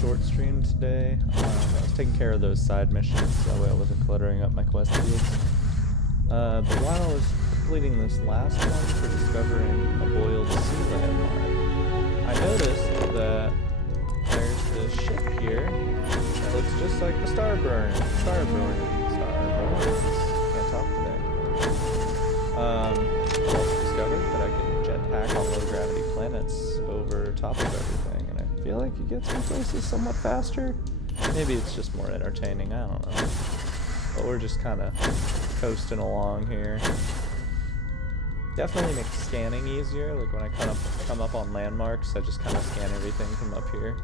short stream today. I was taking care of those side missions, so that way I wasn't cluttering up my quest feeds. But while I was completing this last one for discovering a boiled sea landmark, I noticed that there's this ship here that looks just like the Starburns. Can't talk today. I also discovered that I can jetpack on low gravity planets over top of everything, and I feel like it gets me places somewhat faster. Maybe it's just more entertaining, I don't know. But we're just kind of coasting along here. Definitely makes scanning easier. Like when I come up on landmarks, I just kind of scan everything from up here,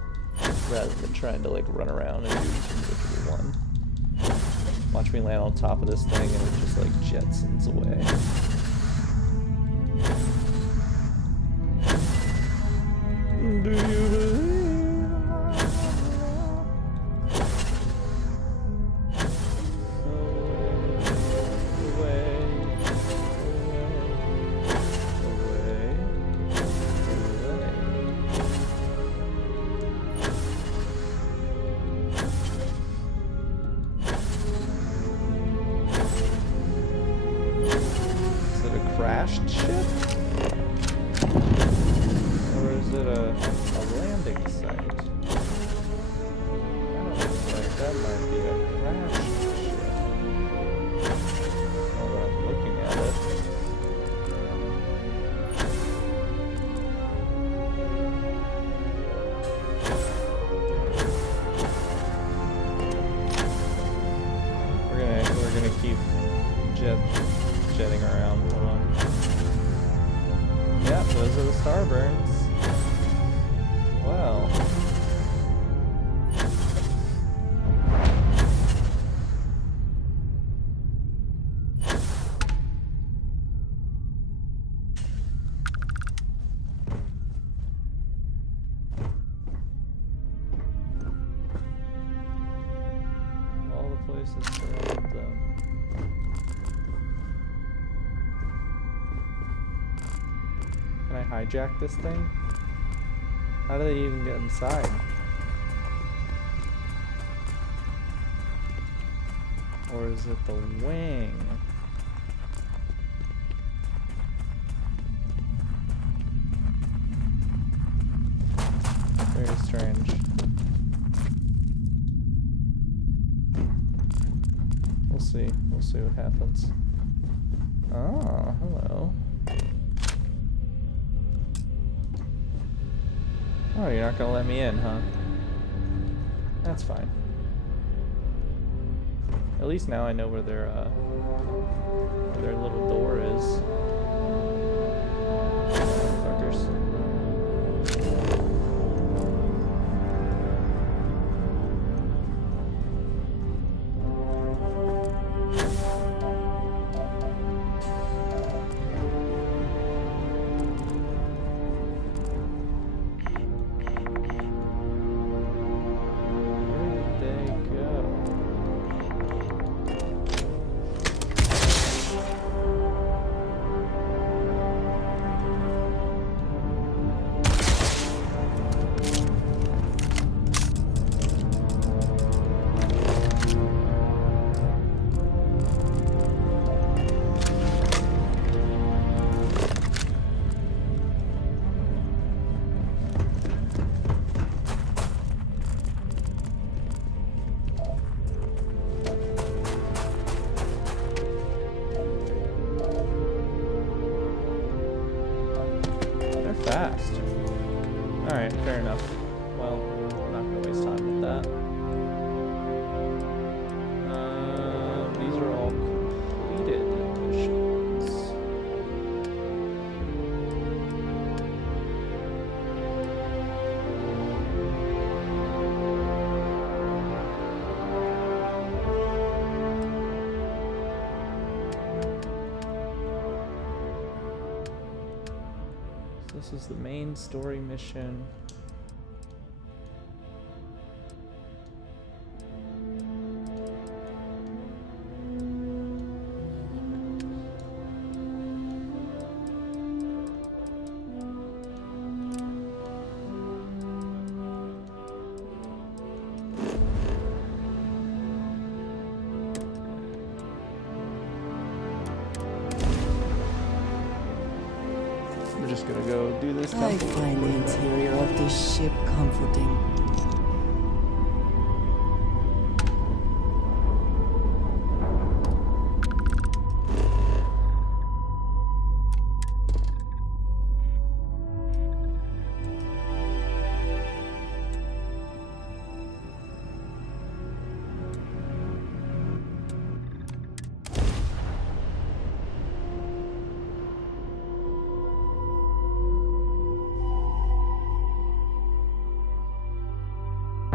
rather than trying to like run around and do each individual one. Watch me land on top of this thing and it just like jetsons away. Do you believe? Crashed ship? Or is it a landing site? That looks like that might be a crashed ship. Now that I'm looking at it. We're gonna keep jetting around. Hold on. Yeah, those are the Starburns. Well. All the places surround them. Can I hijack this thing? How do they even get inside? Or is it the wing? Very strange. We'll see. We'll see what happens. Oh, hello. Oh, you're not gonna let me in, huh? That's fine. At least now I know where their little door is. Fuckers. Fast. Alright, fair enough. Well, we're not gonna waste time with that. These are all completed missions. This is the main story mission. just gonna go do this I temple. find the interior of this ship comforting.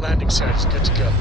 Landing site is good to go.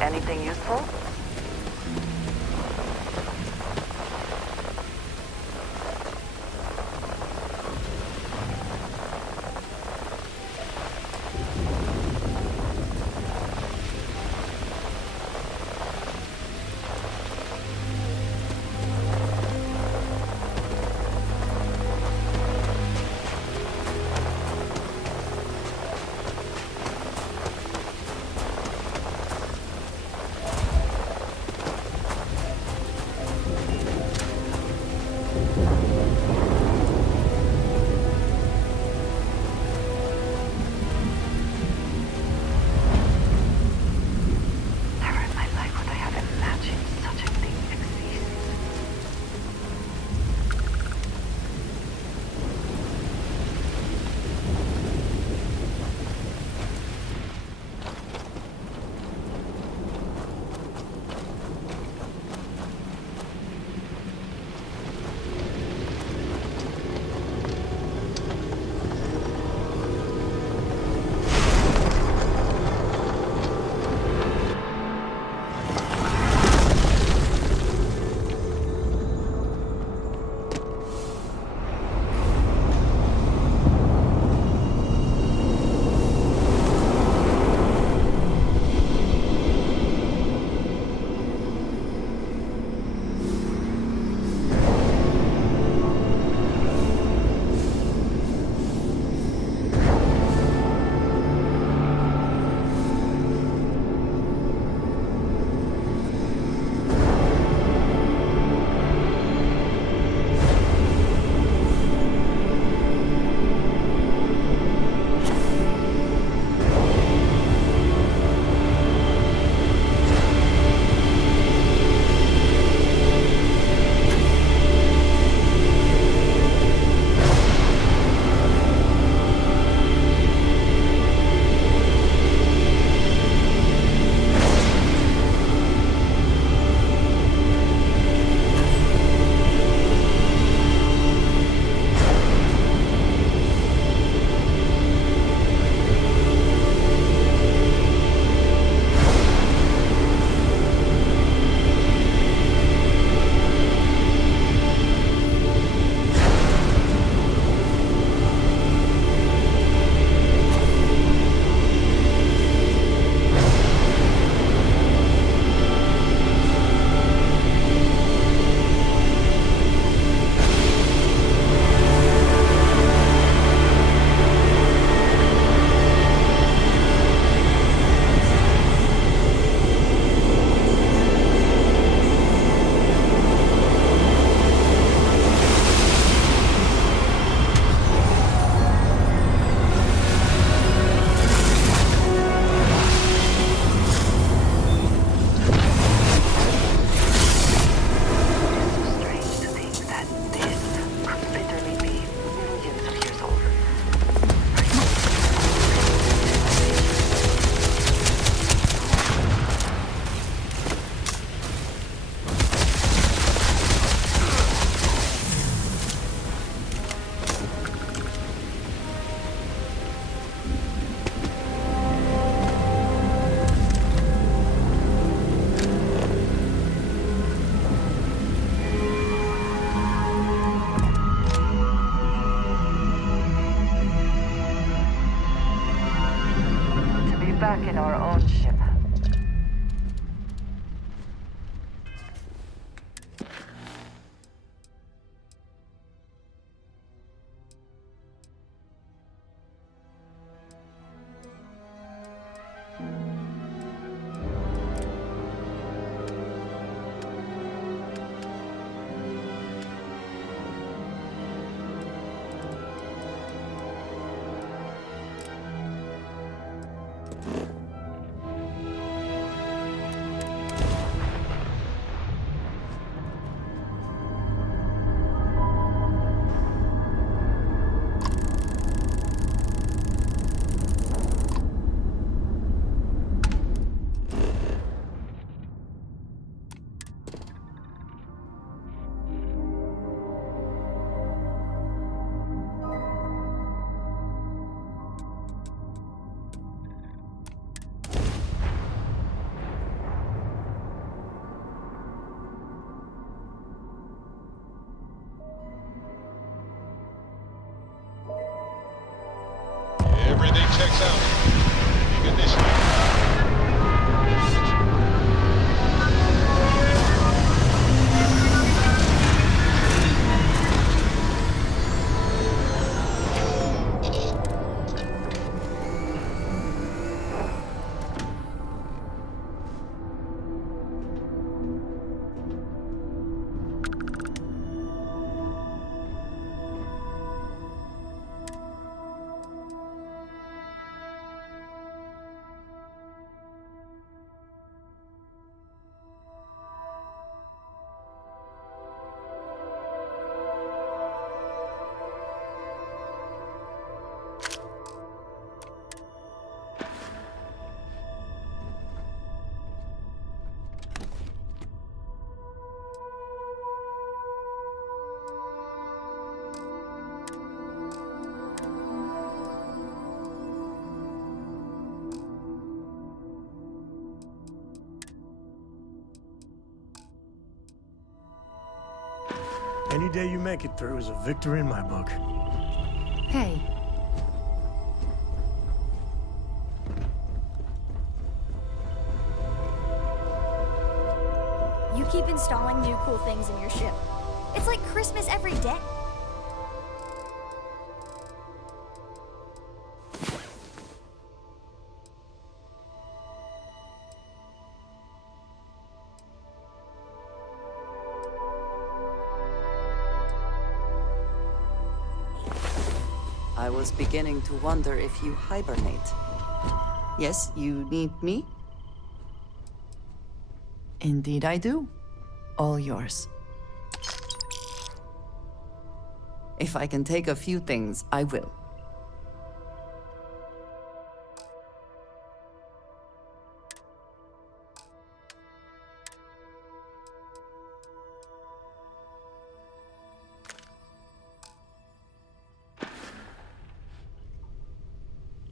Anything useful? Sound. Ignition. Any day you make it through is a victory in my book. Hey, You keep installing new cool things in your ship. It's like Christmas every day. I was beginning to wonder if you hibernate. Yes, you need me? Indeed I do. All yours. If I can take a few things, I will.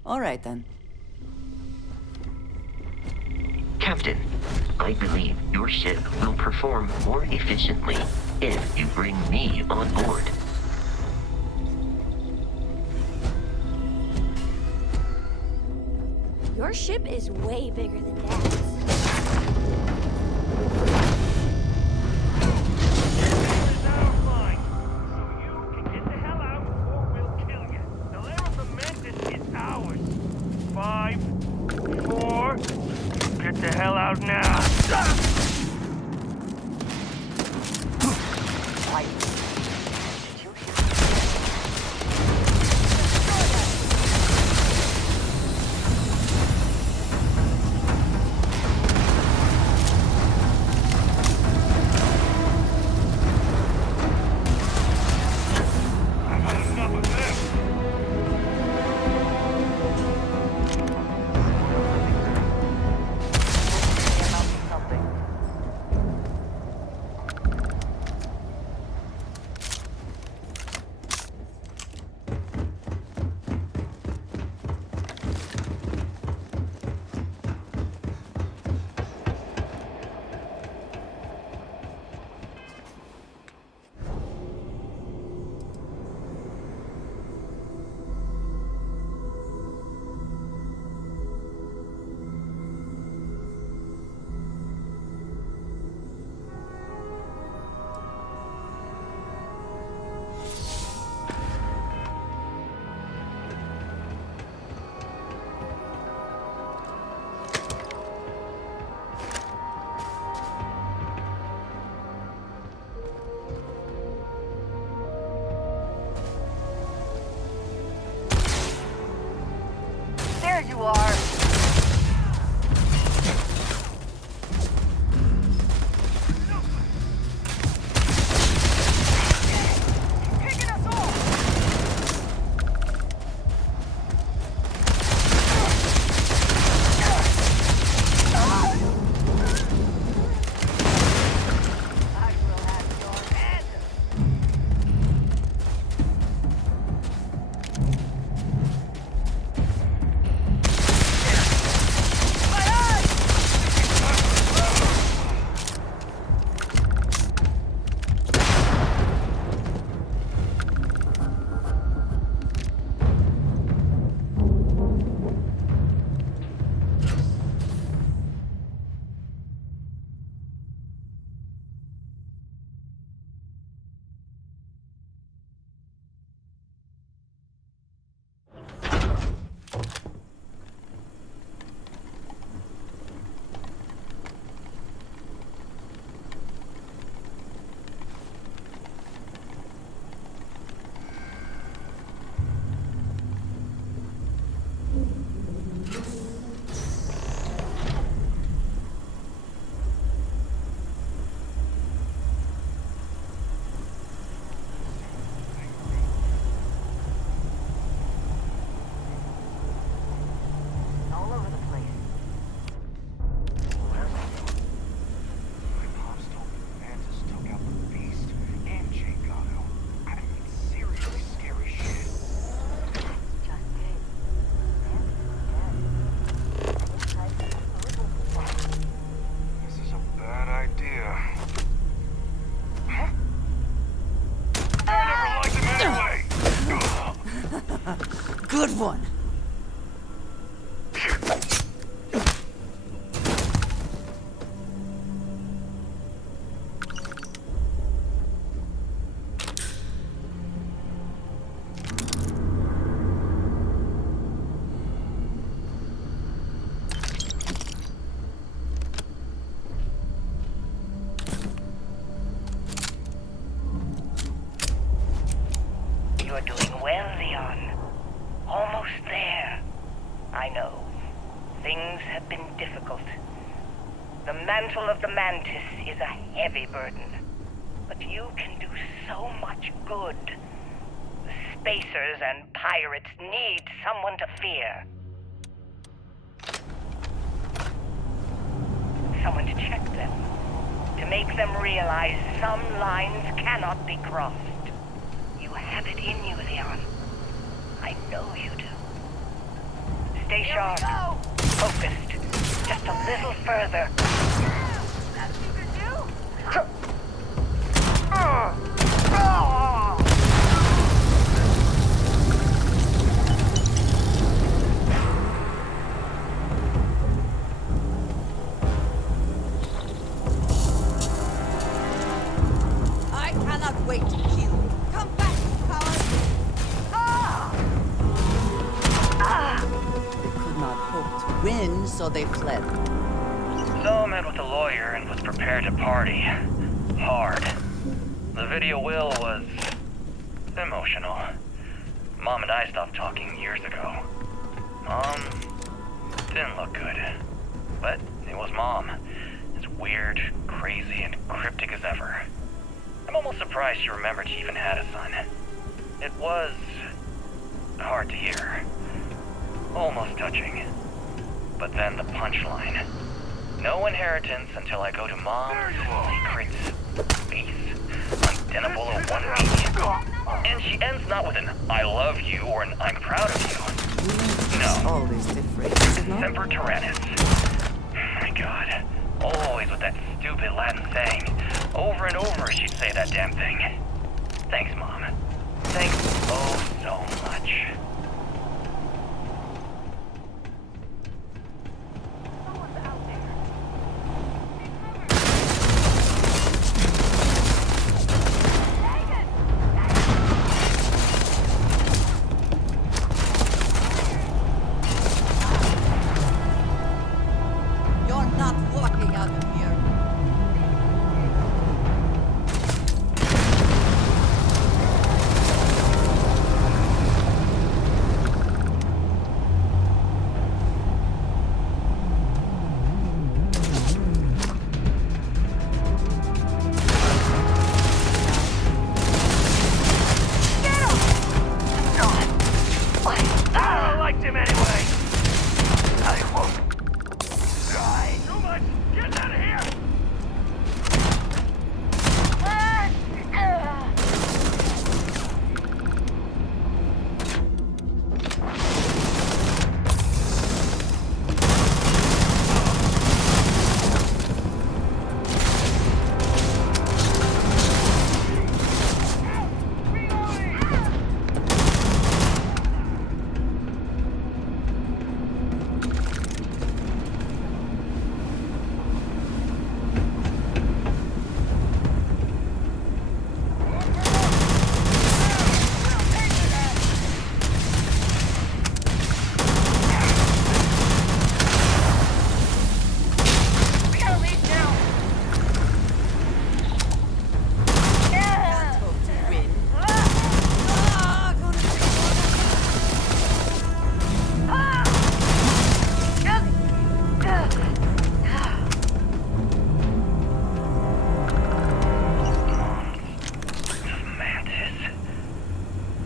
All right then. Captain, I believe your ship will perform more efficiently if you bring me on board. Your ship is way bigger than Dad's. Get the hell out now. one. You're doing well, Leon. Almost there. I know. Things have been difficult. The mantle of the Mantis is a heavy burden. But you can do so much good. The Spacers and pirates need someone to fear. Someone to check them. To make them realize some lines cannot be crossed. You have it in you, Leon. I know you do. Stay sharp. Focused. Just a little further. That's what you can do? I cannot wait to kill you. Come back, coward! They could not hope to win, so they fled. So I met with a lawyer and was prepared to party. Hard. The video will was emotional. Mom and I stopped talking years ago. Mom didn't look good. But it was Mom. As weird, crazy, and cryptic as ever. I'm almost surprised she remembered she even had a son. It was hard to hear. Almost touching. But then the punchline. No inheritance until I go to Mom's secret base on Denable 1B. And she ends not with an I love you or an I'm proud of you. No. Always different, no? Semper Tyrannis. My God. Always with that stupid Latin saying. Over and over she'd say that damn thing. Thanks, Mom. Thanks oh so much. You're not walking out of here. I liked him anyway. I won't die. Too much. Get out of here. Can't hope to win. Ah, gonna Mantis?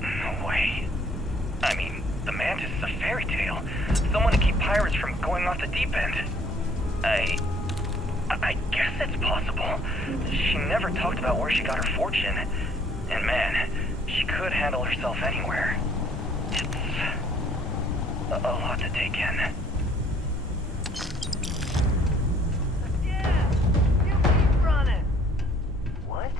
No way. I mean, the Mantis is a fairy tale. Someone to keep pirates from going off the deep end. I guess it's possible. She never talked about where she got her fortune. And man, she could handle herself anywhere. It's a lot to take in. Yeah. You keep running. What?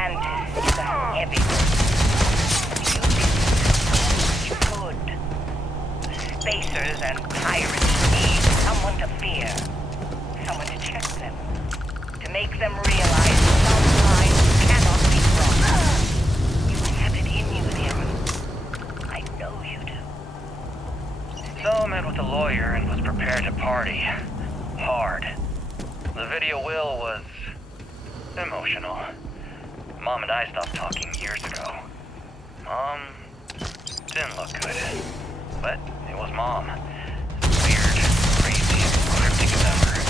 Mantis is a heavy one. You did what you could. The spacers and pirates need someone to fear. Someone to check them. To make them realize some lives cannot be crossed. You have it in you, Aaron. I know you do. So I met with a lawyer and was prepared to party. Hard. The video will was emotional. Mom and I stopped talking years ago. Mom didn't look good, but it was Mom. Weird, crazy, cryptic as ever.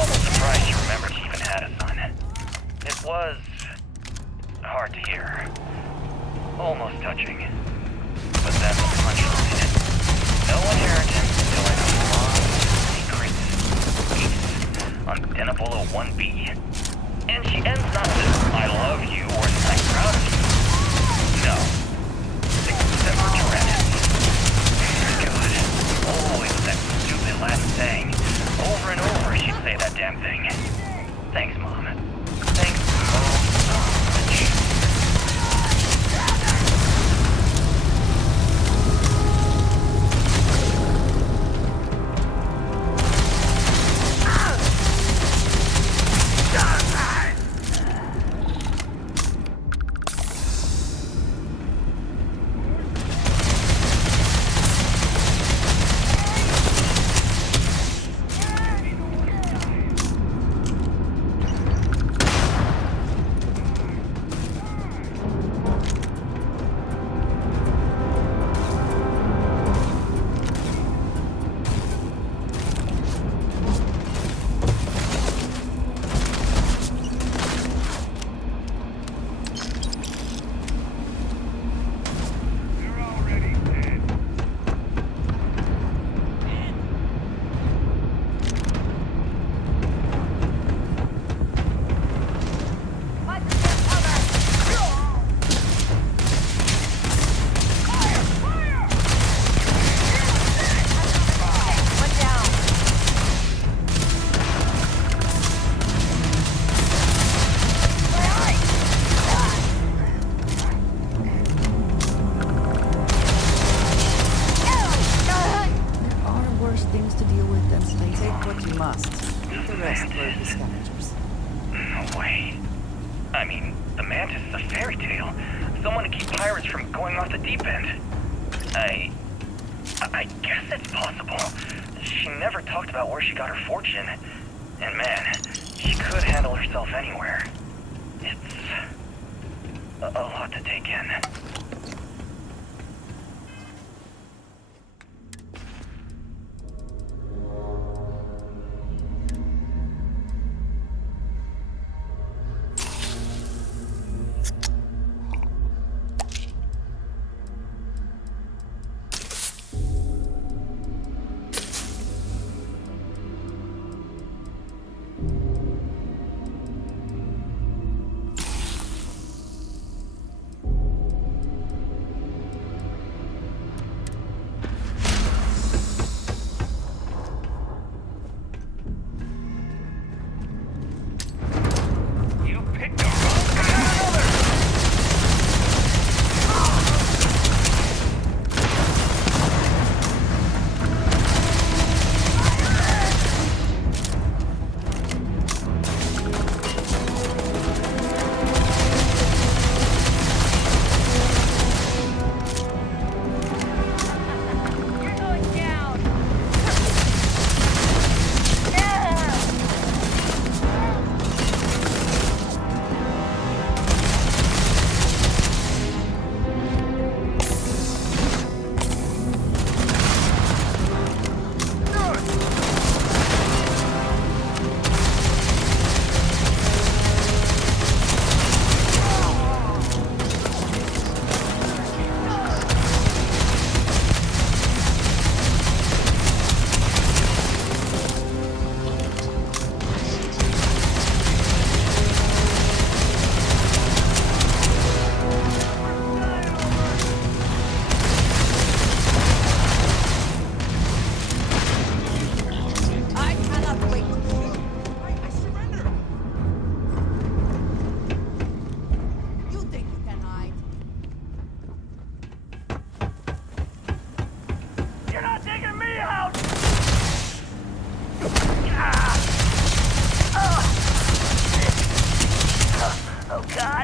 Almost surprised she remembered she even had a son. It was hard to hear. Almost touching. But then the punchline. No inheritance until I know Mom's secret peace on Denapolo 1B. And she ends not with I love you or I'm proud of you. No. Except for dreaded. God. Always that stupid last saying. Over and over she'd say that damn thing. Thanks, Mom. Thanks so much. No way. I mean, the Mantis is a fairy tale. Someone to keep pirates from going off the deep end. I guess it's possible. She never talked about where she got her fortune. And man, she could handle herself anywhere. It's a lot to take in.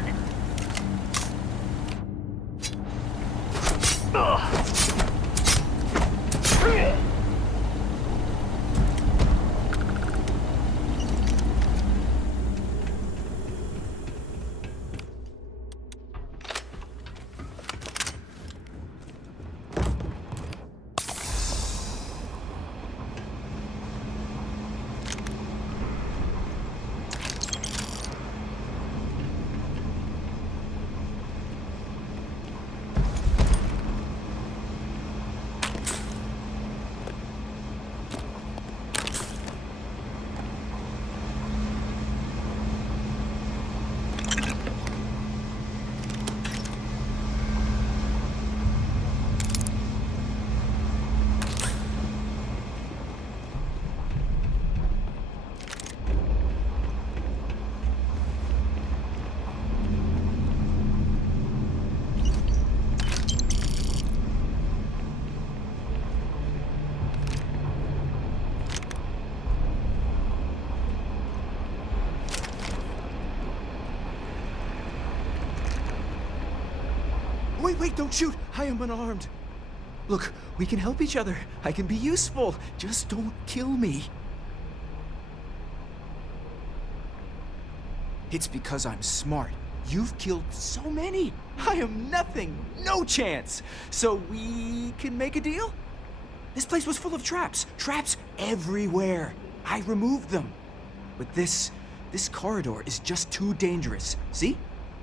bad? Wait, don't shoot! I am unarmed. Look, we can help each other. I can be useful. Just don't kill me. It's because I'm smart. You've killed so many. I am nothing. No chance. So we can make a deal? This place was full of traps. Traps everywhere. I removed them. But this corridor is just too dangerous. See?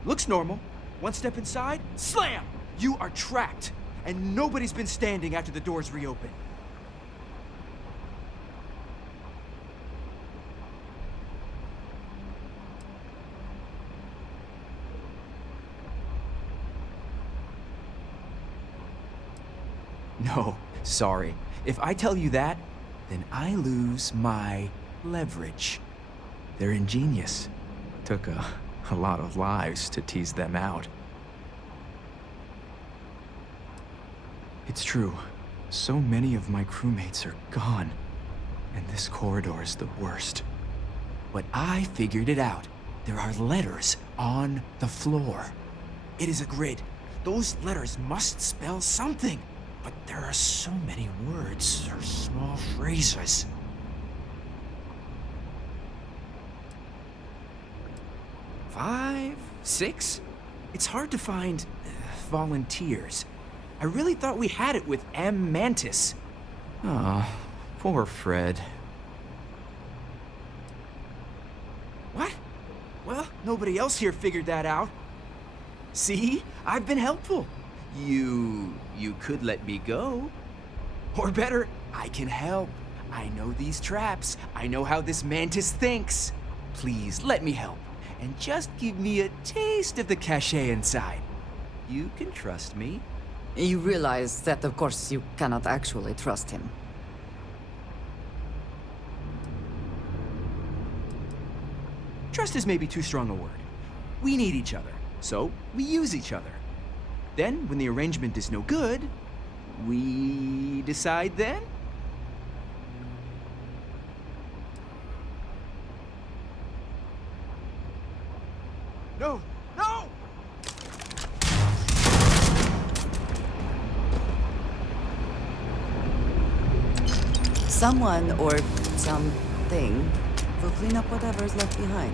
Looks normal. One step inside, slam! You are trapped, and nobody's been standing after the doors reopen. No, sorry. If I tell you that, then I lose my leverage. They're ingenious. Took a lot of lives to tease them out. It's true. So many of my crewmates are gone, and this corridor is the worst. But I figured it out. There are letters on the floor. It is a grid. Those letters must spell something. But there are so many words or small phrases. Five, six? It's hard to find volunteers. I really thought we had it with M. Mantis. Ah, poor Fred. What? Well, nobody else here figured that out. See? I've been helpful. You could let me go. Or better, I can help. I know these traps. I know how this Mantis thinks. Please, let me help. And just give me a taste of the cachet inside. You can trust me. You realize that, of course, you cannot actually trust him. Trust is maybe too strong a word. We need each other, so we use each other. Then, when the arrangement is no good, we decide then? No! No! Someone or something will clean up whatever's left behind.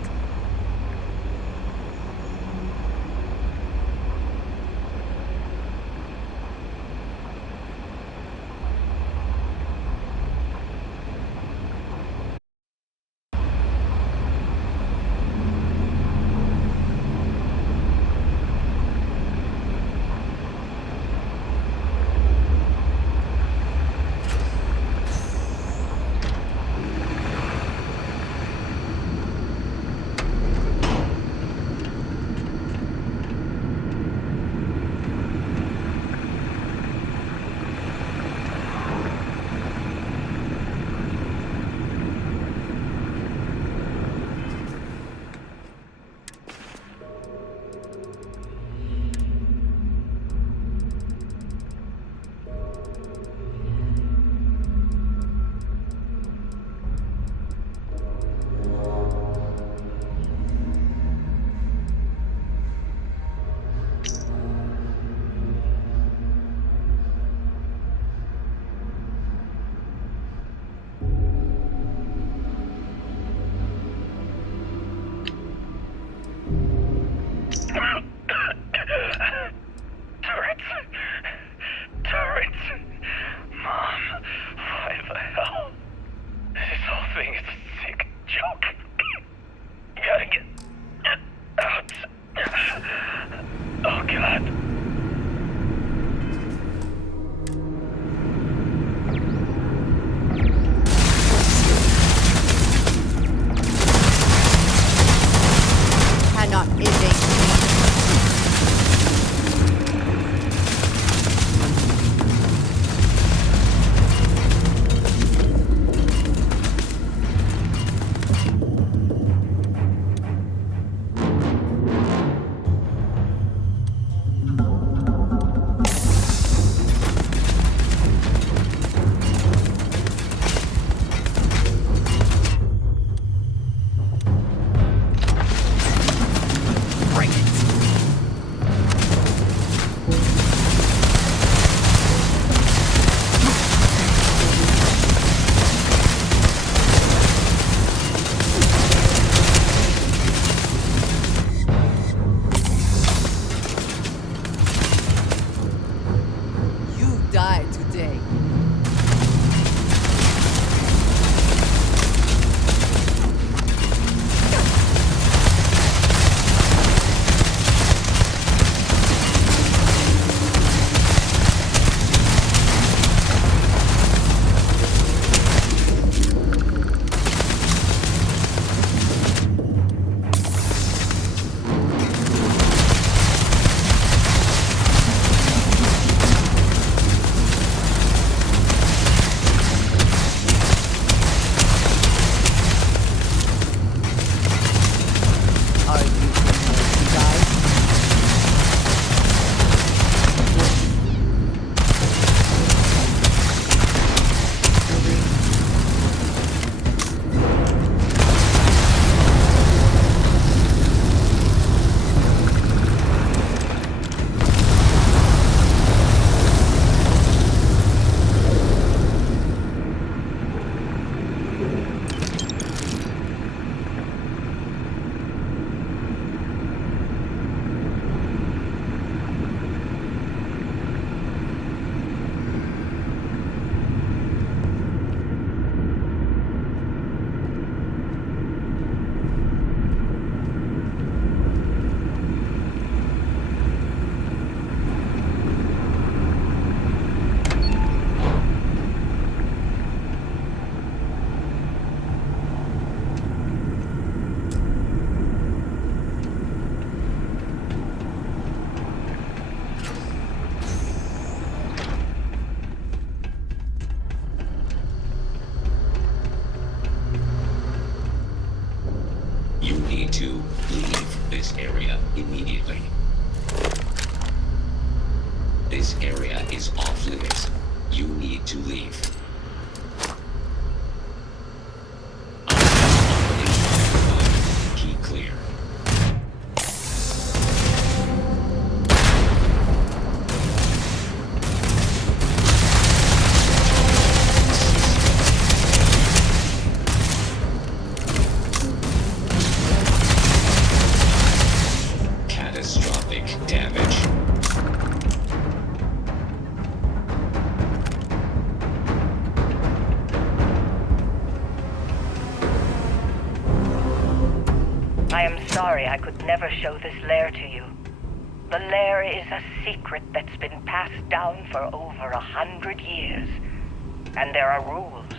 die today. Are you prepared to die? You need to leave this area immediately. This area is off limits. You need to leave. Key clear. Catastrophic damage. I am sorry I could never show this lair to you. The lair is a secret that's been passed down for over 100 years. And there are rules.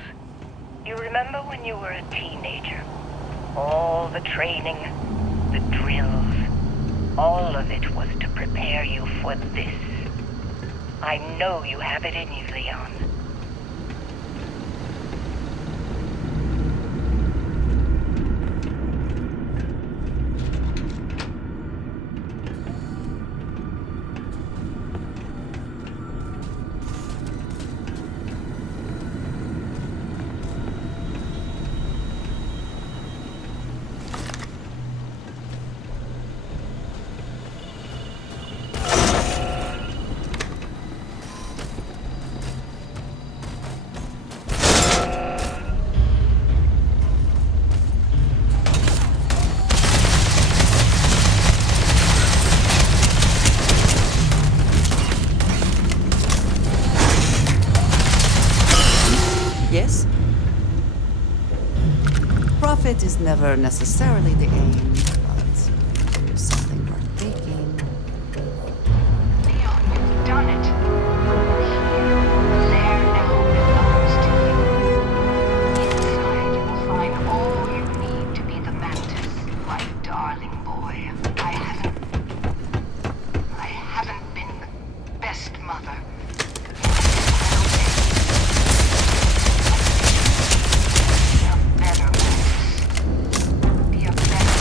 You remember when you were a teenager? All the training, the drills, all of it was to prepare you for this. I know you have it in you, Leon. Yes? Profit is never necessarily the aim, but there's something worth taking. Leon, you've done it. The lair now belongs to you. Inside, you will find all you need to be the Mantis, my darling boy. I haven't been the best mother. Be a better Mantis. Be a better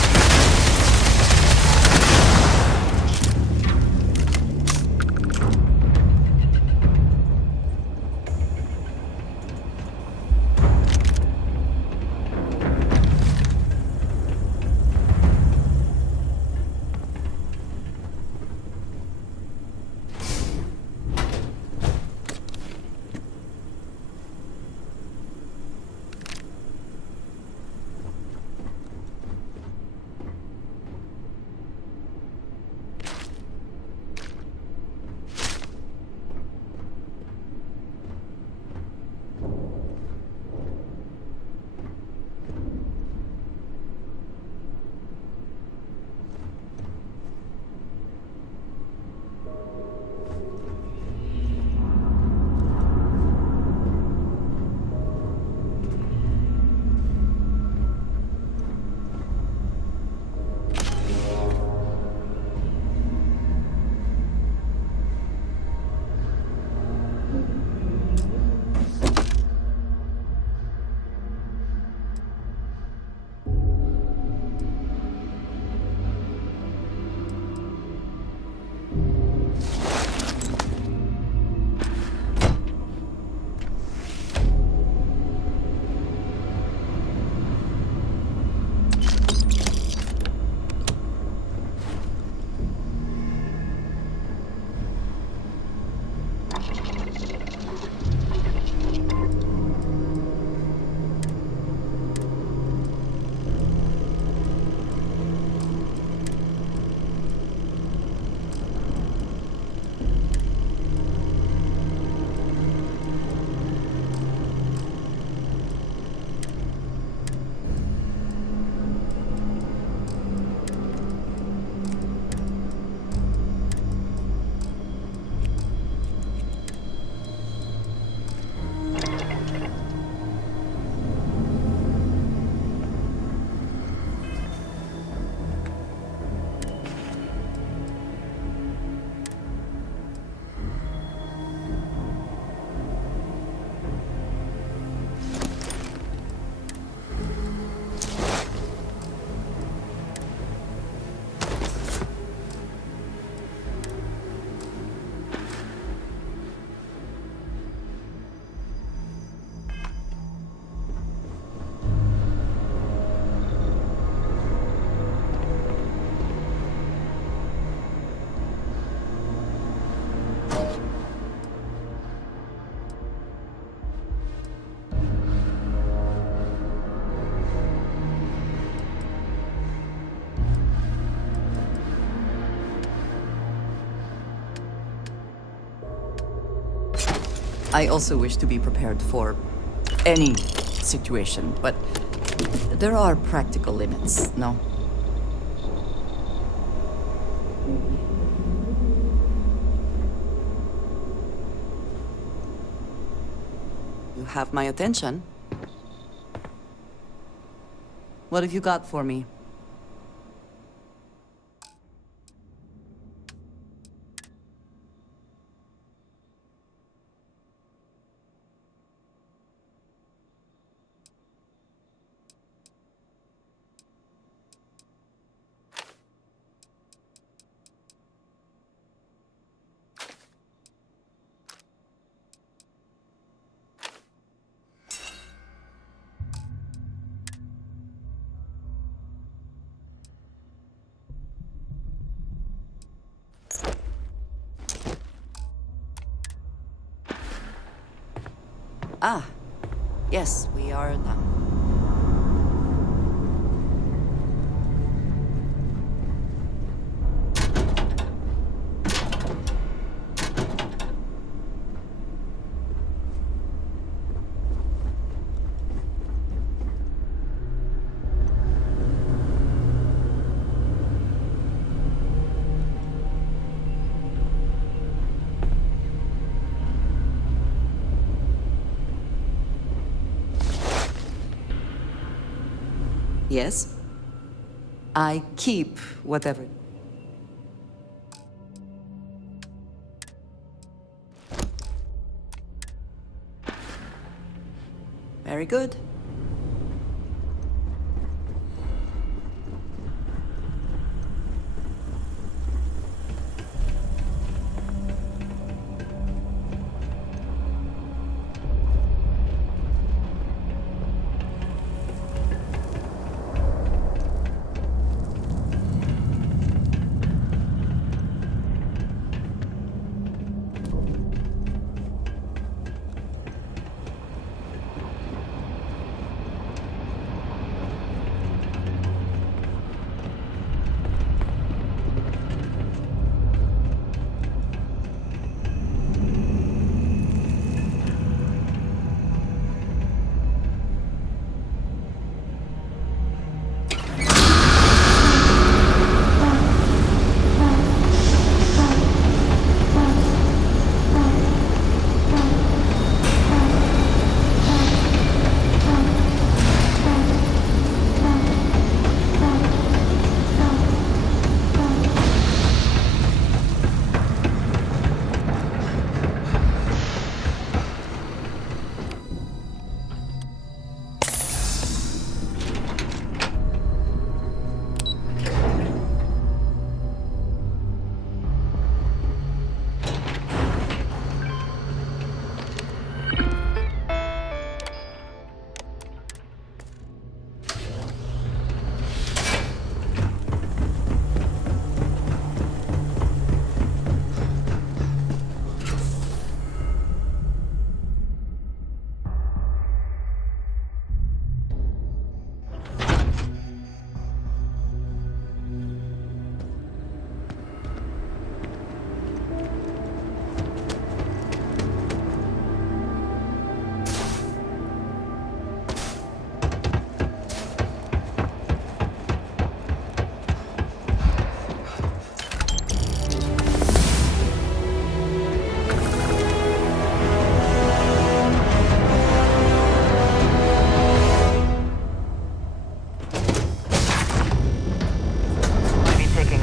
I also wish to be prepared for any situation, but there are practical limits, no? You have my attention. What have you got for me? Ah, yes, we are now. Yes? I keep whatever. Very good.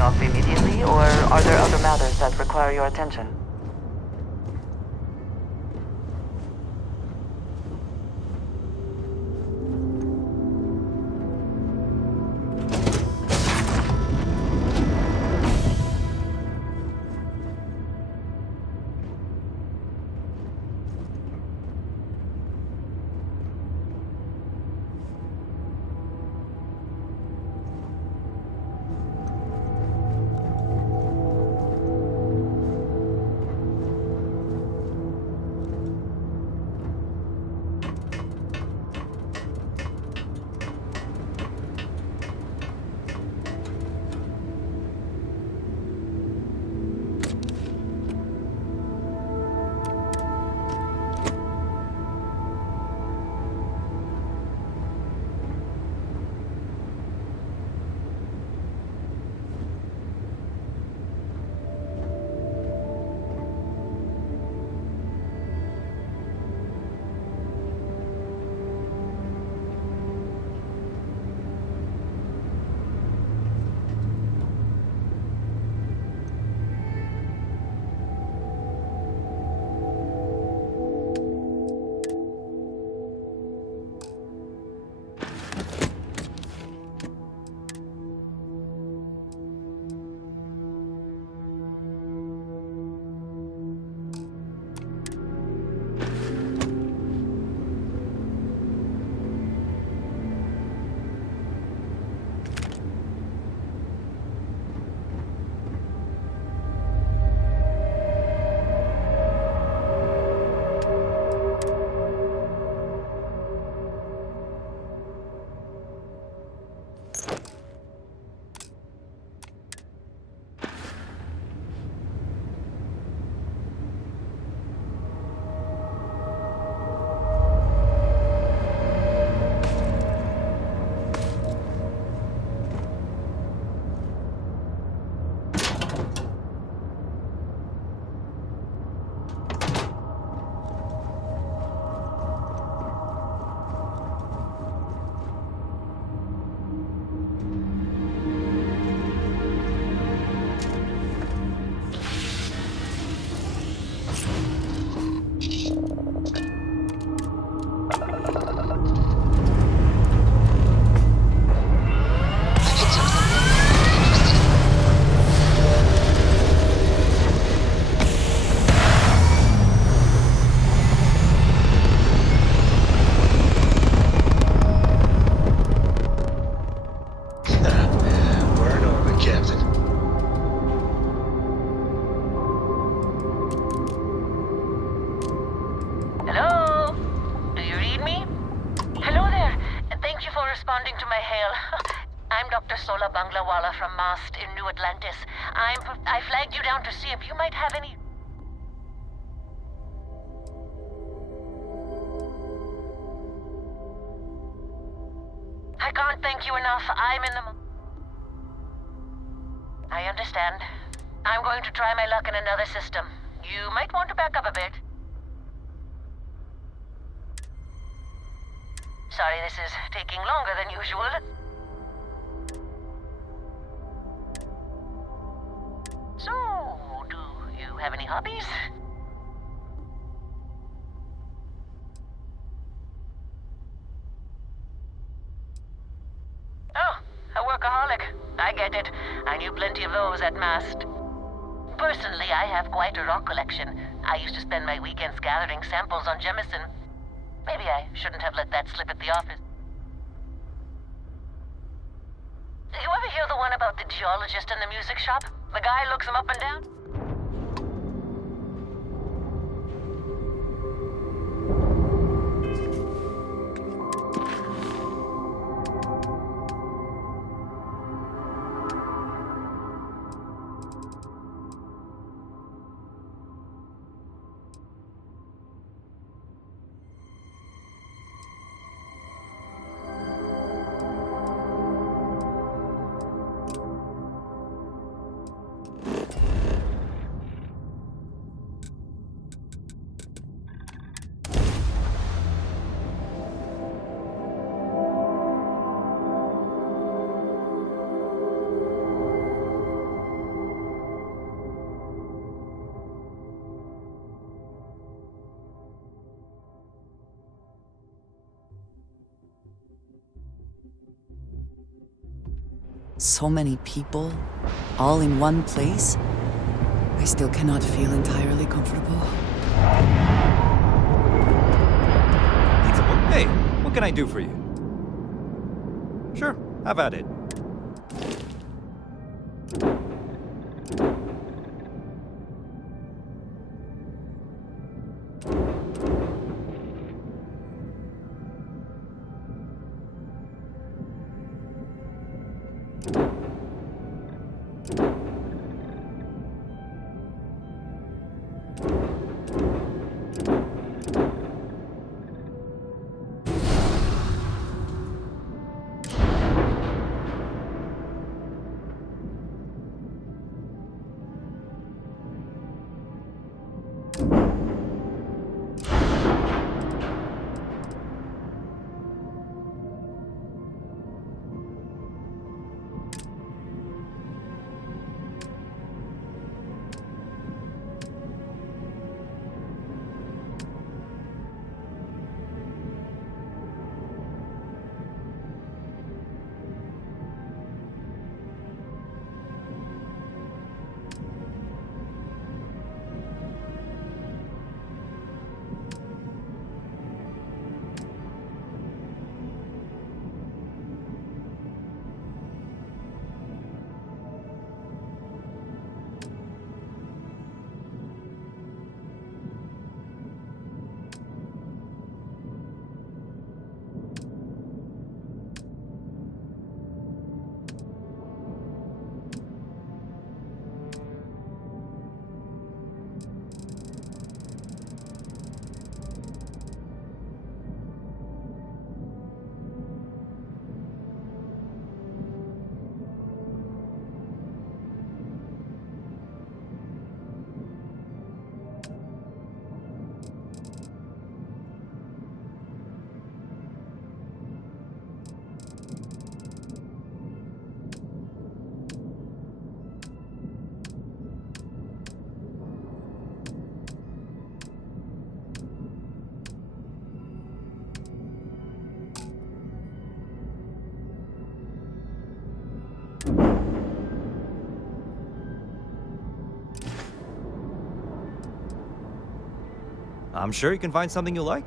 Off immediately, or are there other matters that require your attention? We're in orbit, Captain. Hello? Do you read me? Hello there, and thank you for responding to my hail. I'm Dr. Sola Banglawala from Mast in New Atlantis. I flagged you down to see if you might have any... I can't thank you enough. I'm in the... I understand. I'm going to try my luck in another system. You might want to back up a bit. Sorry this is taking longer than usual. So, do you have any hobbies? Oh, a workaholic. I get it. I knew plenty of those at Mast. Personally, I have quite a rock collection. I used to spend my weekends gathering samples on Jemison. Maybe I shouldn't have let that slip at the office. You ever hear the one about the geologist in the music shop? The guy looks him up and down? So many people, all in one place. I still cannot feel entirely comfortable. Hey, what can I do for you? Sure, have at it. I'm sure you can find something you like.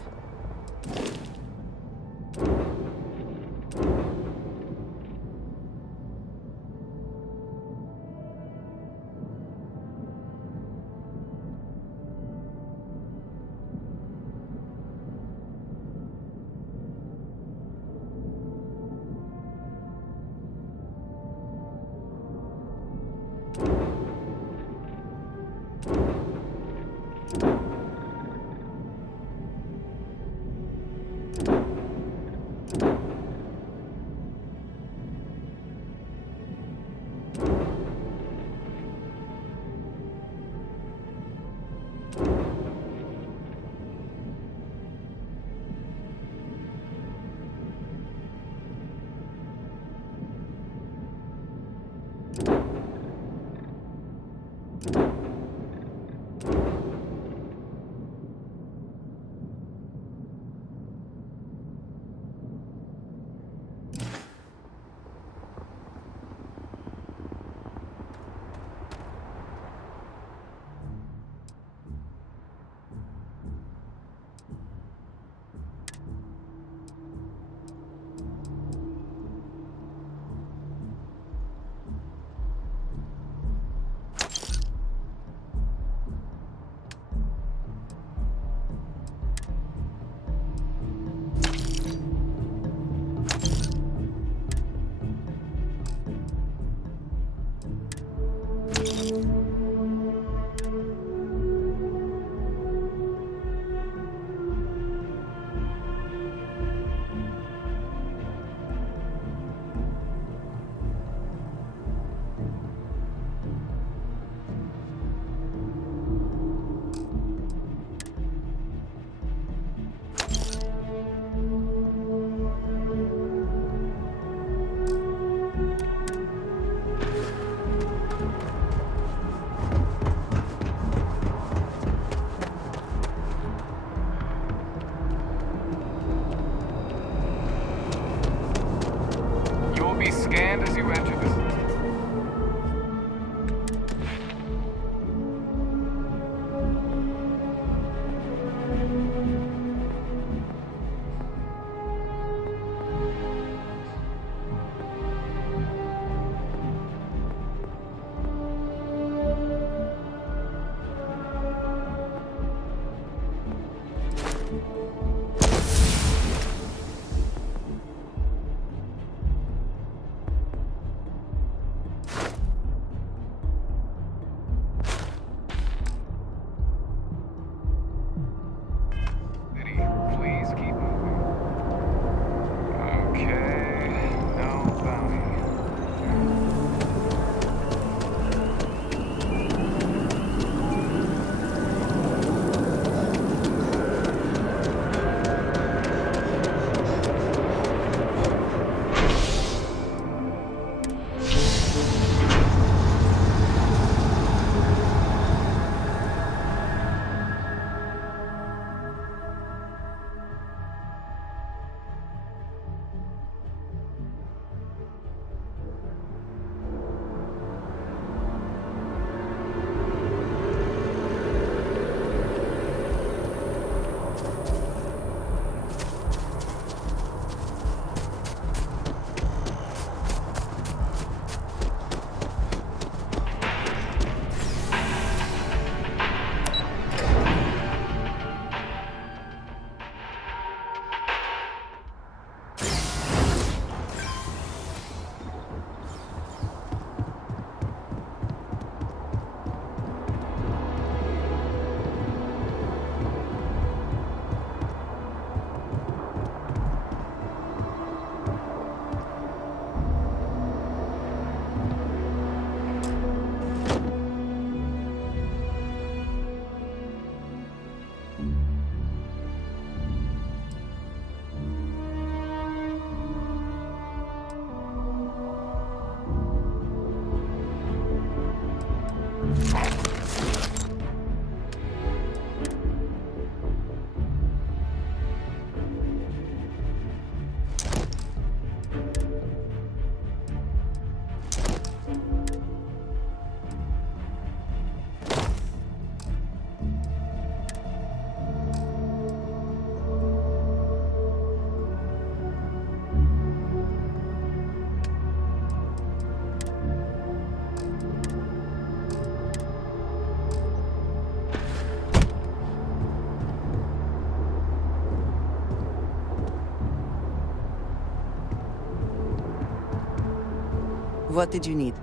What did you need?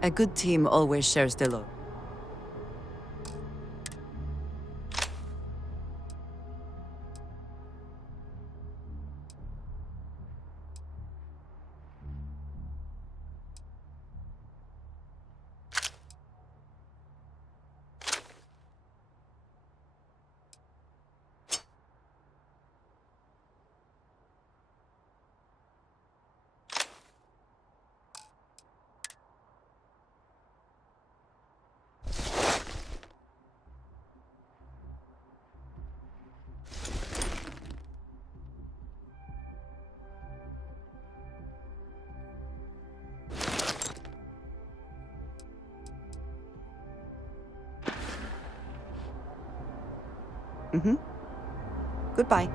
A good team always shares the load. Mm-hmm. Goodbye.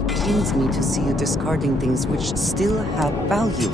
It pains me to see you discarding things which still have value.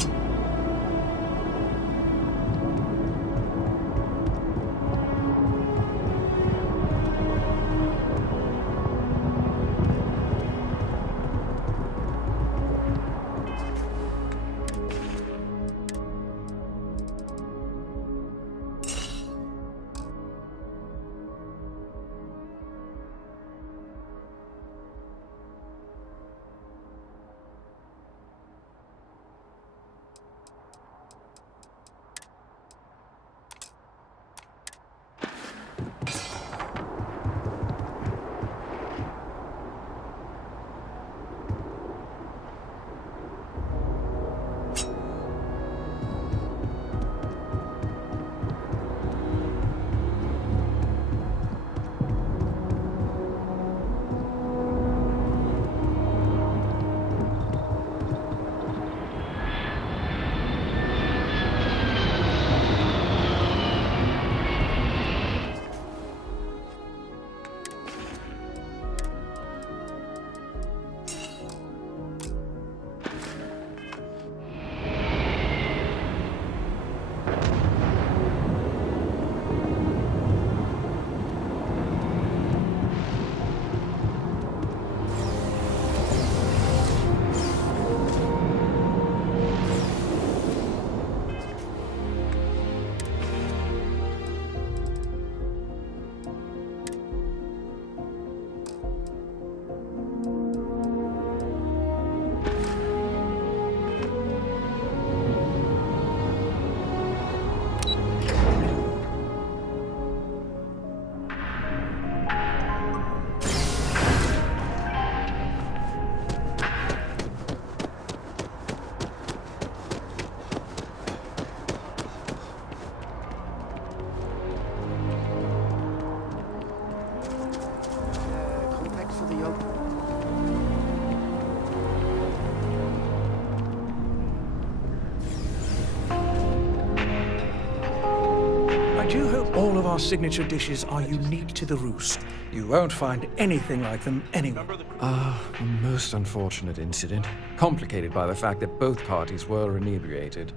I do hope all of our signature dishes are unique to the Roost. You won't find anything like them anywhere. A most unfortunate incident, complicated by the fact that both parties were inebriated.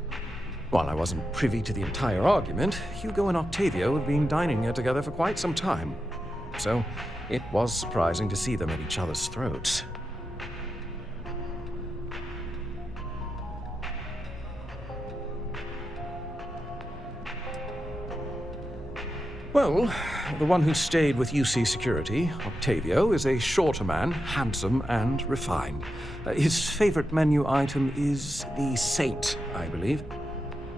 While I wasn't privy to the entire argument, Hugo and Octavio had been dining here together for quite some time. So, it was surprising to see them at each other's throats. Well, the one who stayed with UC Security, Octavio, is a shorter man, handsome and refined. His favorite menu item is the Saint, I believe.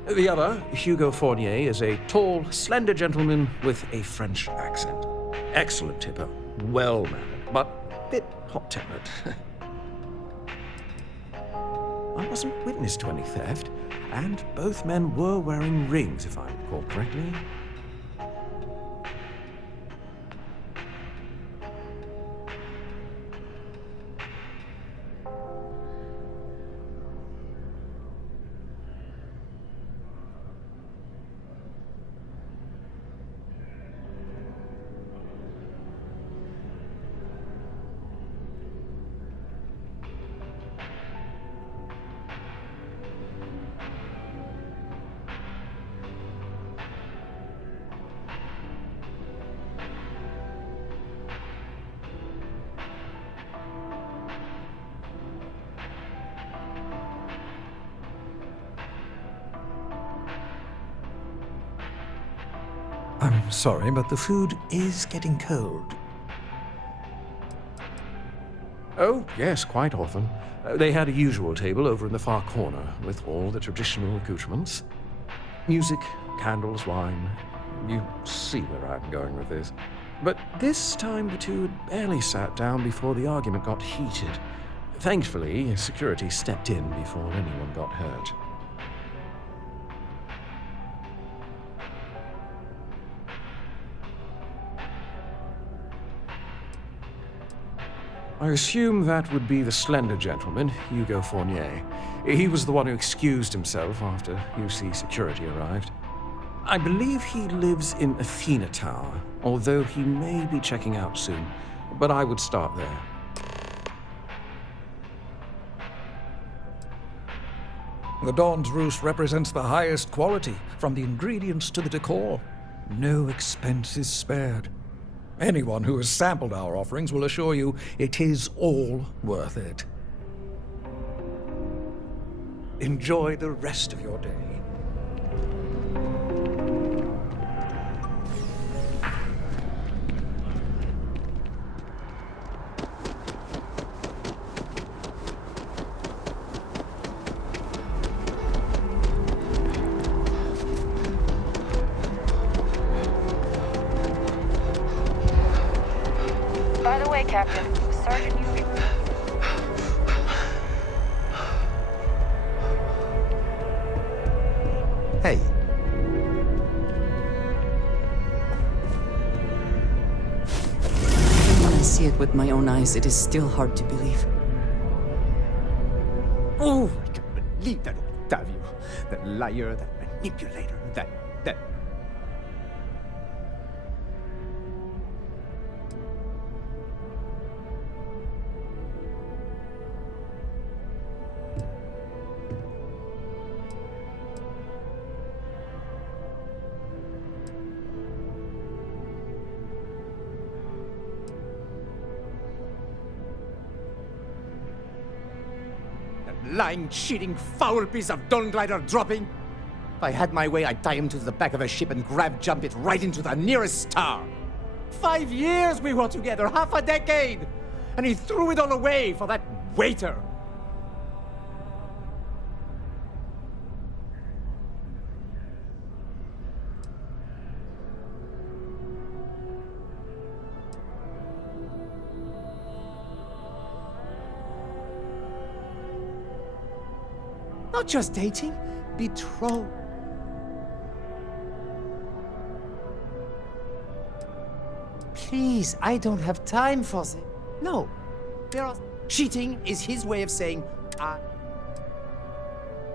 The other, Hugo Fournier, is a tall, slender gentleman with a French accent. Excellent tipper, well-mannered, but a bit hot-tempered. I wasn't witness to any theft, and both men were wearing rings, if I recall correctly. I'm sorry, but the food is getting cold. Oh, yes, quite often. They had a usual table over in the far corner, with all the traditional accoutrements. Music, candles, wine. You see where I'm going with this. But this time the two had barely sat down before the argument got heated. Thankfully, security stepped in before anyone got hurt. I assume that would be the slender gentleman, Hugo Fournier. He was the one who excused himself after UC security arrived. I believe he lives in Athena Tower, although he may be checking out soon, but I would start there. The Dawn's Roost represents the highest quality, from the ingredients to the decor. No expense is spared. Anyone who has sampled our offerings will assure you it is all worth it. Enjoy the rest of your day. By the way, Captain, Sergeant Yuri. Hey. When I see it with my own eyes, it is still hard to believe. Oh, I can't believe that Octavio. That liar, that manipulator, that... lying, cheating, foul piece of Dawn Glider dropping. If I had my way, I'd tie him to the back of a ship and jump it right into the nearest star. 5 years we were together, half a decade! And he threw it all away for that waiter. Not just dating, betrothed. Please, I don't have time for this. No, cheating is his way of saying I.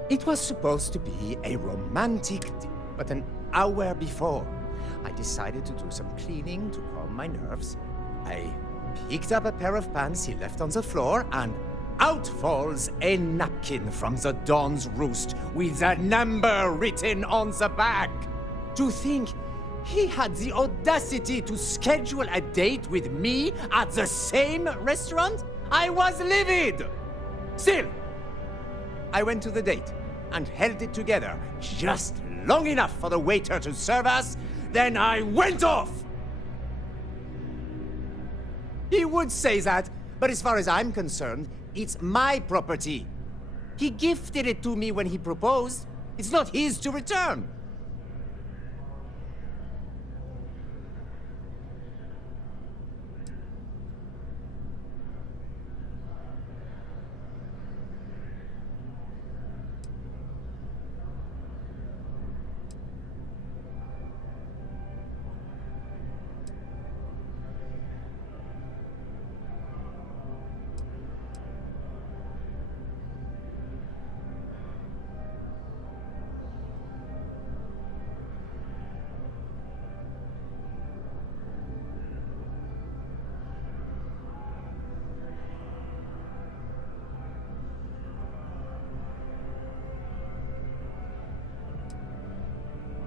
It was supposed to be a romantic but an hour before, I decided to do some cleaning to calm my nerves. I picked up a pair of pants he left on the floor, and out falls a napkin from the Dawn's Roost with a number written on the back. To think he had the audacity to schedule a date with me at the same restaurant? I was livid! Still, I went to the date and held it together just long enough for the waiter to serve us, then I went off! He would say that, but as far as I'm concerned, it's my property. He gifted it to me when he proposed. It's not his to return.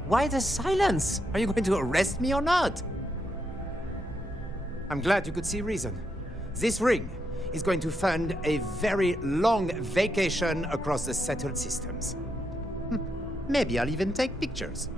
Why the silence? Are you going to arrest me or not? I'm glad you could see reason. This ring is going to fund a very long vacation across the settled systems. Maybe I'll even take pictures.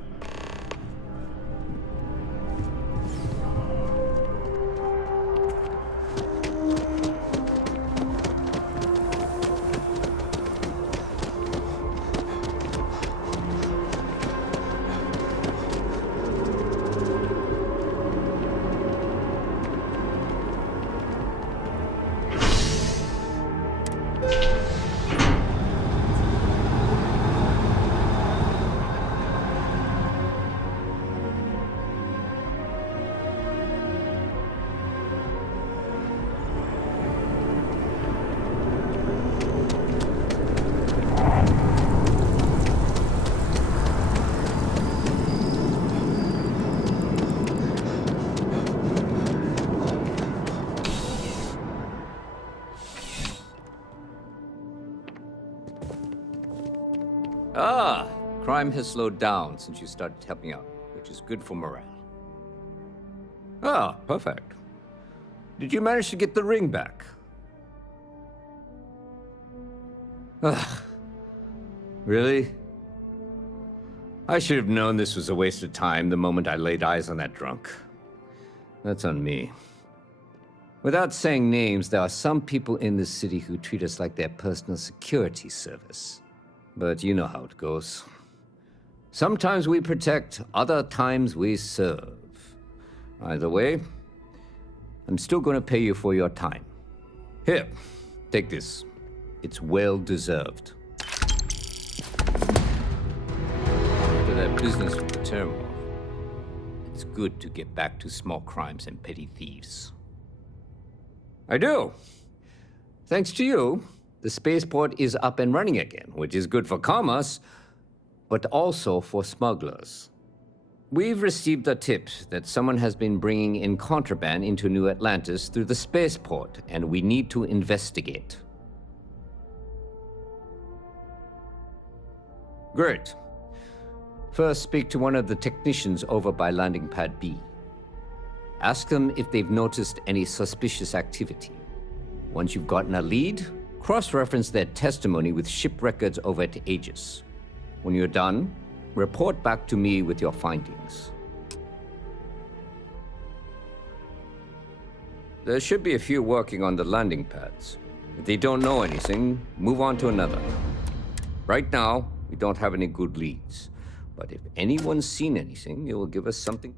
Ah, crime has slowed down since you started helping out, which is good for morale. Ah, perfect. Did you manage to get the ring back? Ugh. Really? I should have known this was a waste of time the moment I laid eyes on that drunk. That's on me. Without saying names, there are some people in this city who treat us like their personal security service. But you know how it goes. Sometimes we protect, other times we serve. Either way, I'm still going to pay you for your time. Here, take this. It's well deserved. After that business with the turmoil, it's good to get back to small crimes and petty thieves. I do. Thanks to you, the spaceport is up and running again, which is good for commerce, but also for smugglers. We've received a tip that someone has been bringing in contraband into New Atlantis through the spaceport, and we need to investigate. Great. First, speak to one of the technicians over by Landing Pad B. Ask them if they've noticed any suspicious activity. Once you've gotten a lead, cross-reference their testimony with ship records over at Aegis. When you're done, report back to me with your findings. There should be a few working on the landing pads. If they don't know anything, move on to another. Right now, we don't have any good leads. But if anyone's seen anything, it will give us something.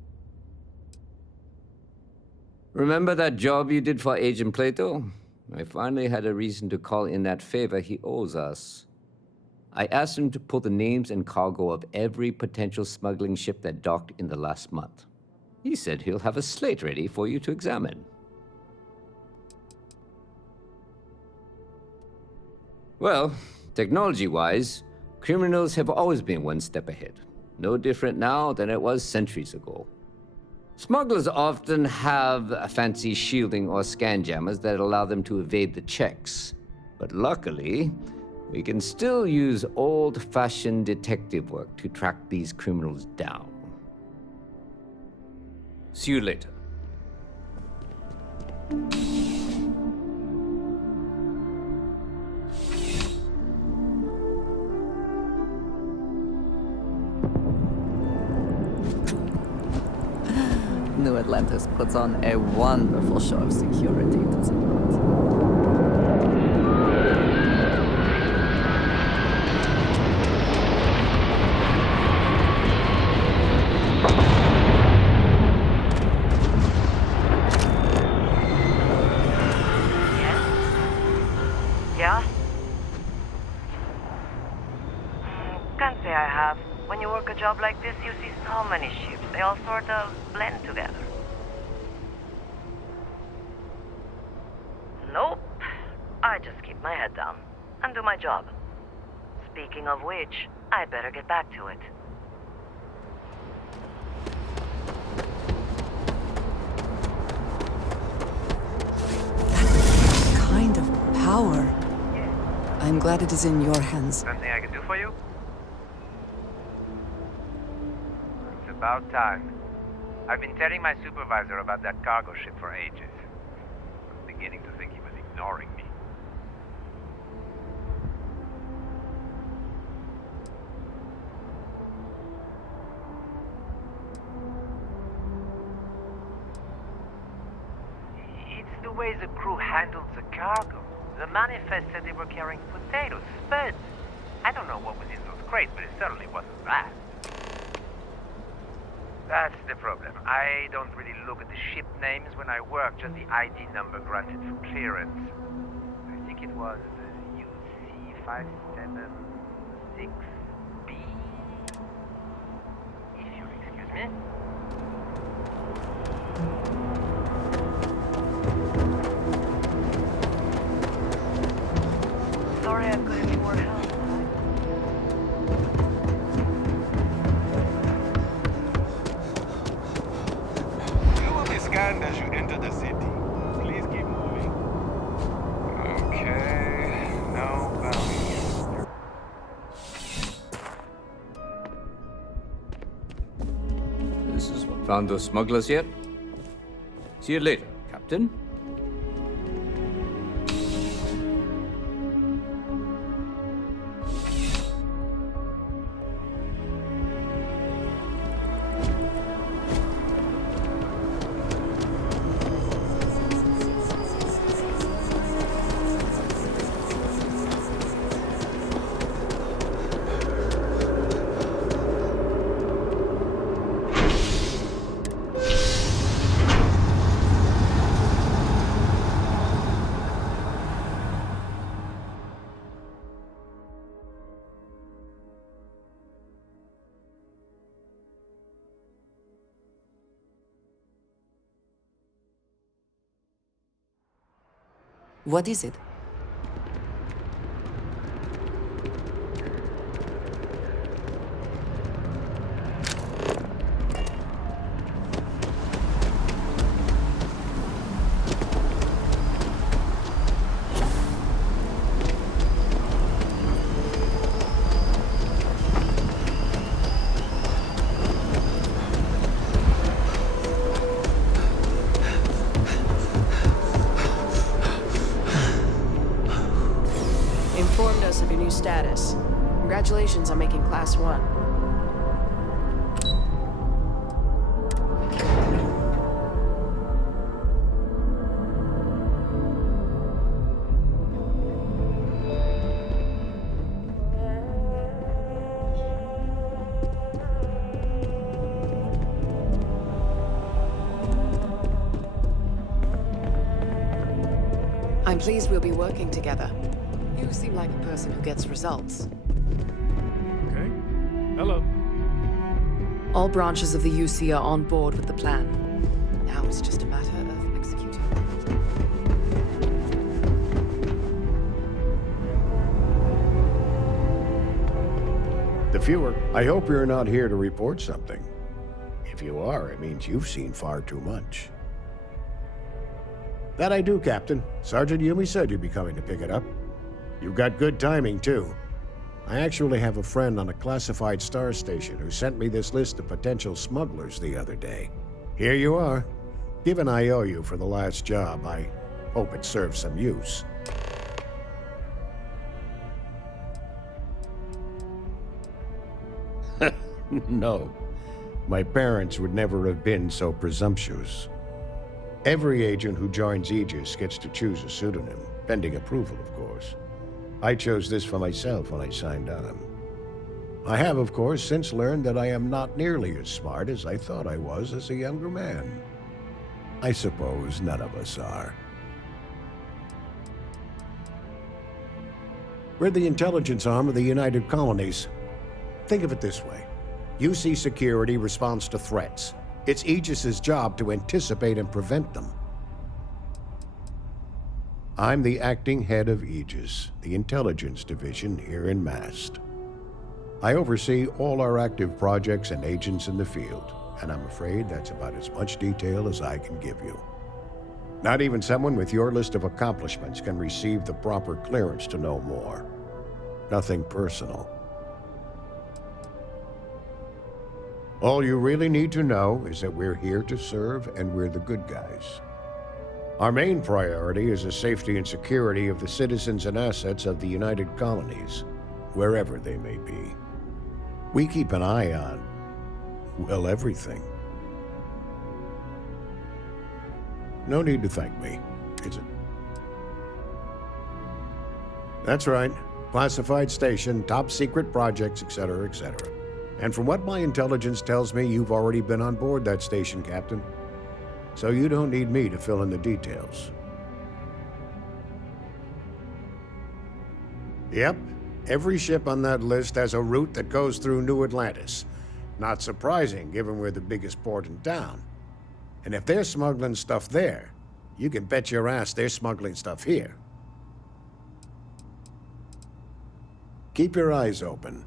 Remember that job you did for Agent Plato? I finally had a reason to call in that favor he owes us. I asked him to pull the names and cargo of every potential smuggling ship that docked in the last month. He said he'll have a slate ready for you to examine. Well, technology-wise, criminals have always been one step ahead. No different now than it was centuries ago. Smugglers often have fancy shielding or scan jammers that allow them to evade the checks. But luckily, we can still use old-fashioned detective work to track these criminals down. See you later. New Atlantis puts on a wonderful show of security, doesn't it? Yeah? Can't say I have. When you work a job like this, you see so many ships. They all sort of blend together. Nope. I just keep my head down and do my job. Speaking of which, I better get back to it. Kind of power. I'm glad it is in your hands. Something I can do for you? It's about time. I've been telling my supervisor about that cargo ship for ages. I'm beginning to think he was ignoring me. It's the way the crew handled the cargo. The manifest said they were carrying potatoes, spuds. I don't know what was in those crates, but it certainly wasn't that. That's the problem. I don't really look at the ship names when I work, just the ID number granted for clearance. I think it was UC576B. If you'll excuse me. Sorry I couldn't be more help. Scanned as you enter the city. Please keep moving. Okay, no bounty. Found those smugglers yet? See you later, Captain. What is it? Informed us of your new status. Congratulations on making Class 1. I'm pleased we'll be working together. You seem like a person who gets results. Okay. Hello. All branches of the UC are on board with the plan. Now it's just a matter of executing. The viewer, I hope you're not here to report something. If you are, it means you've seen far too much. That I do, Captain. Sergeant Yumi said you'd be coming to pick it up. You've got good timing, too. I actually have a friend on a classified star station who sent me this list of potential smugglers the other day. Here you are. Given I owe you for the last job, I hope it serves some use. No. My parents would never have been so presumptuous. Every agent who joins Aegis gets to choose a pseudonym, pending approval, of course. I chose this for myself when I signed on. I have, of course, since learned that I am not nearly as smart as I thought I was as a younger man. I suppose none of us are. We're the intelligence arm of the United Colonies. Think of it this way. UC security responds to threats. It's Aegis's job to anticipate and prevent them. I'm the acting head of Aegis, the intelligence division here in Mast. I oversee all our active projects and agents in the field, and I'm afraid that's about as much detail as I can give you. Not even someone with your list of accomplishments can receive the proper clearance to know more. Nothing personal. All you really need to know is that we're here to serve and we're the good guys. Our main priority is the safety and security of the citizens and assets of the United Colonies, wherever they may be. We keep an eye on, well, everything. No need to thank me, is it? That's right. Classified station, top secret projects, etc., etc. And from what my intelligence tells me, you've already been on board that station, Captain. So you don't need me to fill in the details. Yep, every ship on that list has a route that goes through New Atlantis. Not surprising, given we're the biggest port in town. And if they're smuggling stuff there, you can bet your ass they're smuggling stuff here. Keep your eyes open.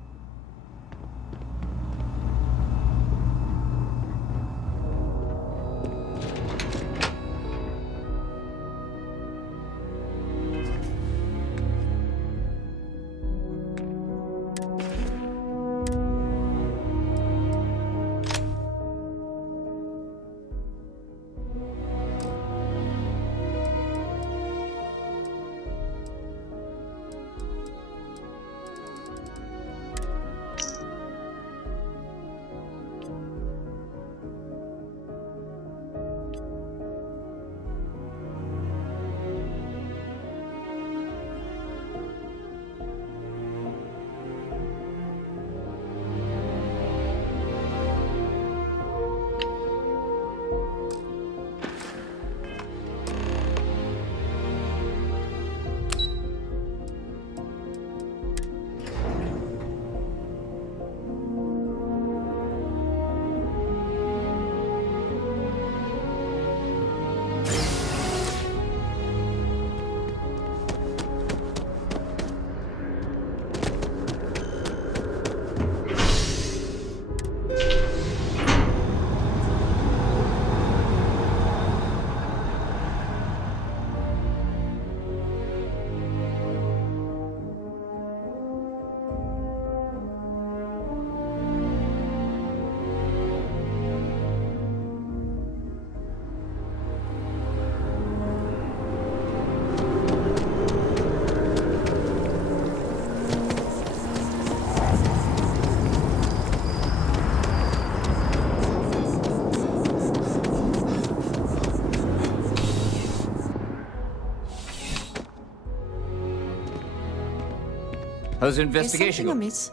How's the Is investigation something going? amiss?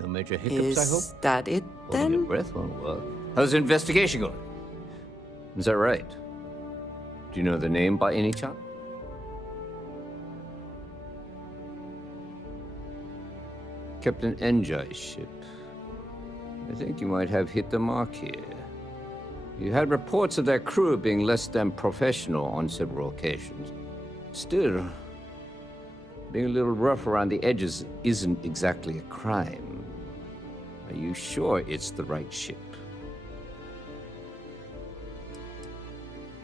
No major hiccups, I hope? Is that it, Holding your then? breath won't work. How's the investigation going? Is that right? Do you know the name by any chance? Captain Enjai's ship. I think you might have hit the mark here. You had reports of their crew being less than professional on several occasions. Still, being a little rough around the edges isn't exactly a crime. Are you sure it's the right ship?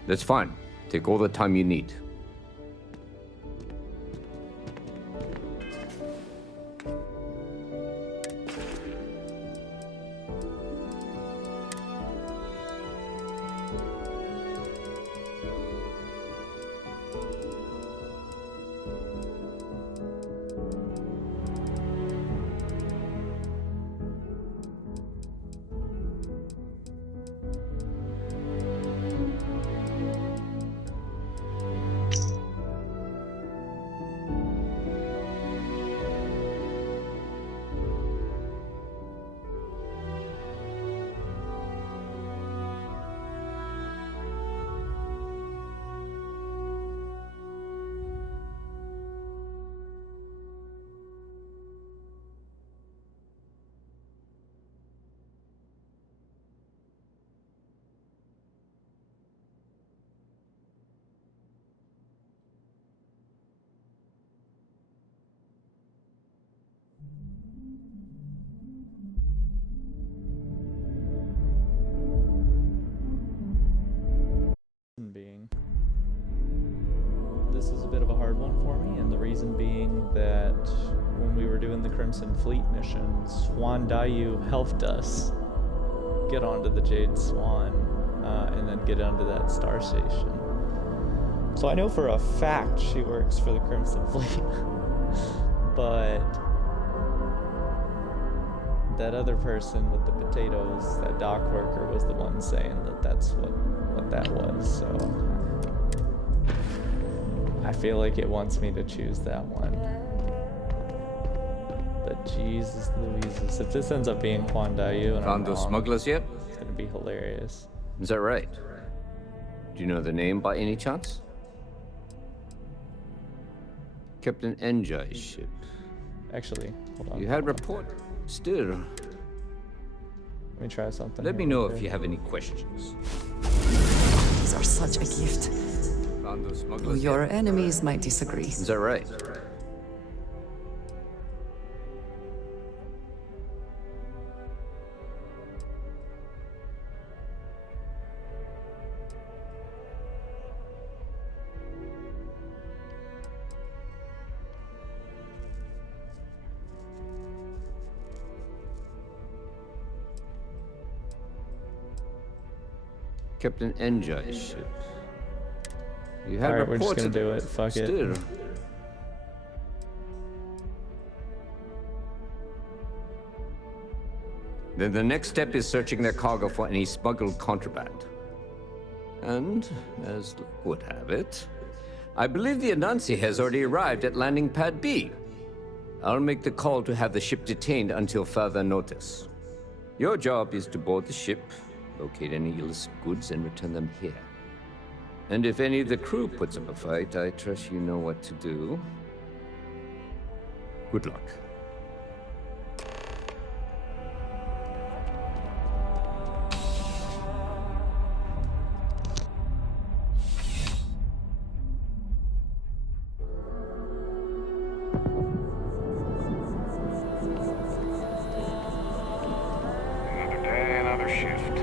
That's fine. Take all the time you need. Being. This is a bit of a hard one for me, and the reason being that when we were doing the Crimson Fleet missions, Juan Dayu helped us get onto the Jade Swan and then get onto that star station. So I know for a fact she works for the Crimson Fleet, but that other person with the potatoes, that dock worker, was the one saying that that's what that was, so I feel like it wants me to choose that one. But Jesus Louises, if this ends up being Quan Dayu and Found I'm those wrong, smugglers yet? it's gonna be hilarious. Is that right? Do you know the name by any chance? Captain Enjai's ship. Actually, hold on. You had report. Still. Let me try something. Let here me know real if quick. you have any questions. These are such a gift. Found those Though smugglers your yet? enemies might disagree. Is that right? Captain Enjai's ship. You had Alright, we're just reports gonna of do it. Fuck it. Still. Then the next step is searching their cargo for any smuggled contraband. And, as luck would have it, I believe the Anansi has already arrived at landing pad B. I'll make the call to have the ship detained until further notice. Your job is to board the ship, locate any illicit goods, and return them here. And if any of the crew puts up a fight, I trust you know what to do. Good luck. Another day, another shift.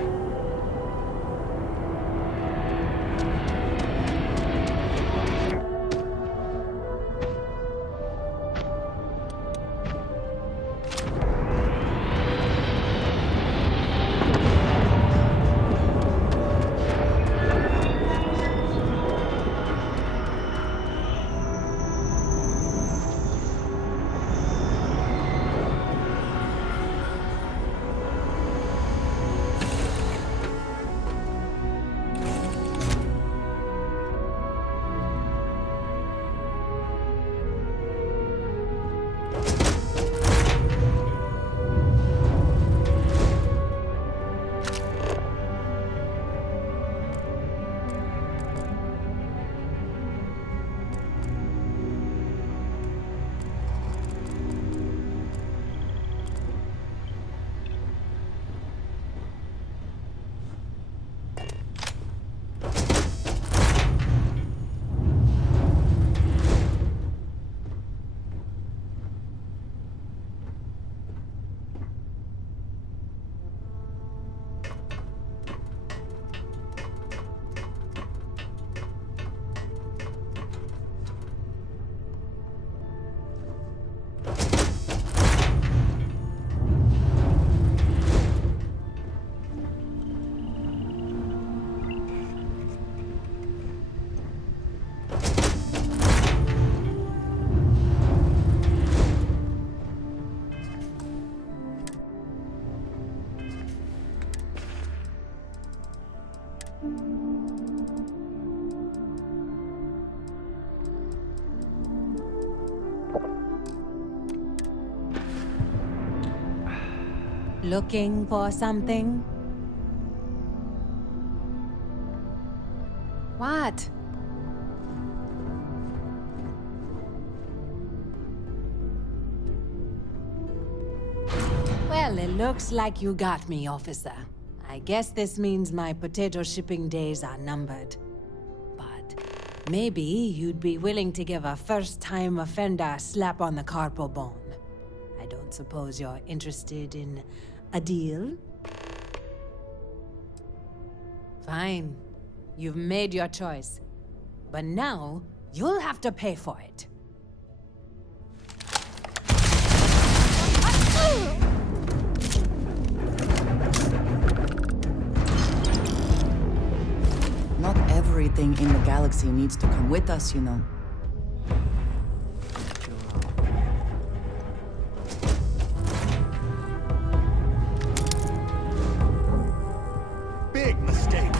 Looking for something? What? Well, it looks like you got me, officer. I guess this means my potato shipping days are numbered. But maybe you'd be willing to give a first-time offender a slap on the carpal bone. I don't suppose you're interested in a deal? Fine. You've made your choice. But now, you'll have to pay for it. Not everything in the galaxy needs to come with us, you know. Big mistake.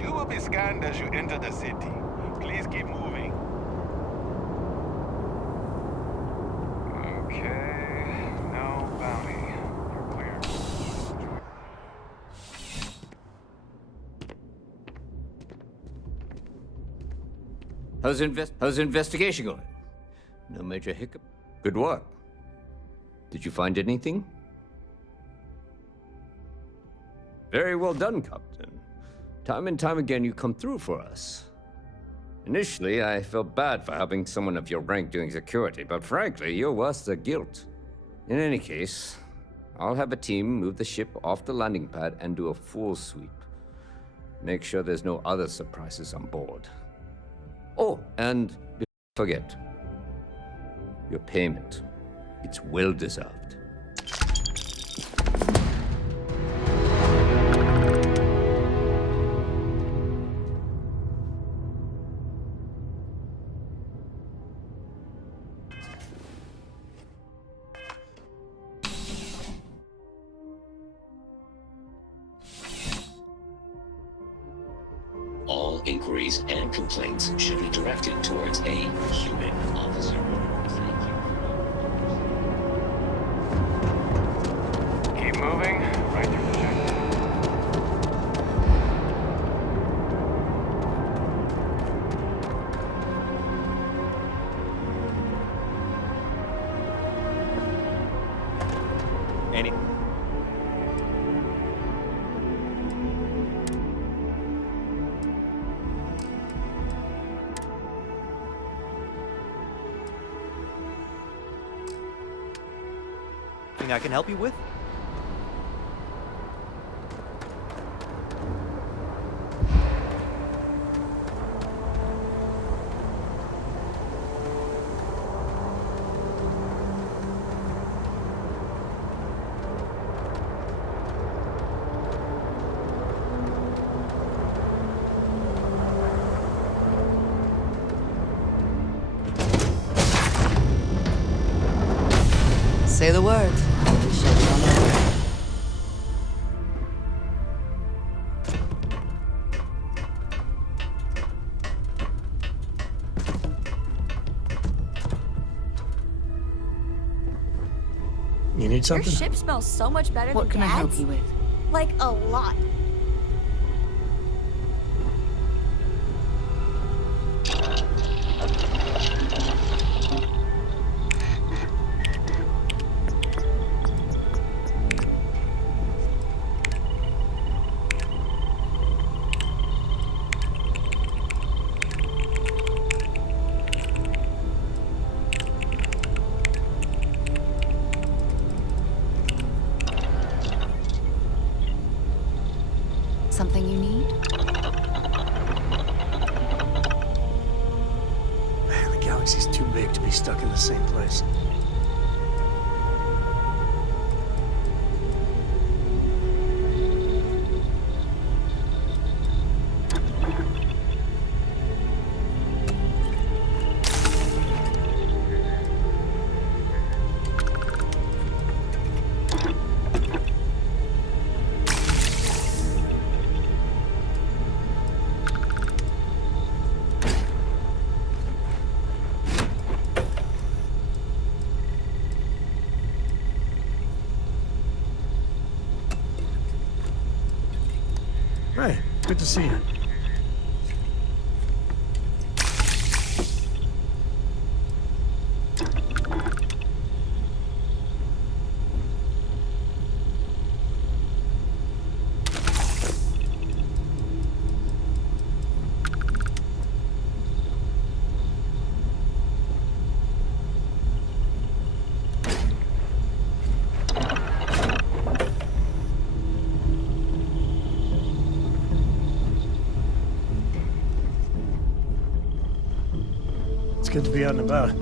You will be scanned as you enter the city. Please keep moving. Okay, no bounty. You're clear. How's the investigation going? No major hiccup? Good work. Did you find anything? Very well done, Captain. Time and time again, you come through for us. Initially, I felt bad for having someone of your rank doing security, but frankly, you're worse than guilt. In any case, I'll have a team move the ship off the landing pad and do a full sweep. Make sure there's no other surprises on board. Oh, and before I forget, your payment. It's well deserved. All inquiries and complaints should be directed towards a human officer. Thank you. Keep moving. Right through the check. Any? Anything I can help you with? Say the word. The ship's on our way. You need Your something? ship smells so much better What than can I help Dad's. you with? Like, a lot. Something you need? Man, the galaxy's too big to be stuck in the same place. Hey, good to see you. It's good to be out and about.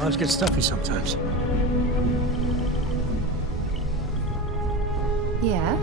Lives get stuffy sometimes. Yeah?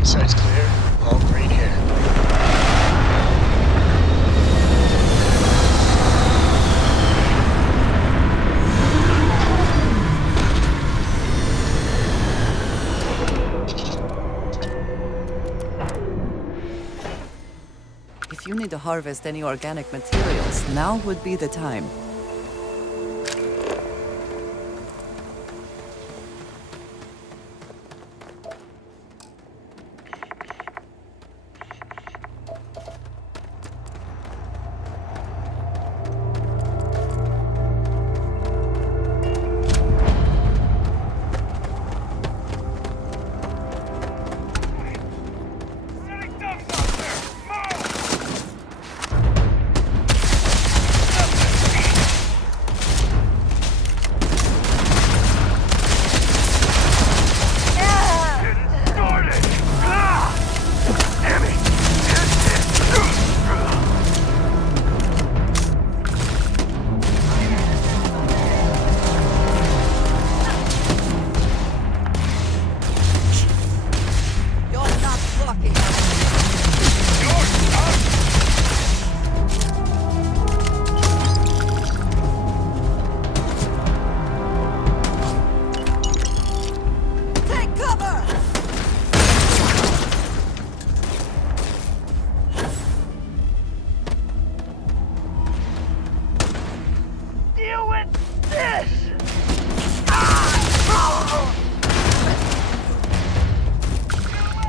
Landing site's clear. All green here. If you need to harvest any organic materials, now would be the time.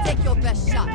Take your best shot.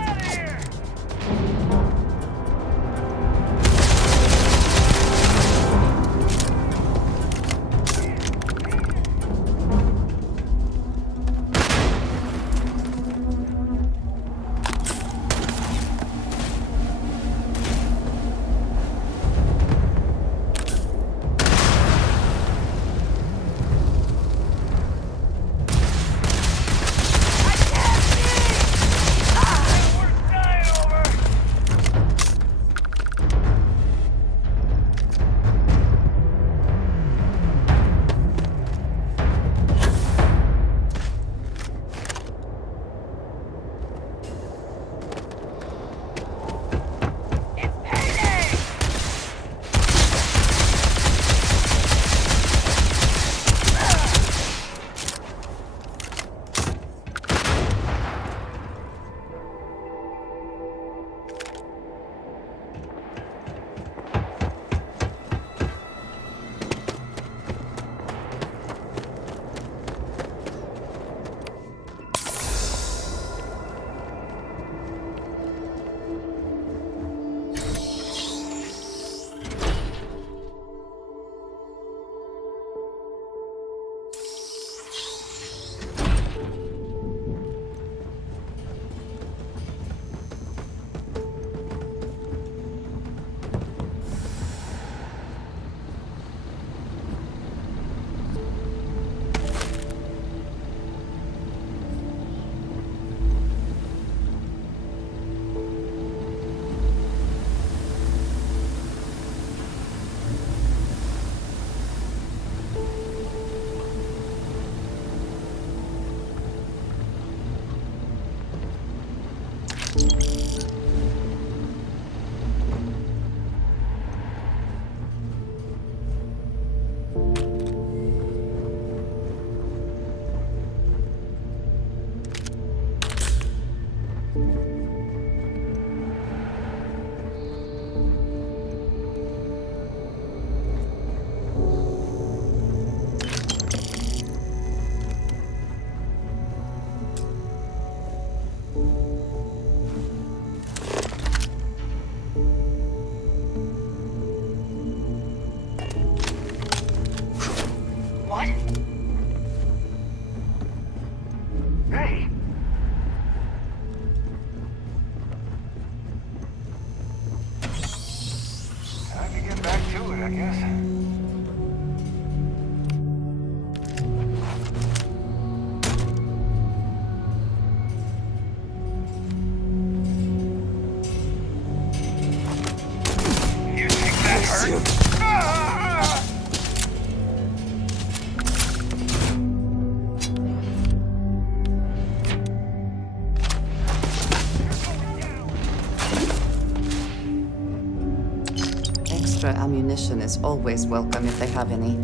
extra ammunition is always welcome if they have any.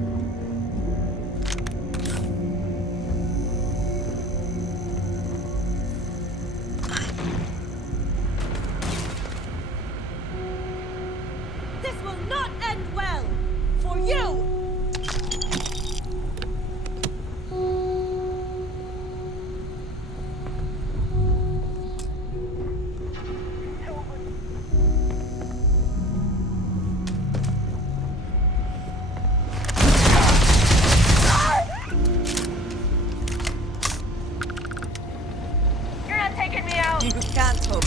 This will not end well! For you! You're not taking me out! You can't hope.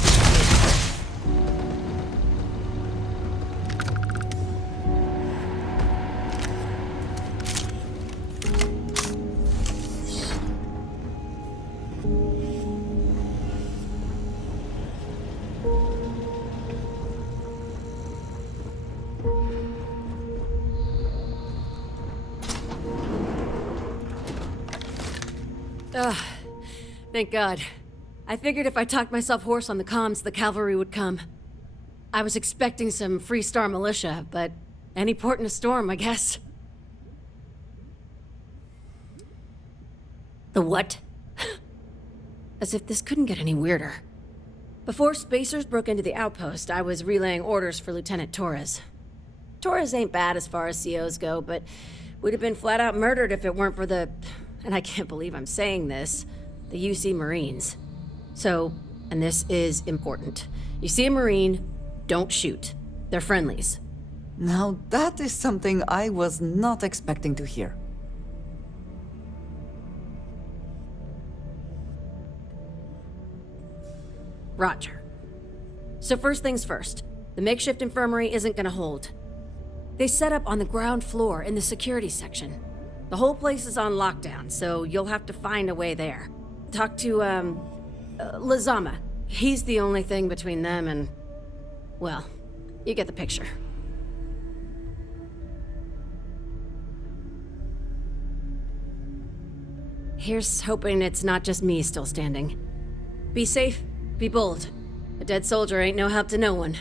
Ugh. Thank God. I figured if I talked myself hoarse on the comms, the cavalry would come. I was expecting some Freestar militia, but any port in a storm, I guess. The what? As if this couldn't get any weirder. Before Spacers broke into the outpost, I was relaying orders for Lieutenant Torres. Torres ain't bad as far as COs go, but we'd have been flat out murdered if it weren't for the... and I can't believe I'm saying this, the UC Marines. So, and this is important. You see a Marine, don't shoot. They're friendlies. Now that is something I was not expecting to hear. Roger. So first things first, the makeshift infirmary isn't gonna hold. They set up on the ground floor in the security section. The whole place is on lockdown, so you'll have to find a way there. Talk to, Lazama. He's the only thing between them and... well, you get the picture. Here's hoping it's not just me still standing. Be safe, be bold. A dead soldier ain't no help to no one.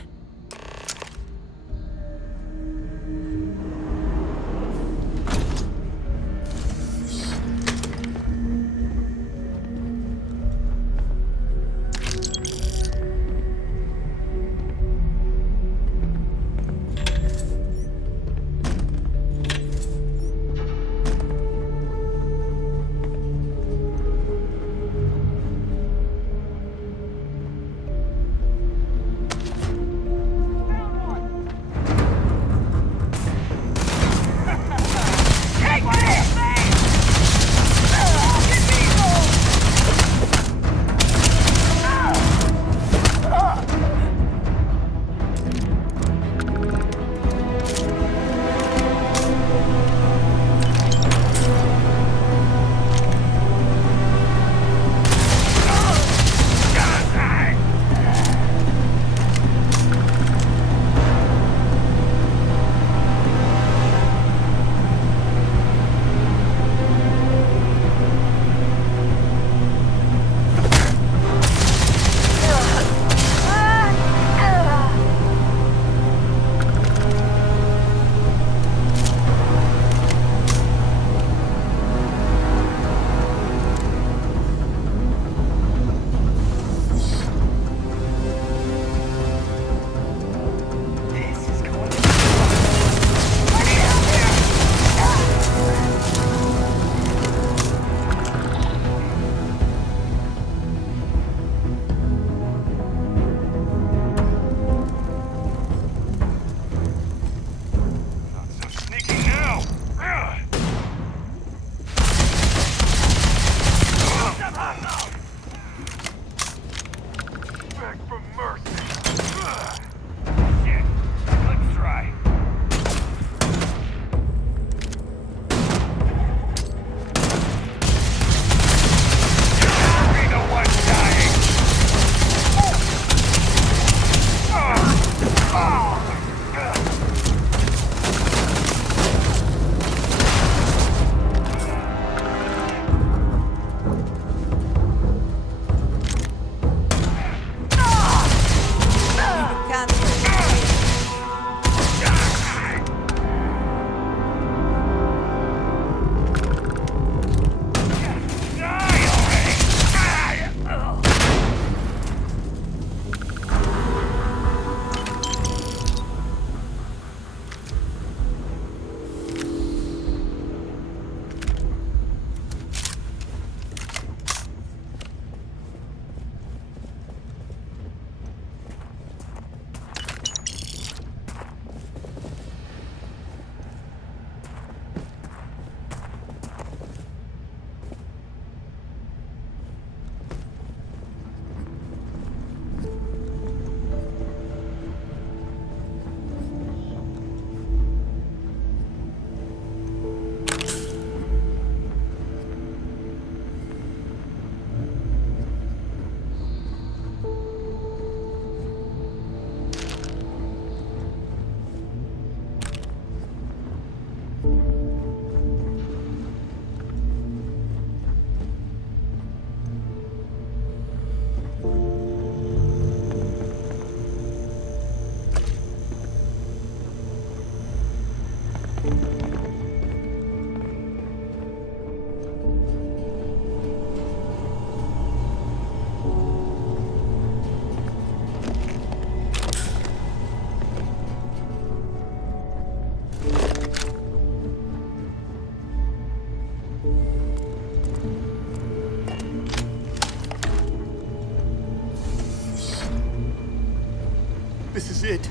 This is it.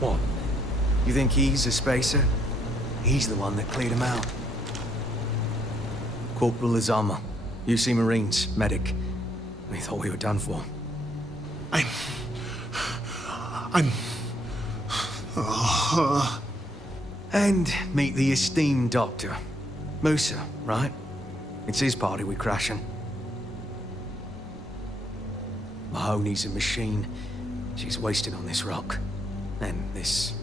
What? You think he's a spacer? He's the one that cleared him out. Corporal Azama, UC Marines, medic. We thought we were done for. And meet the esteemed doctor. Musa, right? It's his party we're crashing. Mahoney's a machine. She's wasted on this rock. And this...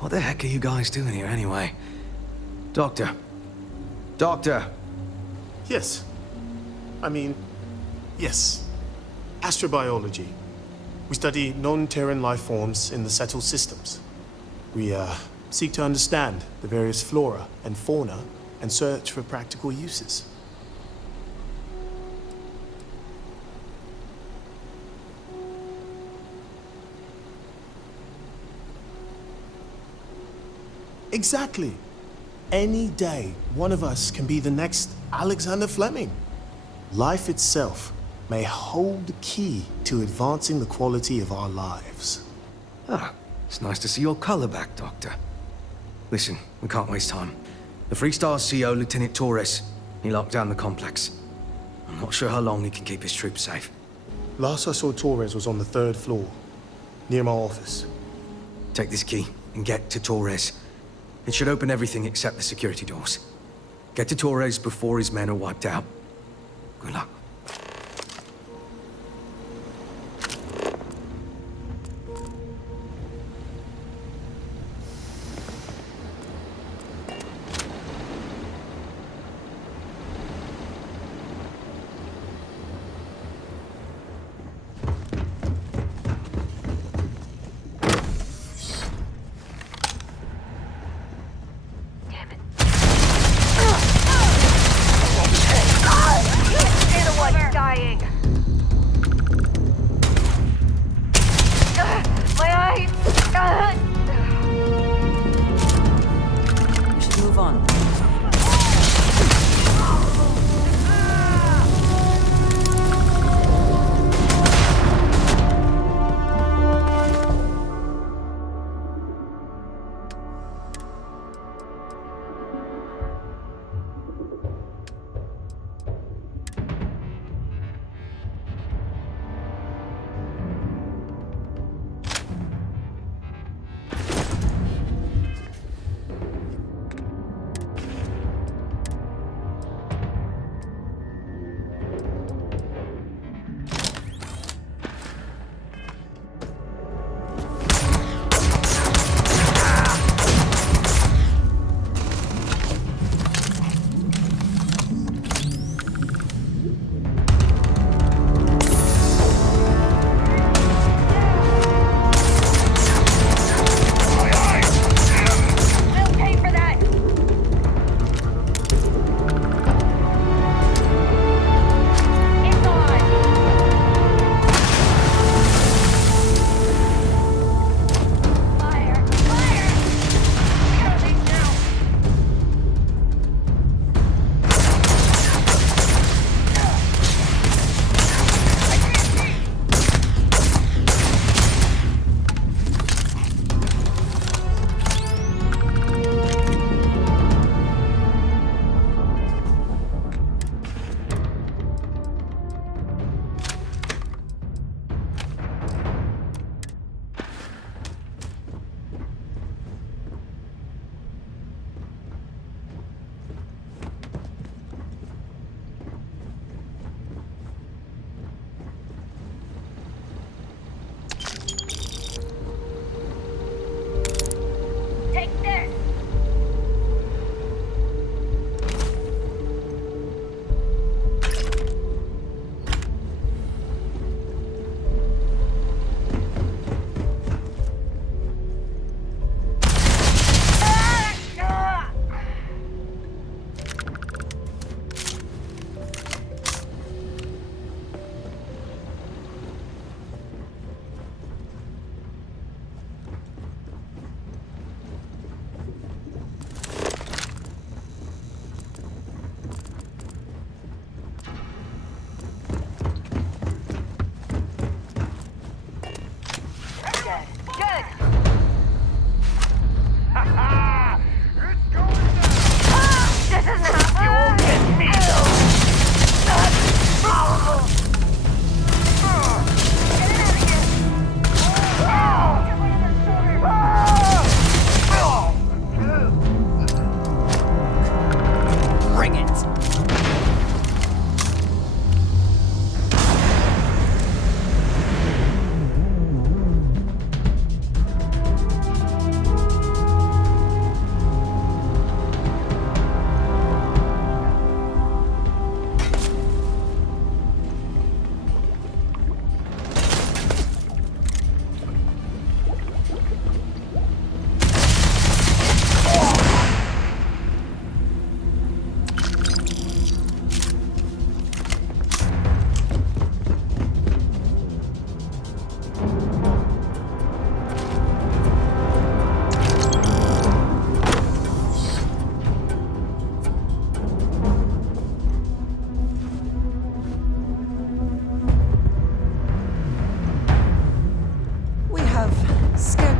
what the heck are you guys doing here anyway? Doctor. Doctor! Yes. Yes. Astrobiology. We study non-Terran life forms in the settled systems. We seek to understand the various flora and fauna and search for practical uses. Exactly. Any day, one of us can be the next Alexander Fleming. Life itself may hold the key to advancing the quality of our lives. Ah, it's nice to see your color back, Doctor. Listen, we can't waste time. The Freestar's CO, Lieutenant Torres, he locked down the complex. I'm not sure how long he can keep his troops safe. Last I saw Torres was on the 3rd floor, near my office. Take this key and get to Torres. It should open everything except the security doors. Get to Torres before his men are wiped out. Good luck. Stand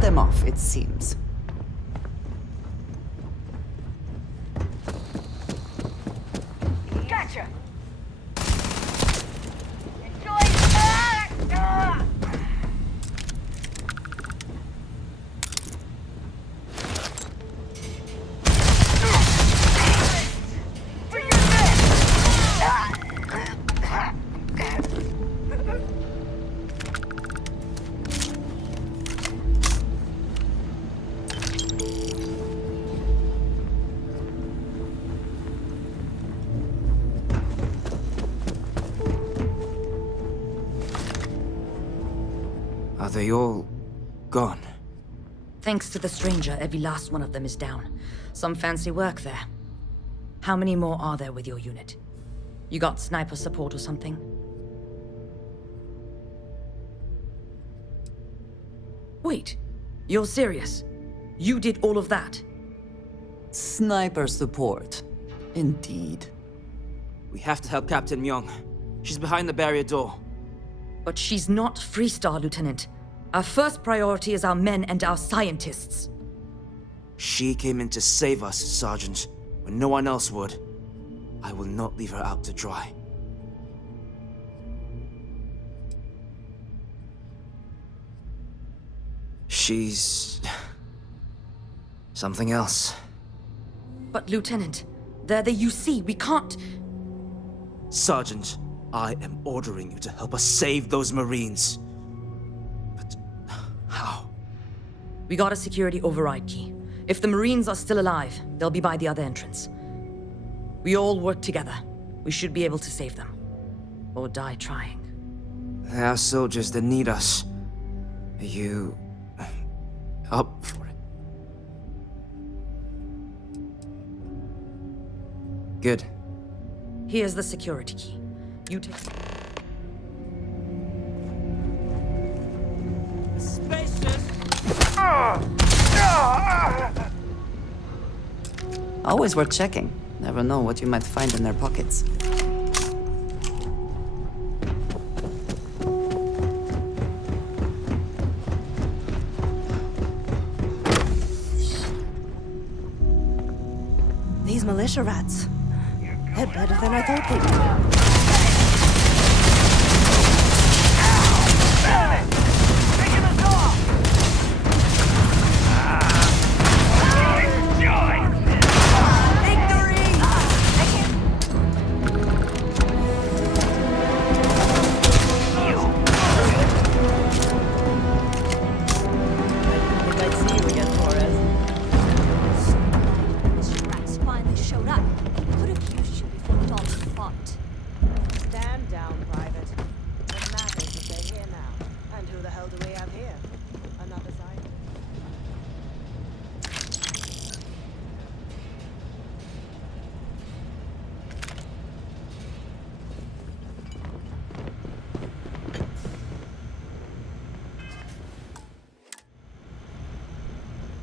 them off, it seems. Gotcha! Are they all gone? Thanks to the stranger, every last one of them is down. Some fancy work there. How many more are there with your unit? You got sniper support or something? Wait, you're serious? You did all of that? Sniper support. Indeed. We have to help Captain Myung. She's behind the barrier door. But she's not Freestar, Lieutenant. Our first priority is our men and our scientists. She came in to save us, Sergeant, when no one else would. I will not leave her out to dry. She's... something else. But Lieutenant, they're the UC. We can't... Sergeant, I am ordering you to help us save those Marines. But how? We got a security override key. If the Marines are still alive, they'll be by the other entrance. We all work together. We should be able to save them. Or die trying. There are soldiers that need us. Are you... up for it? Good. Here's the security key. You take... Always worth checking. Never know what you might find in their pockets. These militia rats. They're better than I thought they'd be.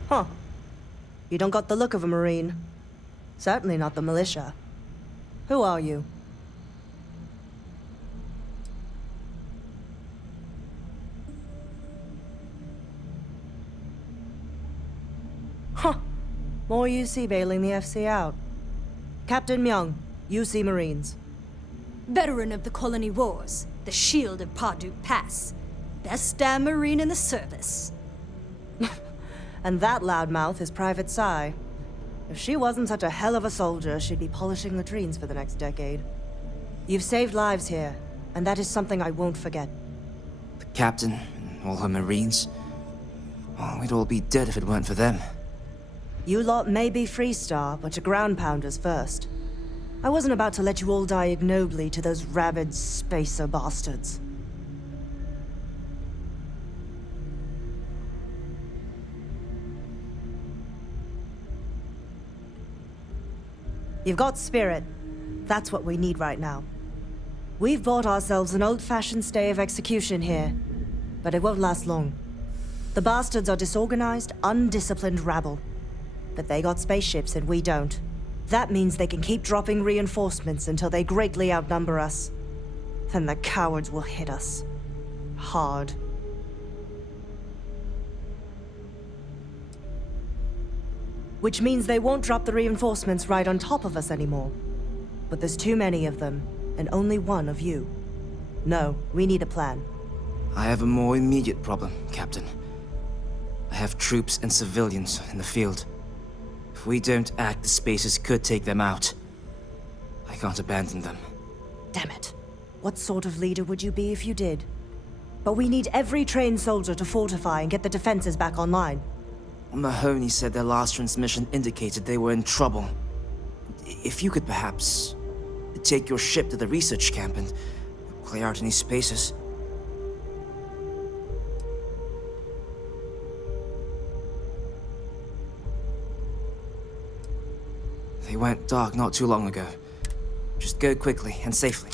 Huh. You don't got the look of a Marine. Certainly not the militia. Who are you? Huh. More UC bailing the FC out. Captain Myung, UC Marines. Veteran of the Colony Wars, the shield of Parduk Pass. Best damn Marine in the service. And that loudmouth is Private Psy. If she wasn't such a hell of a soldier, she'd be polishing latrines for the next decade. You've saved lives here, and that is something I won't forget. The captain and all her Marines. Oh, we'd all be dead if it weren't for them. You lot may be Freestar, but you're ground pounders first. I wasn't about to let you all die ignobly to those rabid spacer bastards. You've got spirit. That's what we need right now. We've bought ourselves an old-fashioned stay of execution here, but it won't last long. The bastards are disorganized, undisciplined rabble. But they got spaceships and we don't. That means they can keep dropping reinforcements until they greatly outnumber us. Then the cowards will hit us. Hard. Which means they won't drop the reinforcements right on top of us anymore. But there's too many of them, and only one of you. No, we need a plan. I have a more immediate problem, Captain. I have troops and civilians in the field. If we don't act, the Spacers could take them out. I can't abandon them. Damn it. What sort of leader would you be if you did? But we need every trained soldier to fortify and get the defenses back online. Mahoney said their last transmission indicated they were in trouble. If you could perhaps take your ship to the research camp and clear out any Spacers. They went dark not too long ago. Just go quickly and safely.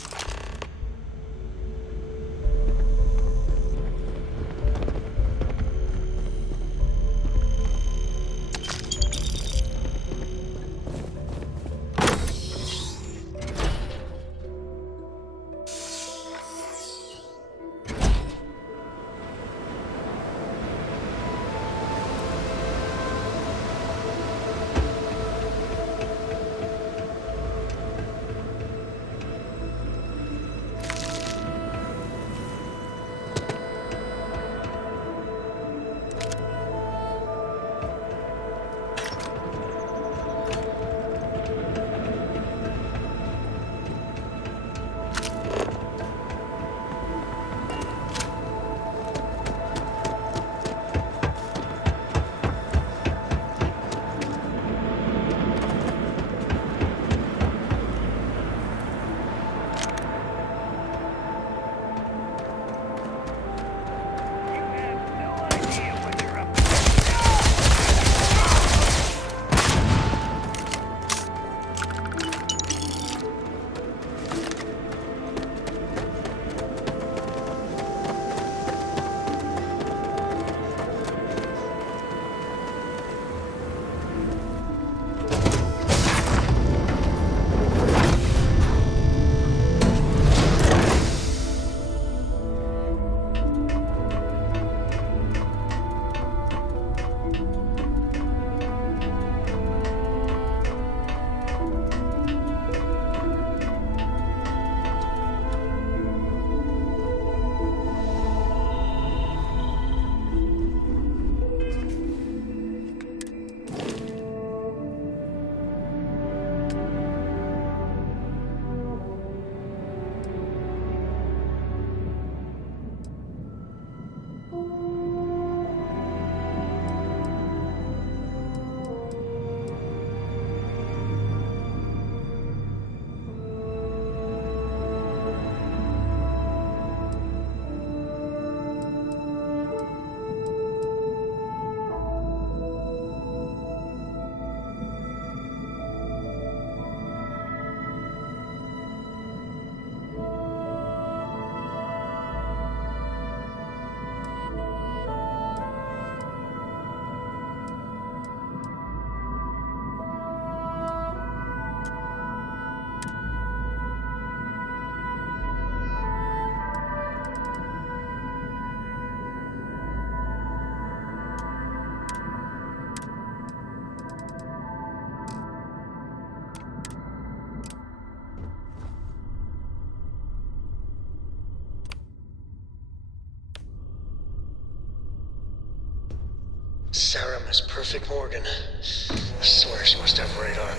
Sarah is perfect, Morgan. I swear she must have radar.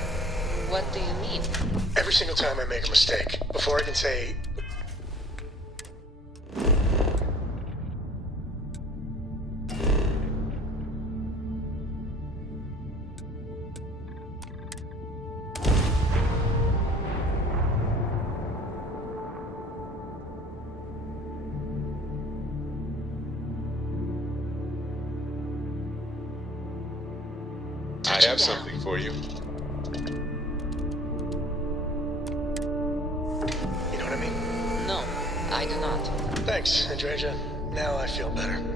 What do you mean? Every single time I make a mistake, before I can say... I have something for you. You know what I mean? No, I do not. Thanks, Andreja. Now I feel better.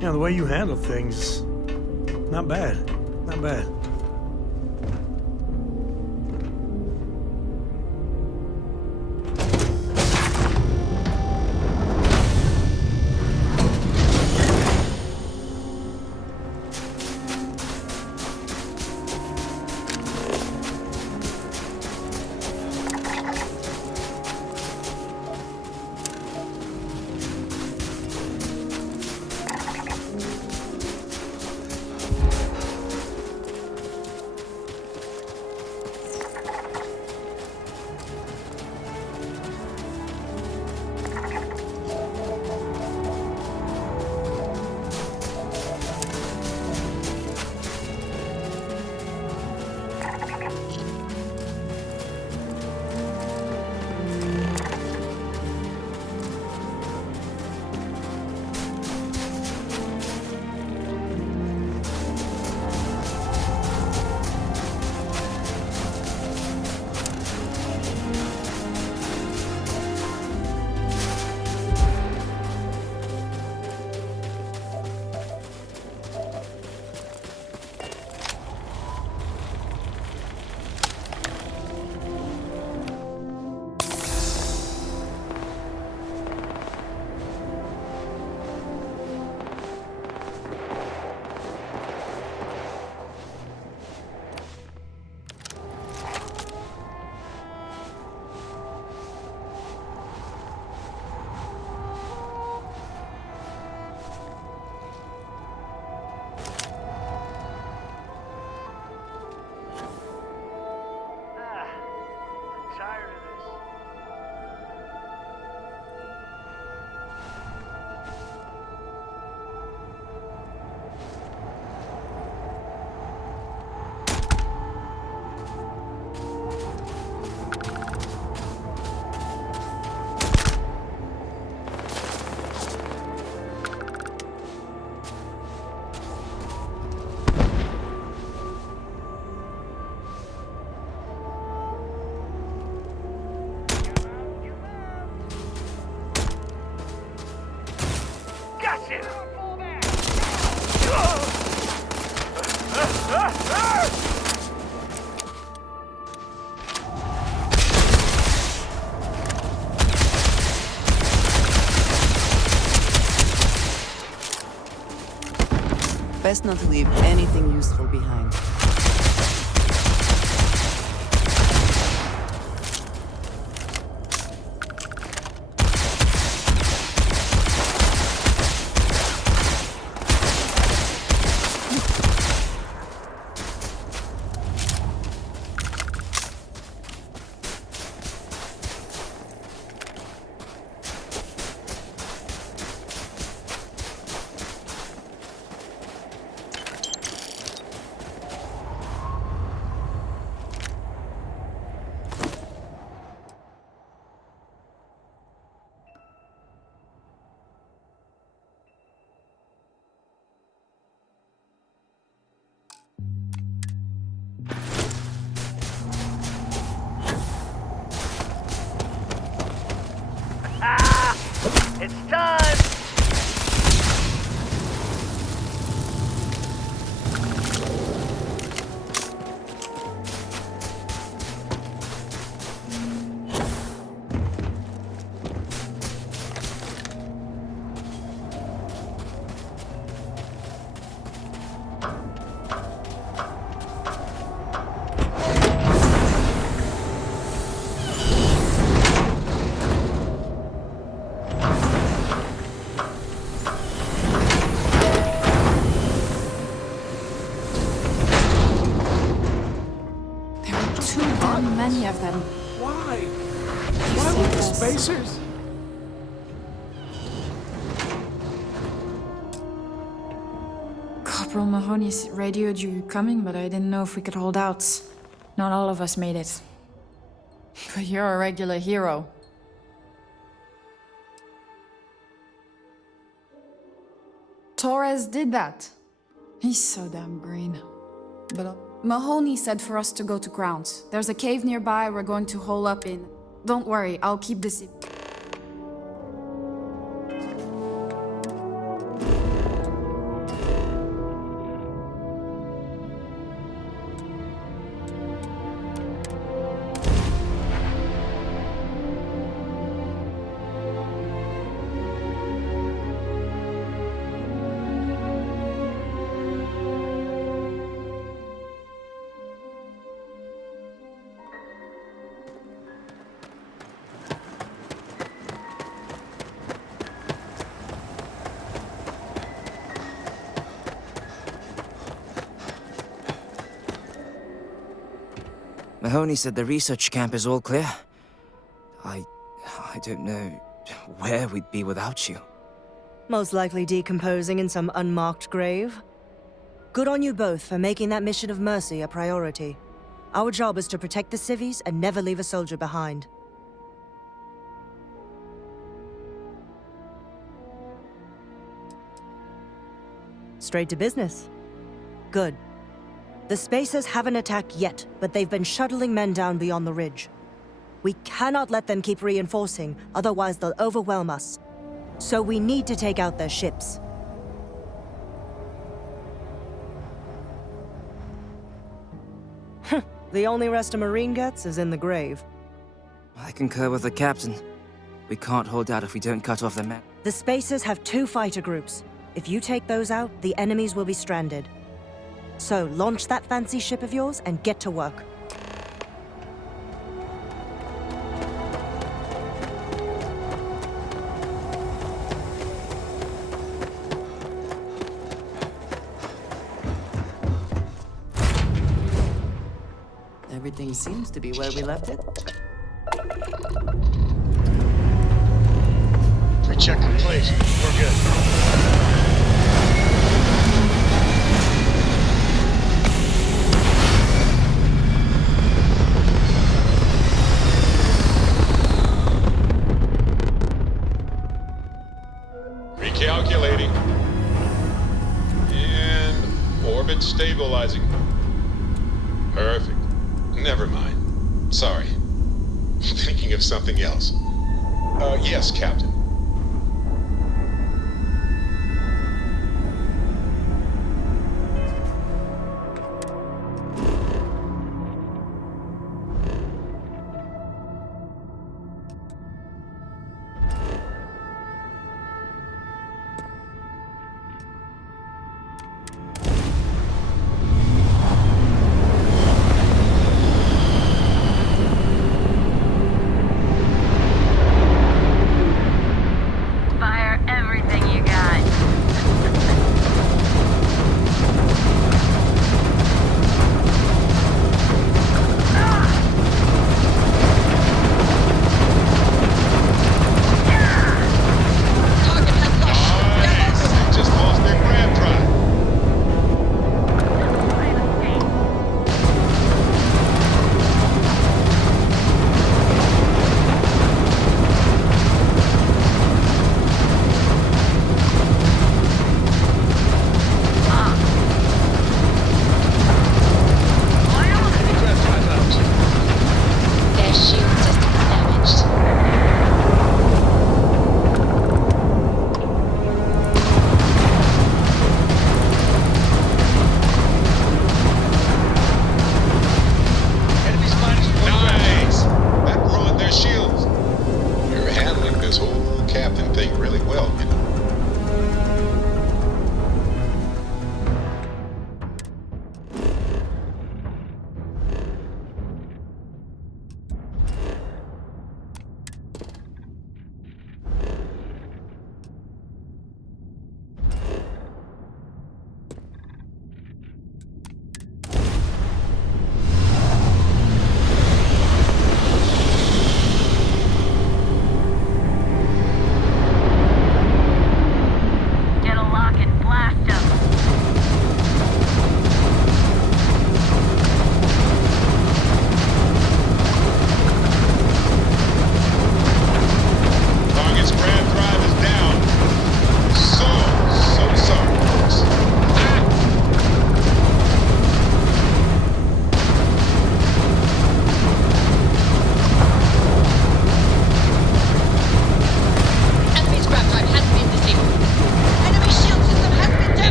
Yeah, the way you handle things, not bad. Not bad. Best not to leave anything useful behind. It's time! Many of them. Why? Why with the spacers? Corporal Mahoney's radioed you coming, but I didn't know if we could hold out. Not all of us made it. But you're a regular hero. Torres did that. He's so damn green. But Mahoney said for us to go to ground. There's a cave nearby we're going to hole up in. Don't worry, I'll keep this... Mahoney said the research camp is all clear. I don't know where we'd be without you. Most likely decomposing in some unmarked grave. Good on you both for making that mission of mercy a priority. Our job is to protect the civvies and never leave a soldier behind. Straight to business. Good. The Spacers haven't attacked yet, but they've been shuttling men down beyond the ridge. We cannot let them keep reinforcing, otherwise they'll overwhelm us. So we need to take out their ships. The only rest a Marine gets is in the grave. I concur with the captain. We can't hold out if we don't cut off their men. The Spacers have 2 fighter groups. If you take those out, the enemies will be stranded. So, launch that fancy ship of yours and get to work. Everything seems to be where we left it. Pre-check complete. We're good. Recalculating. And orbit stabilizing. Perfect. Never mind. Sorry. Thinking of something else. Yes, Captain.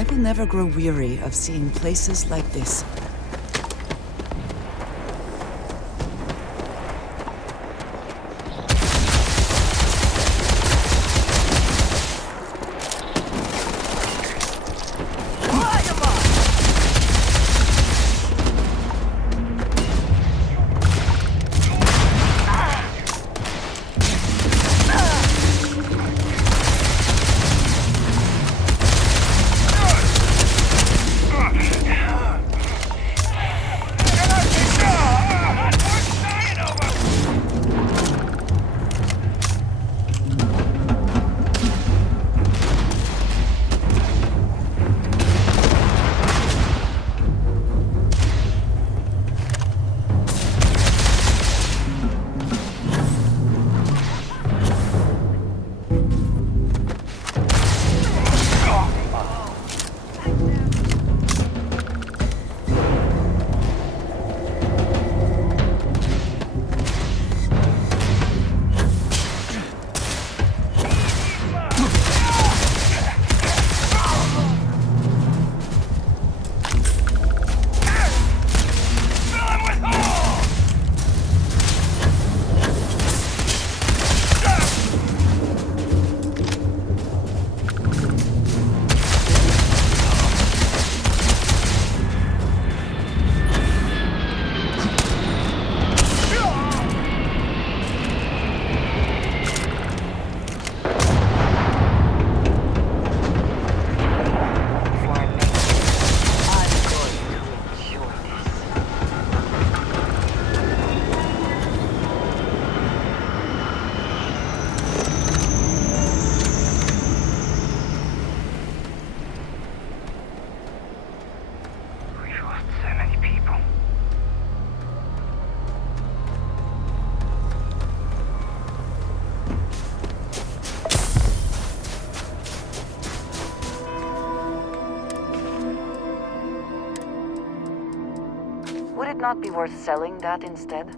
I will never grow weary of seeing places like this. Would it not be worth selling that instead?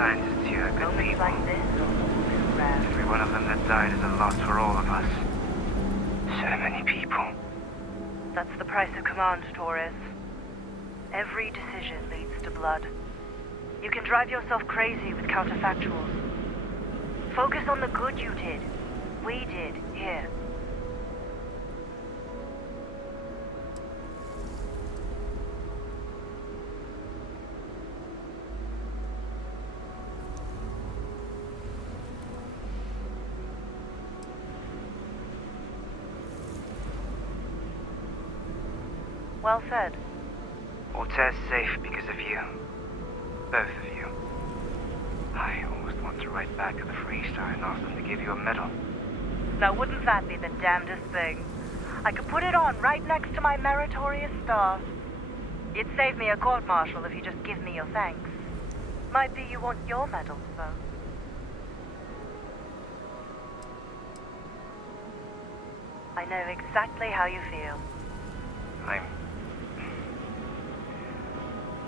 scientists here are good Moments people. like this are too rare. Every one of them that died is a loss for all of us. So many people. That's the price of command, Torres. Every decision leads to blood. You can drive yourself crazy with counterfactuals. Focus on the good you did. We did, here. Well said. Ortez safe because of you. Both of you. I almost want to write back to the Freestar and ask them to give you a medal. Now, wouldn't that be the damnedest thing? I could put it on right next to my meritorious star. You'd save me a court-martial if you just give me your thanks. Might be you want your medals, though. I know exactly how you feel.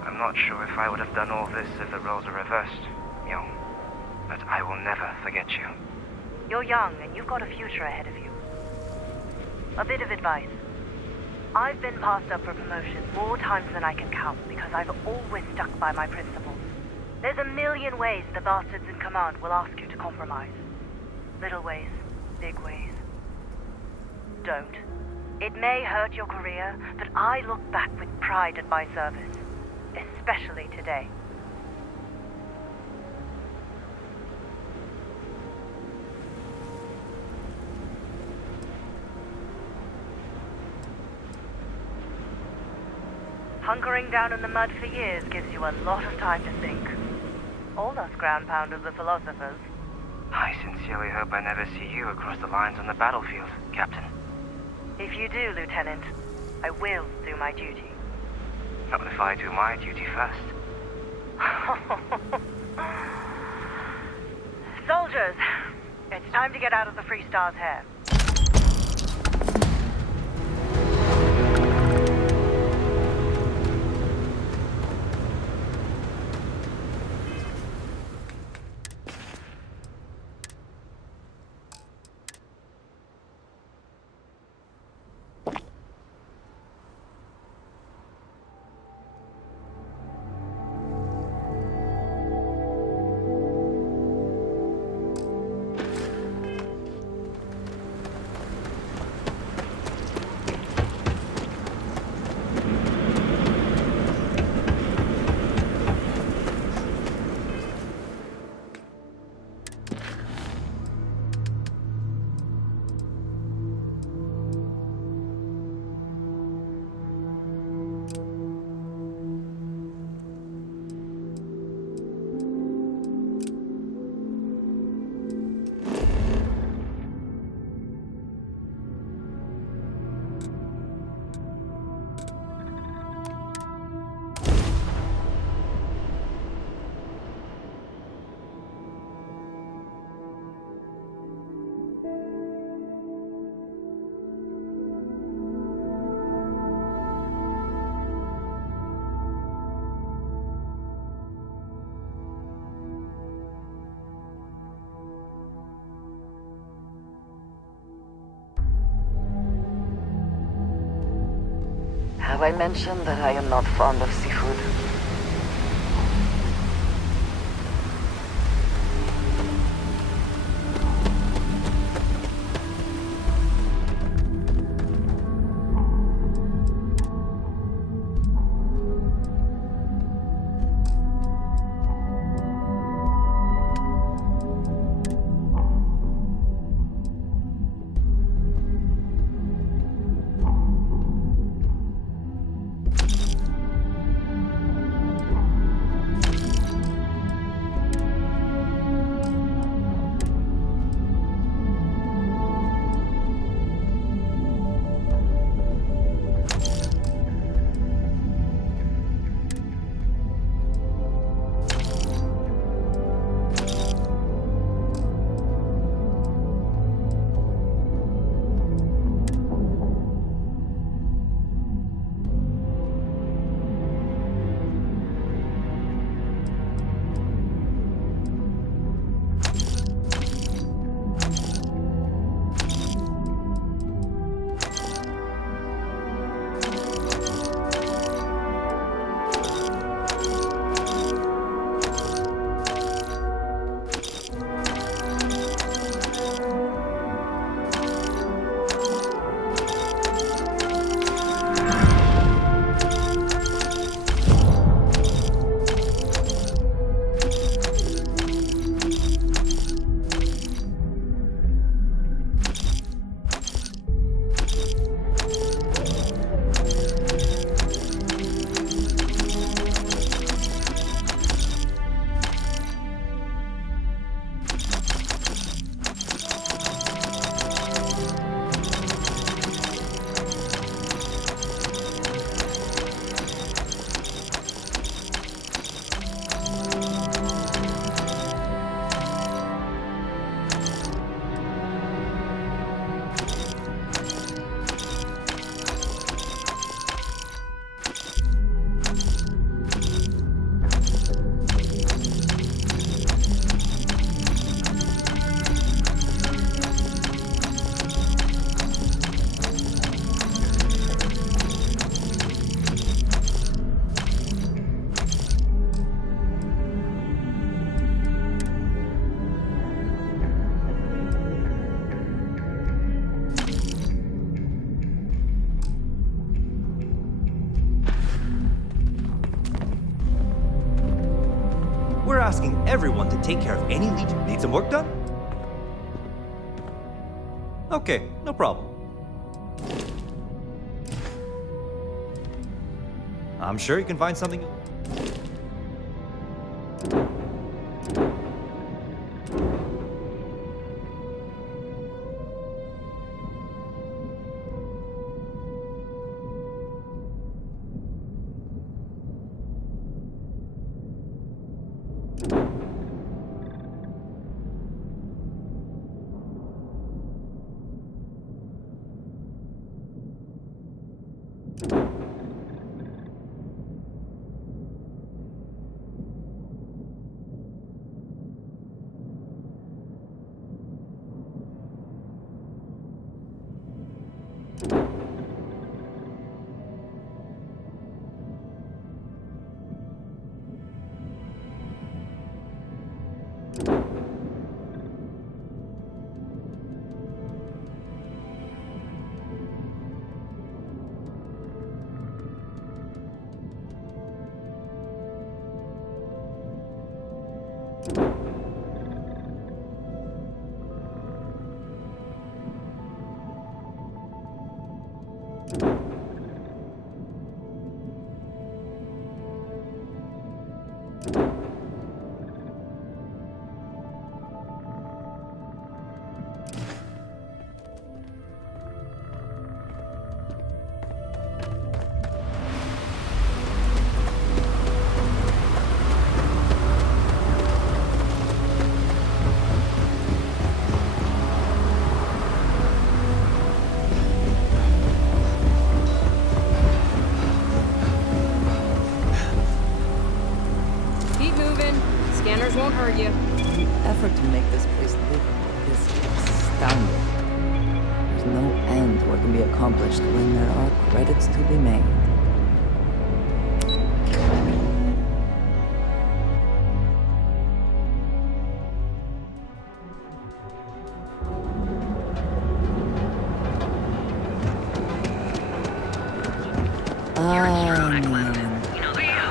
I'm not sure if I would have done all this if the roles were reversed, Myo. But I will never forget you. You're young, and you've got a future ahead of you. A bit of advice. I've been passed up for promotion more times than I can count because I've always stuck by my principles. There's a million ways the bastards in command will ask you to compromise. Little ways, big ways. Don't. It may hurt your career, but I look back with pride at my service. Especially today. Hunkering down in the mud for years gives you a lot of time to think. All us ground pounders are philosophers. I sincerely hope I never see you across the lines on the battlefield, Captain. If you do, Lieutenant, I will do my duty. Not if I do my duty first. Soldiers, it's time to get out of the Free Star's hair. Have I mentioned that I am not fond of seafood? We're asking everyone to take care of any Legion. Need some work done? Okay, no problem. I'm sure you can find something. Keep moving. Scanners won't hurt you. The effort to make this place livable is astounding. There's no end to what can be accomplished when there are credits to be made.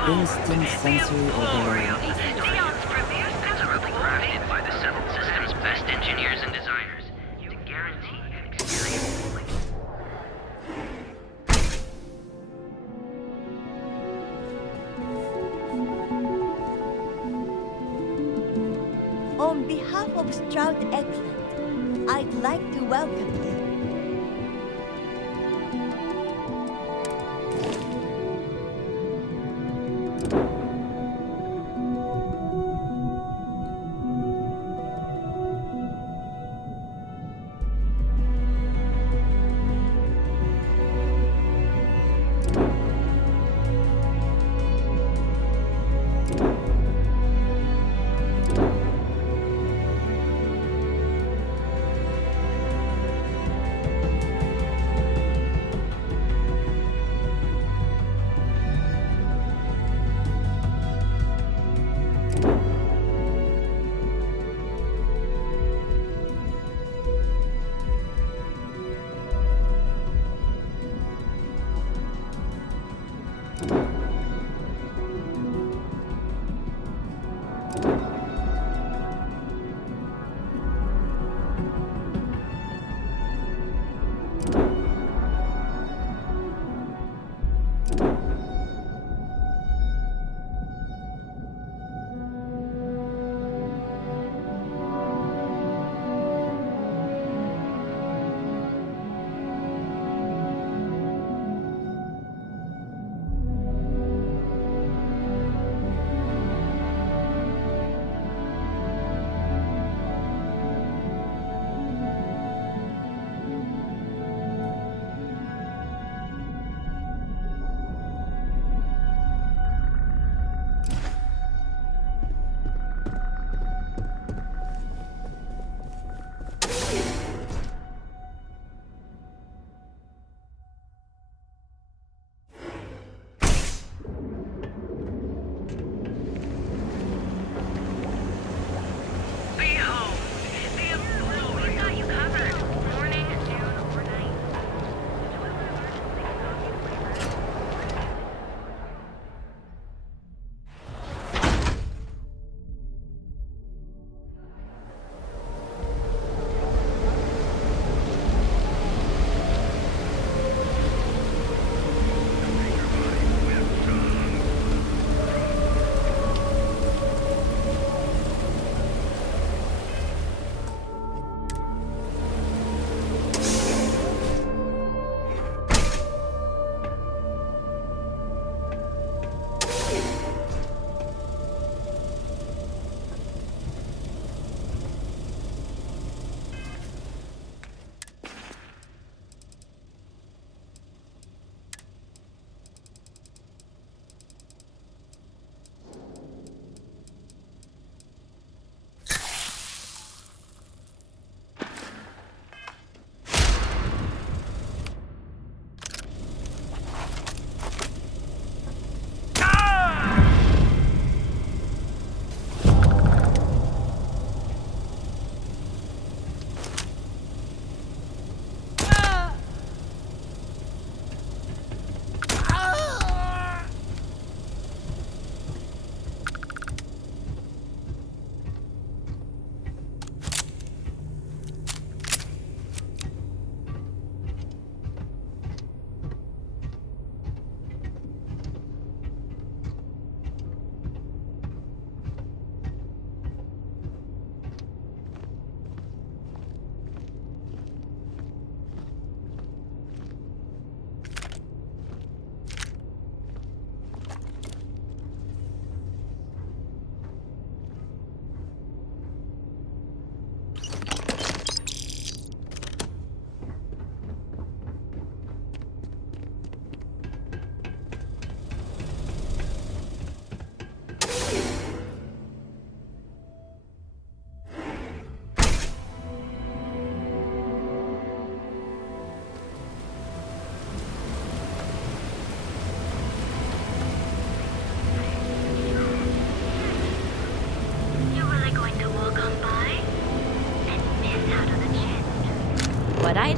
Instant sensory overload. Crafted by the settled system's best engineers and designers to guarantee an experience. On behalf of Stroud Eklund, I'd like to welcome you.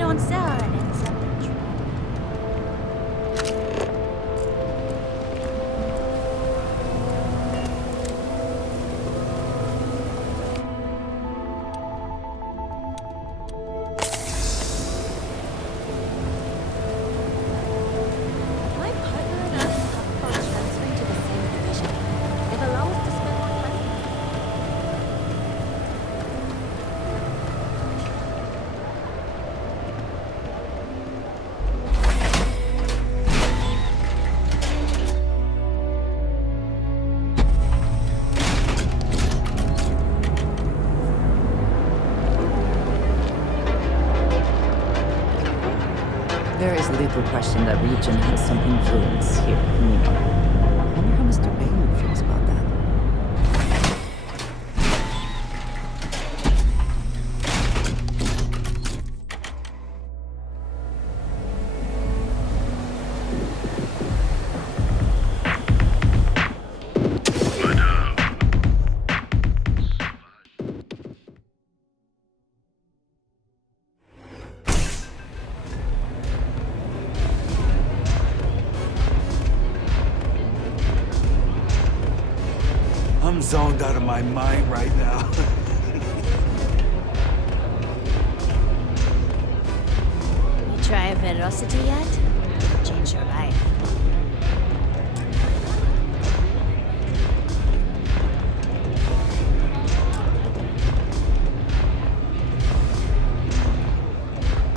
don't sell an except My partner and I talked about transferring to the same division. They've allowed us to spend more time. There is little question that region has some influence here in New York. I wonder how Mr. Baywood feels about that. I'm zoned out of my mind right now. You try a velocity yet? It'll change your life.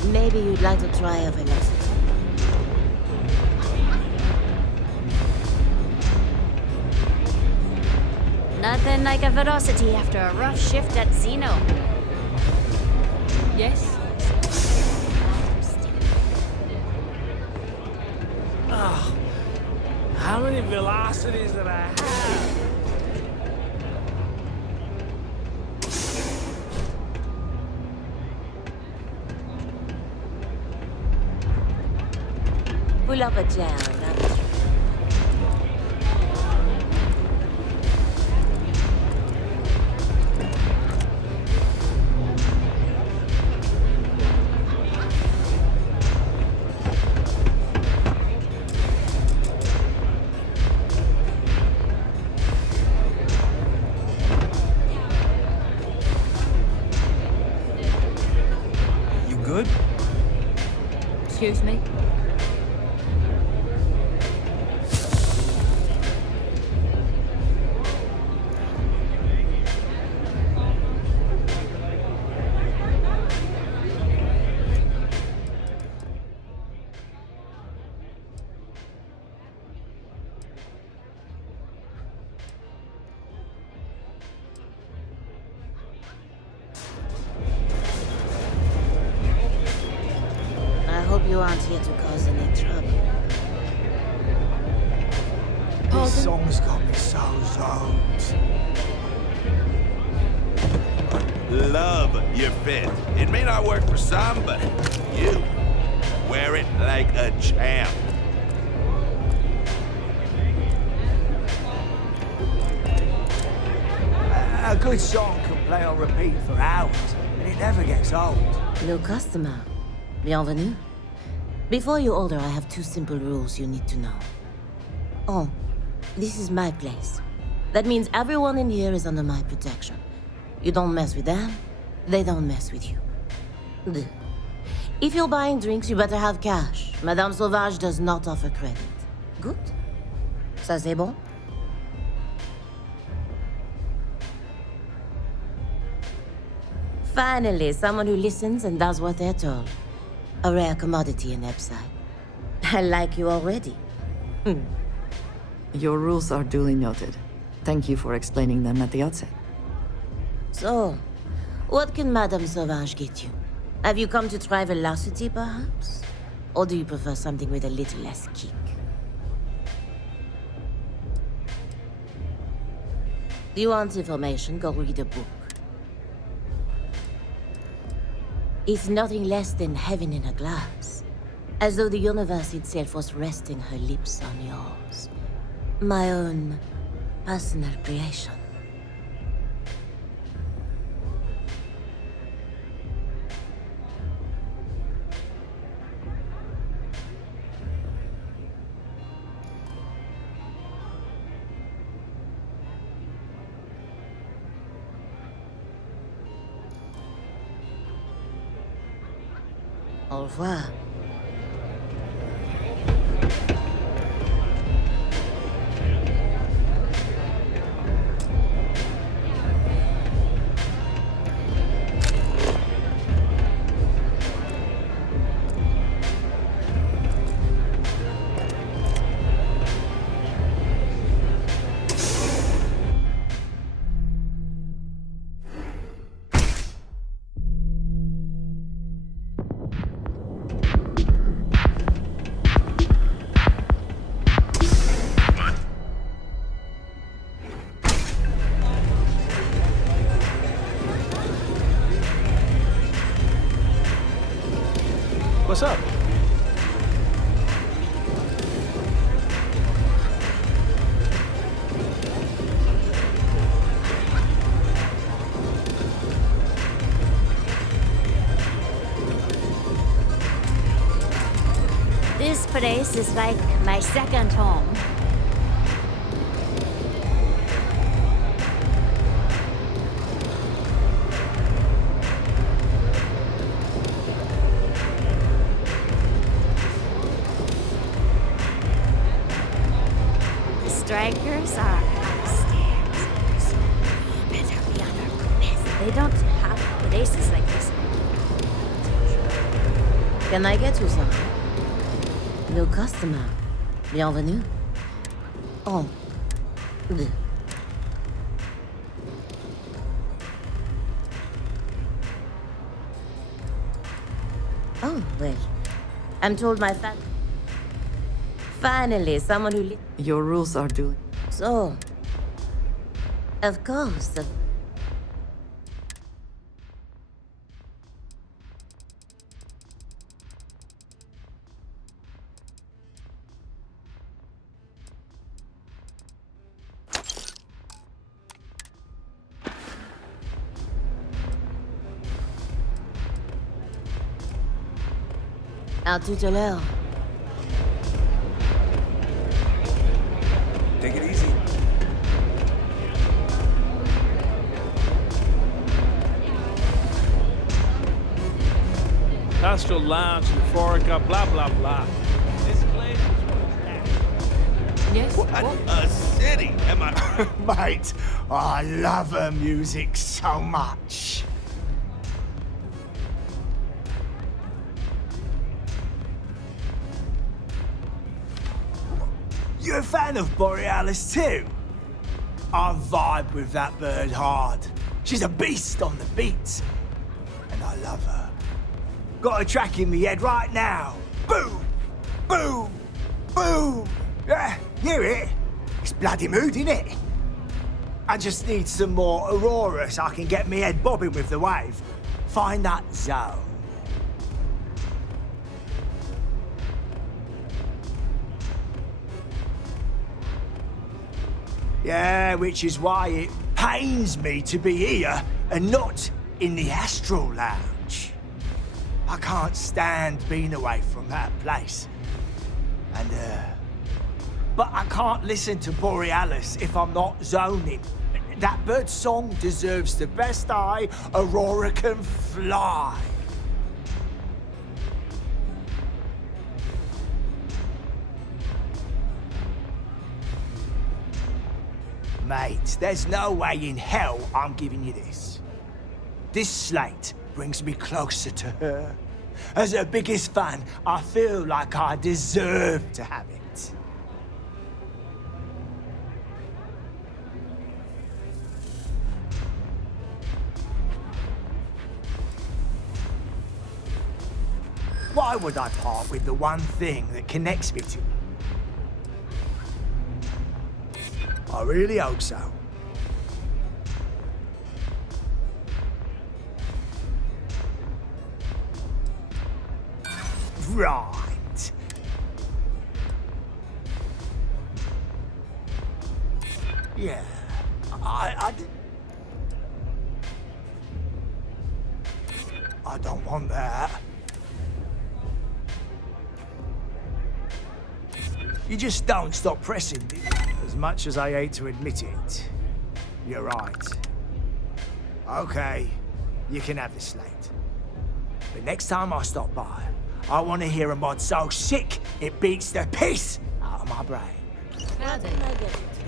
Maybe you'd like to try a velocity. Nothing like a velocity after a rough shift at Xeno. Yes? Oh, how many velocities did I have? Pull up a jam. You good? Excuse me? I hope you aren't here to cause any trouble. This song's got me so zoned. Love your fit. It may not work for some, but you wear it like a champ. A good song can play on repeat for hours, and it never gets old. New customer. Bienvenue. Before you order, I have two simple rules you need to know. Oh, this is my place. That means everyone in here is under my protection. You don't mess with them, they don't mess with you. Deux. If you're buying drinks, you better have cash. Madame Sauvage does not offer credit. Good? Ça c'est bon? Finally, someone who listens and does what they're told. A rare commodity in Epside. I like you already. Your rules are duly noted. Thank you for explaining them at the outset. So, what can Madame Sauvage get you? Have you come to try velocity, perhaps? Or do you prefer something with a little less kick? Do you want information? Go read a book. It's nothing less than heaven in a glass. As though the universe itself was resting her lips on yours. My own personal creation. Au revoir. What's up? This place is like my second home. The strikers are upstairs, so we better be on our best. They don't have places like this. Can I get you something? New customer. Bienvenue. Oh. Bleh. Oh, well. I'm told my Finally, someone who Your rules are duly. So, of course. À tout à l'heure. Take it easy. Astral Lounge, Euphorica, blah, blah, blah. This place is what it's at. Yes? What a city, am I? Mate, I love her music so much. You're a fan of Borealis too? I vibe with that bird hard. She's a beast on the beats. And I love her. Got a track in me head right now. Boom! Boom! Boom! Yeah, hear it? It's bloody mood, innit? I just need some more Aurora so I can get me head bobbing with the wave. Find that zone. Yeah, which is why it pains me to be here and not in the Astral Lounge. I can't stand being away from that place. And, but I can't listen to Borealis if I'm not zoning. That bird's song deserves the best eye Aurora can fly. Mate, there's no way in hell I'm giving you this. This slate brings me closer to her. As her biggest fan, I feel like I deserve to have it. Why would I part with the one thing that connects me to her? I really hope so. Right. Yeah, I don't want that. You just don't stop pressing me. As much as I hate to admit it, you're right. Okay, you can have the slate. But next time I stop by, I want to hear a mod so sick it beats the piss out of my brain. What did I get you today?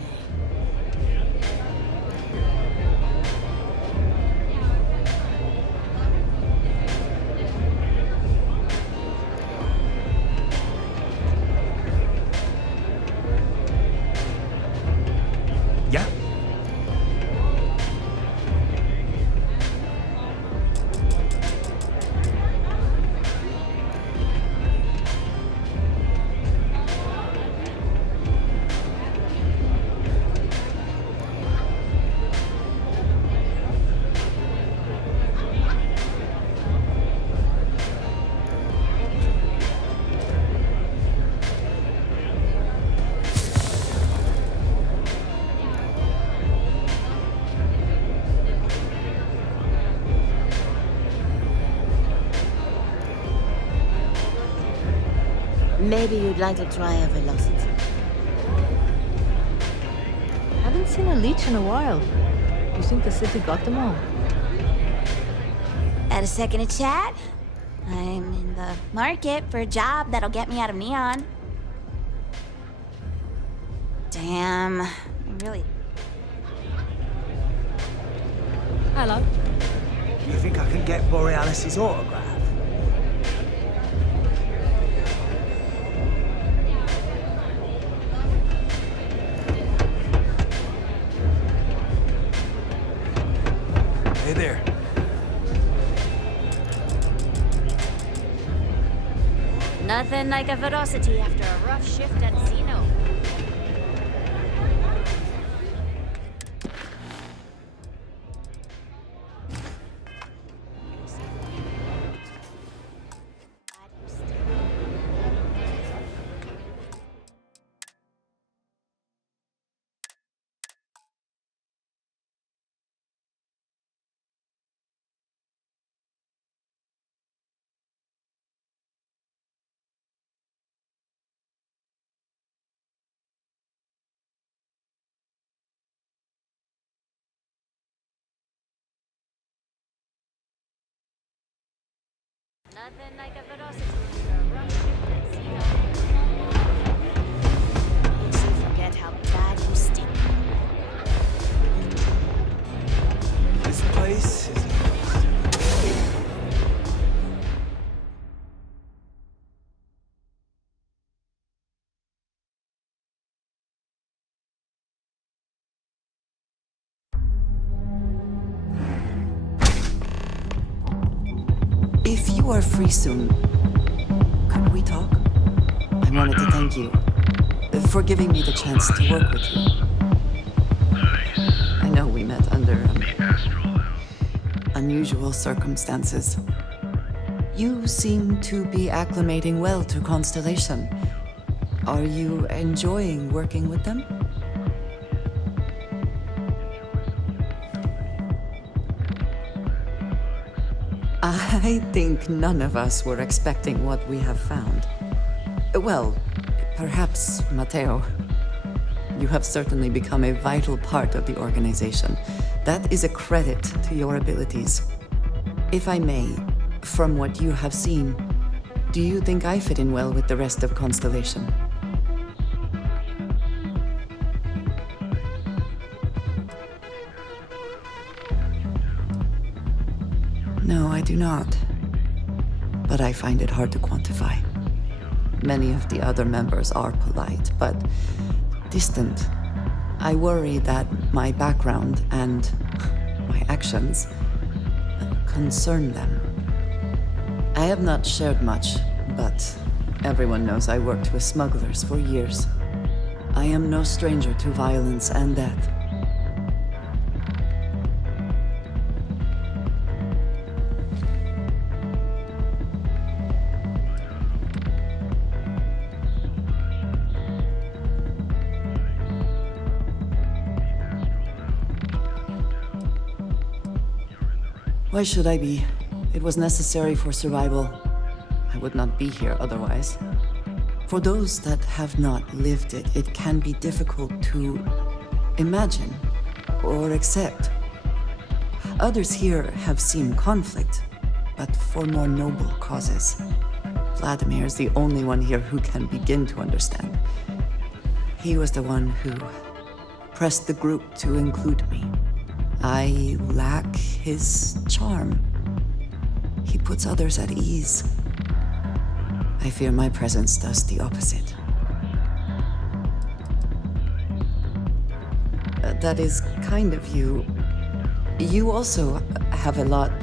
Yeah? Maybe you'd like to try a velocity. Haven't seen a leech in a while. You think the city got them all? At a second to chat? I'm in the market for a job that'll get me out of Neon. Damn, I really... Hello. Do you think I can get Borealis's autograph? Hey there. Nothing like a velocity after a rough shift at Xeno. Nothing like a velocity after a rough shift at Xeno. Makes you forget how bad you stink. This place is... If you are free soon, could we talk? I wanted to thank you for giving me the chance to work with you. I know we met under unusual circumstances. You seem to be acclimating well to Constellation. Are you enjoying working with them? I think none of us were expecting what we have found. Well, perhaps Matteo. You have certainly become a vital part of the organization. That is a credit to your abilities. If I may, from what you have seen, do you think I fit in well with the rest of Constellation? No, I do not. But I find it hard to quantify. Many of the other members are polite, but distant. I worry that my background and my actions concern them. I have not shared much, but everyone knows I worked with smugglers for years. I am no stranger to violence and death. Why should I be? It was necessary for survival. I would not be here otherwise. For those that have not lived it, it can be difficult to imagine or accept. Others here have seen conflict, but for more noble causes. Vladimir is the only one here who can begin to understand. He was the one who pressed the group to include me. I lack his charm. He puts others at ease. I fear my presence does the opposite. That is kind of you. You also have a lot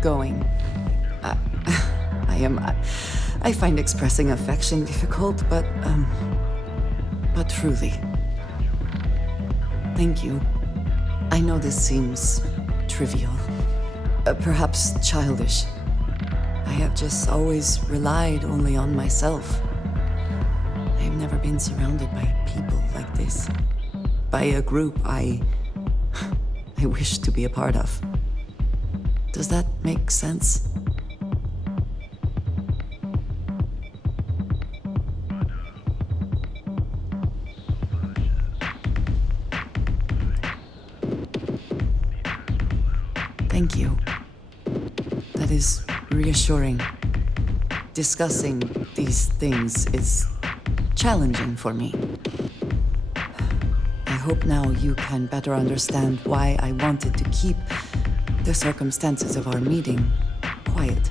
going. I find expressing affection difficult, but truly. Thank you. I know this seems trivial, perhaps childish. I have just always relied only on myself. I have never been surrounded by people like this. By a group I wish to be a part of. Does that make sense? Thank you. That is reassuring. Discussing these things is challenging for me. I hope now you can better understand why I wanted to keep the circumstances of our meeting quiet.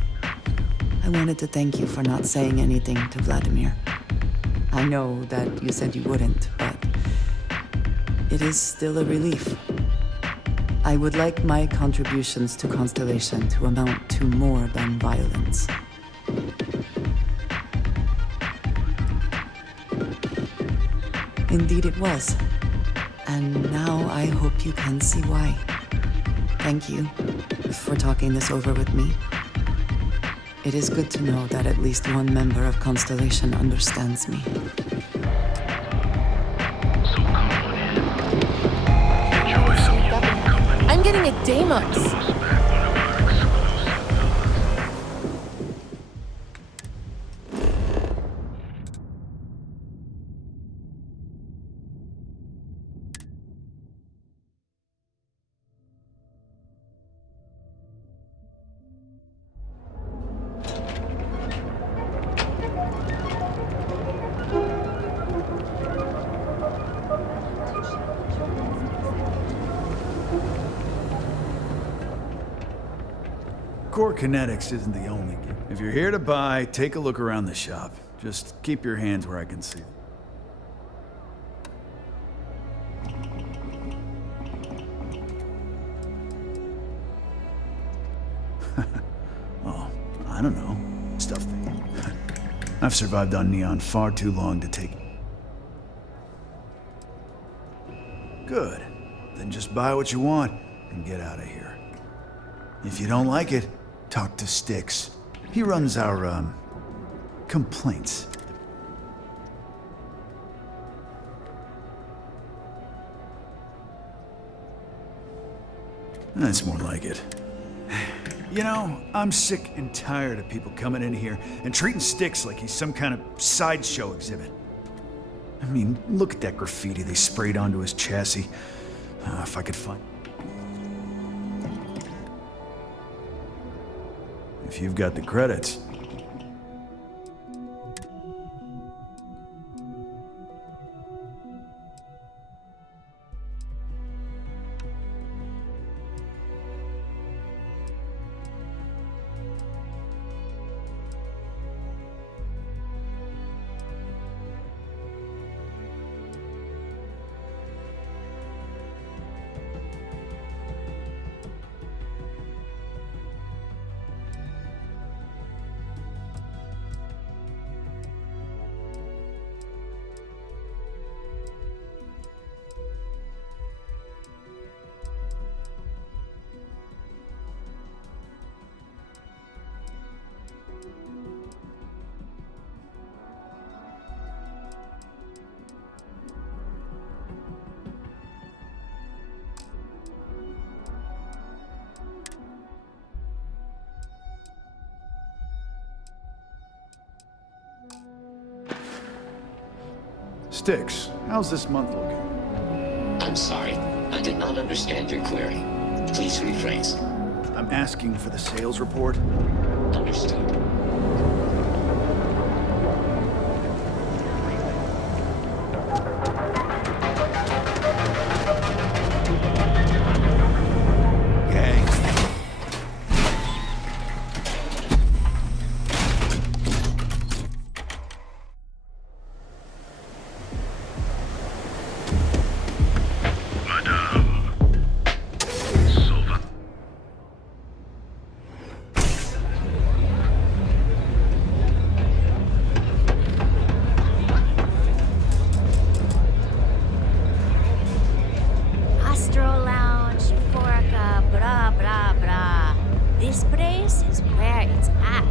I wanted to thank you for not saying anything to Vladimir. I know that you said you wouldn't, but it is still a relief. I would like my contributions to Constellation to amount to more than violence. Indeed it was. And now I hope you can see why. Thank you for talking this over with me. It is good to know that at least one member of Constellation understands me. I'm getting a Deimos. Core Kinetics isn't the only game. If you're here to buy, take a look around the shop. Just keep your hands where I can see them. Oh, I don't know. Stuff thing. I've survived on Neon far too long to take... Good. Then just buy what you want and get out of here. If you don't like it, talk to Styx. He runs our, complaints. That's more like it. You know, I'm sick and tired of people coming in here and treating Styx like he's some kind of sideshow exhibit. I mean, look at that graffiti they sprayed onto his chassis. If I could find... If you've got the credits. Styx, how's this month looking? I'm sorry. I did not understand your query. Please rephrase. I'm asking for the sales report. Understood. Astro Lounge, Euphorica, blah blah blah. This place is where it's at.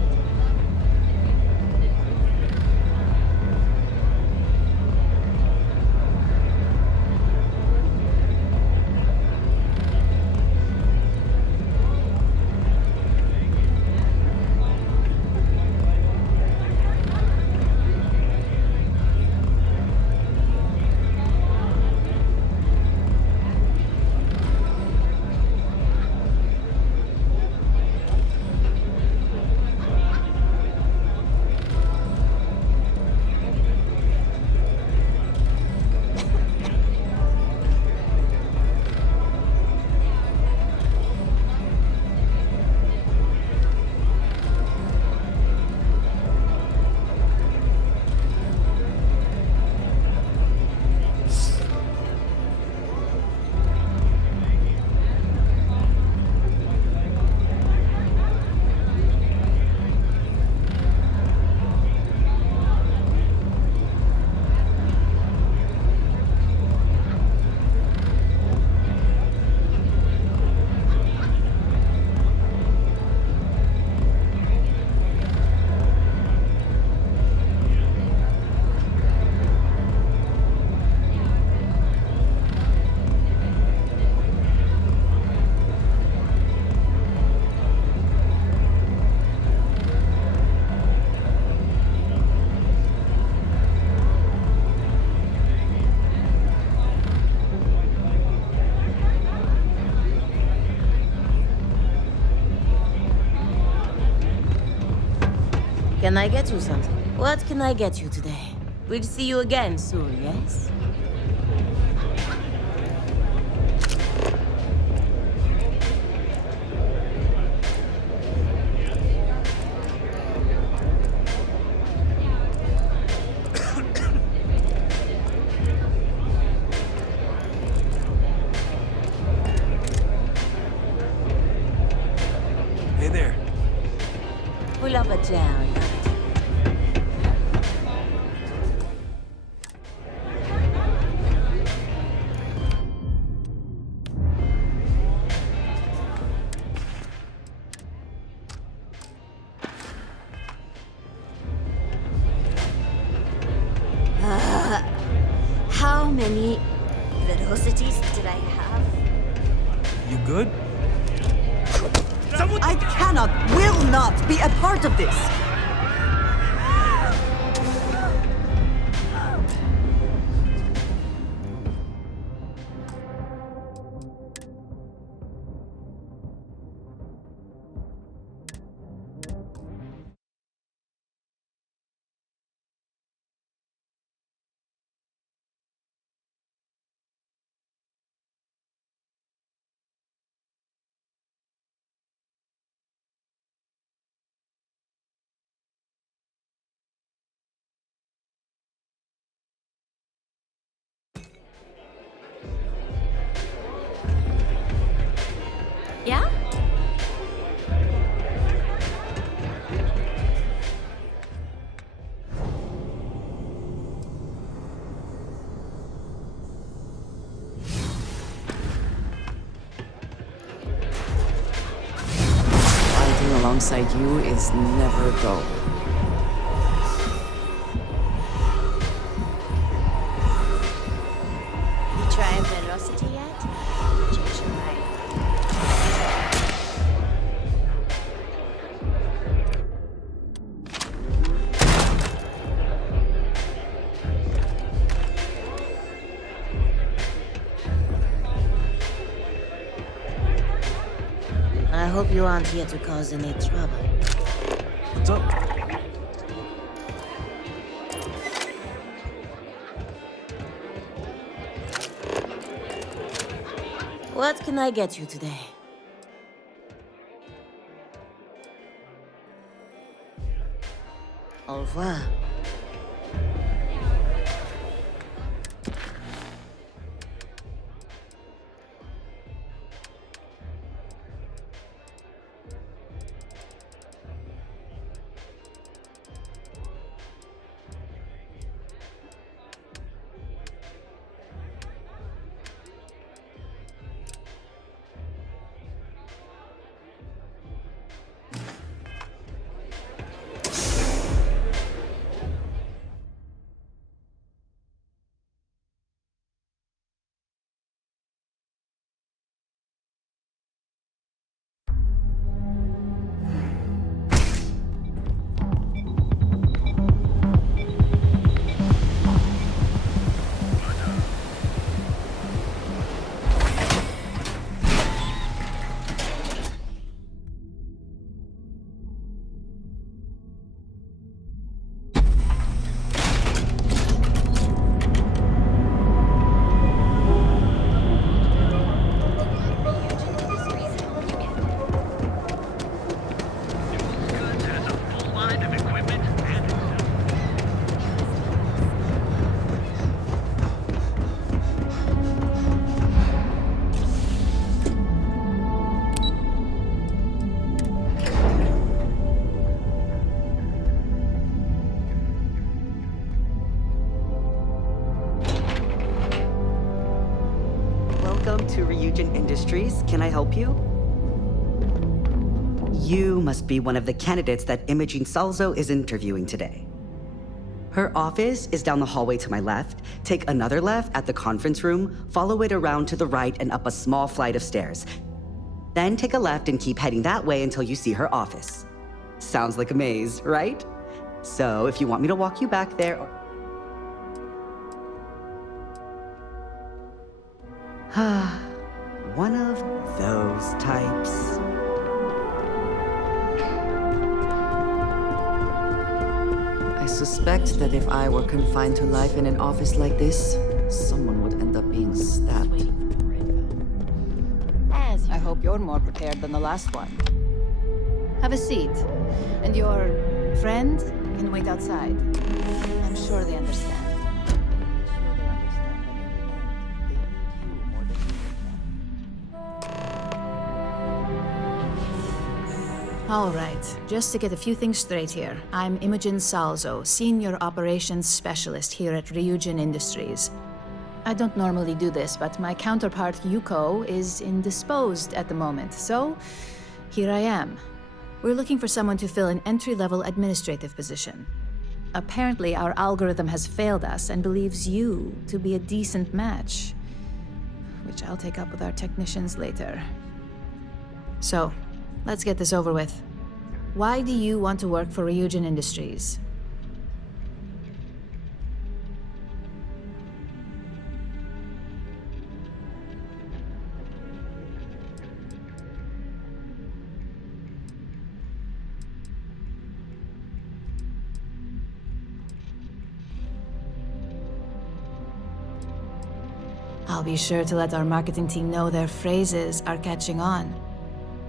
Can I get you something? What can I get you today? We'll see you again soon, yes? Hey there. Pull up a chair. How many velocities did I have? You good? I cannot, will not be a part of this! Yeah? Fighting alongside you is never dull. You try velocity yet? Change your mind. I hope you aren't here to cause any trouble. What's up? What can I get you today? Au revoir. Welcome to Ryujin Industries. Can I help you? You must be one of the candidates that Imogene Salzo is interviewing today. Her office is down the hallway to my left. Take another left at the conference room, follow it around to the right and up a small flight of stairs. Then take a left and keep heading that way until you see her office. Sounds like a maze, right? So if you want me to walk you back there or... One of those types. I suspect that if I were confined to life in an office like this, someone would end up being stabbed. I hope you're more prepared than the last one. Have a seat. And your friend can wait outside. I'm sure they understand. All right, just to get a few things straight here. I'm Imogen Salzo, Senior Operations Specialist here at Ryujin Industries. I don't normally do this, but my counterpart Yuko is indisposed at the moment, so here I am. We're looking for someone to fill an entry-level administrative position. Apparently, our algorithm has failed us and believes you to be a decent match, which I'll take up with our technicians later. So, let's get this over with. Why do you want to work for Ryujin Industries? I'll be sure to let our marketing team know their phrases are catching on.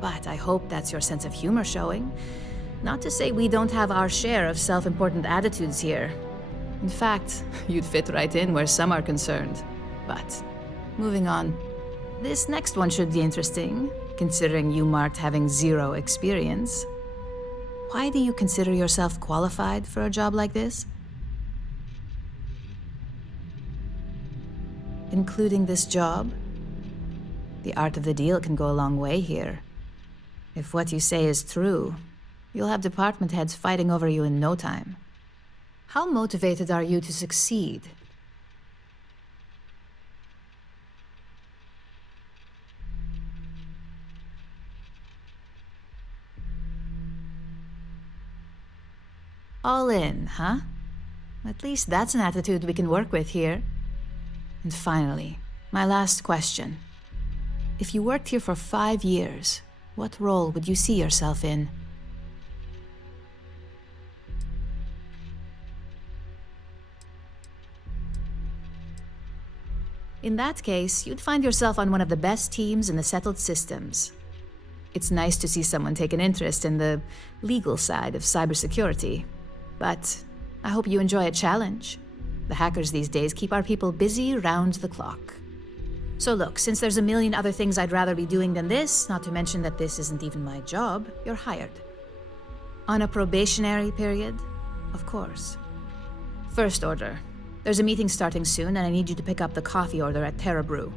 But I hope that's your sense of humor showing. Not to say we don't have our share of self-important attitudes here. In fact, you'd fit right in where some are concerned. But, moving on. This next one should be interesting, considering you marked having 0 experience. Why do you consider yourself qualified for a job like this? Including this job? The art of the deal can go a long way here. If what you say is true, you'll have department heads fighting over you in no time. How motivated are you to succeed? All in, huh? At least that's an attitude we can work with here. And finally, my last question. If you worked here for 5 years, what role would you see yourself in? In that case, you'd find yourself on one of the best teams in the settled systems. It's nice to see someone take an interest in the legal side of cybersecurity, but I hope you enjoy a challenge. The hackers these days keep our people busy round the clock. So look, since there's a million other things I'd rather be doing than this, not to mention that this isn't even my job, you're hired. On a probationary period, of course. First order. There's a meeting starting soon, and I need you to pick up the coffee order at Terra Brew.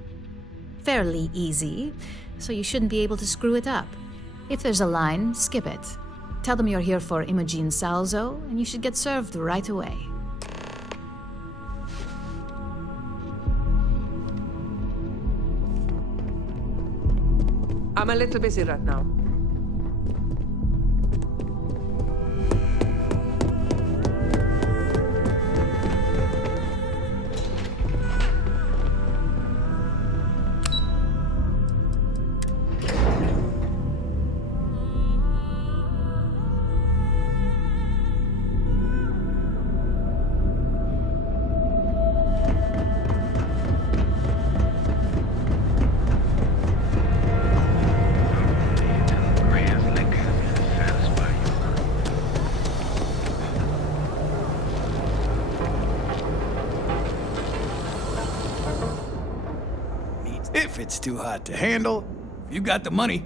Fairly easy, so you shouldn't be able to screw it up. If there's a line, skip it. Tell them you're here for Imogen Salzo, and you should get served right away. I'm a little busy right now. If it's too hot to handle, you got the money.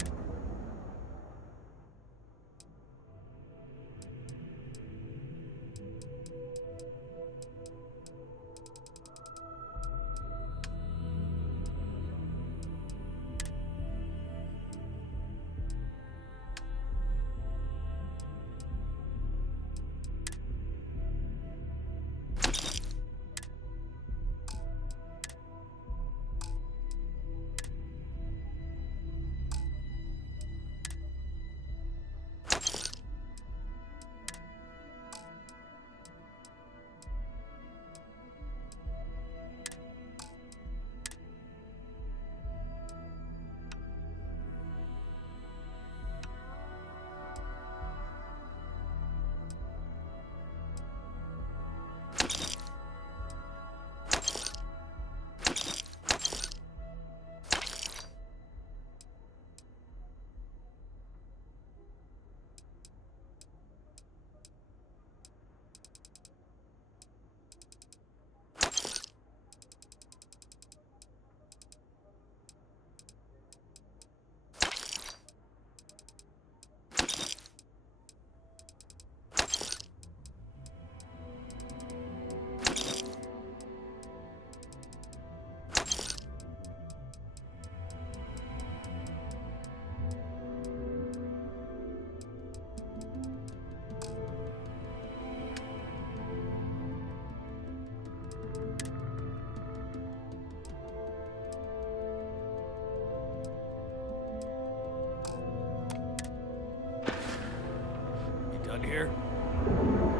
Here.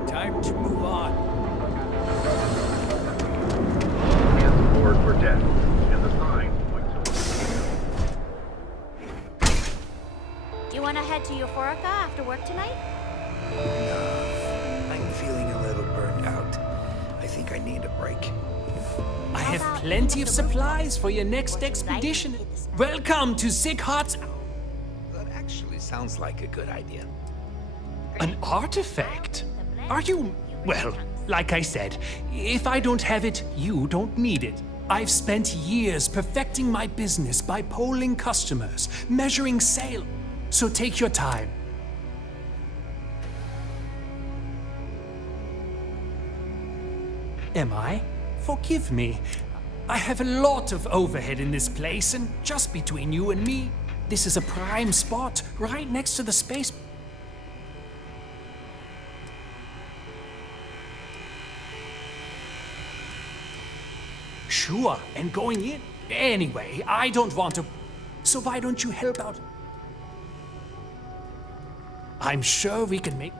Time to move on. Board for death. And the sign You want to head to Euphorica after work tonight? I'm feeling a little burnt out. I think I need a break. I have plenty of supplies for your next expedition. Welcome to Sick Heart's... That actually sounds like a good idea. An artifact? Are you... Well, like I said, if I don't have it, you don't need it. I've spent years perfecting my business by polling customers, measuring sales. So take your time. Am I? Forgive me. I have a lot of overhead in this place, and just between you and me, this is a prime spot right next to the space... Sure, and going in. Anyway, I don't want to... So why don't you help out? I'm sure we can make...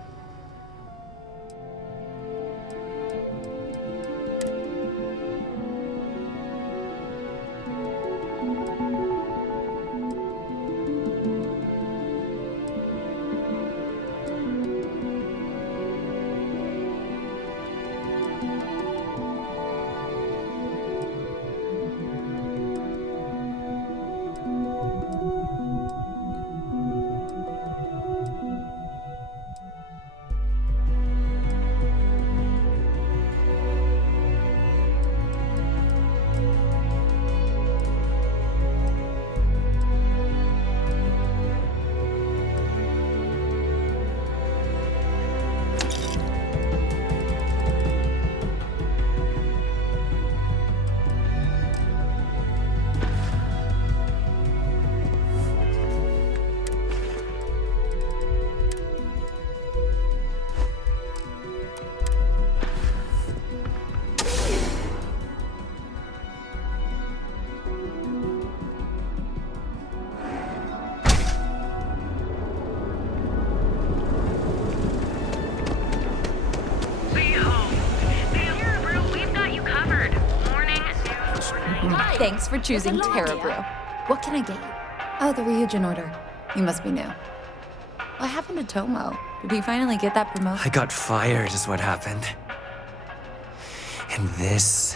Thanks for choosing Terra Brew. What can I get you? Oh, the Ryujin order. You must be new. What happened to Tomo? Did he finally get that promotion? I got fired is what happened. And this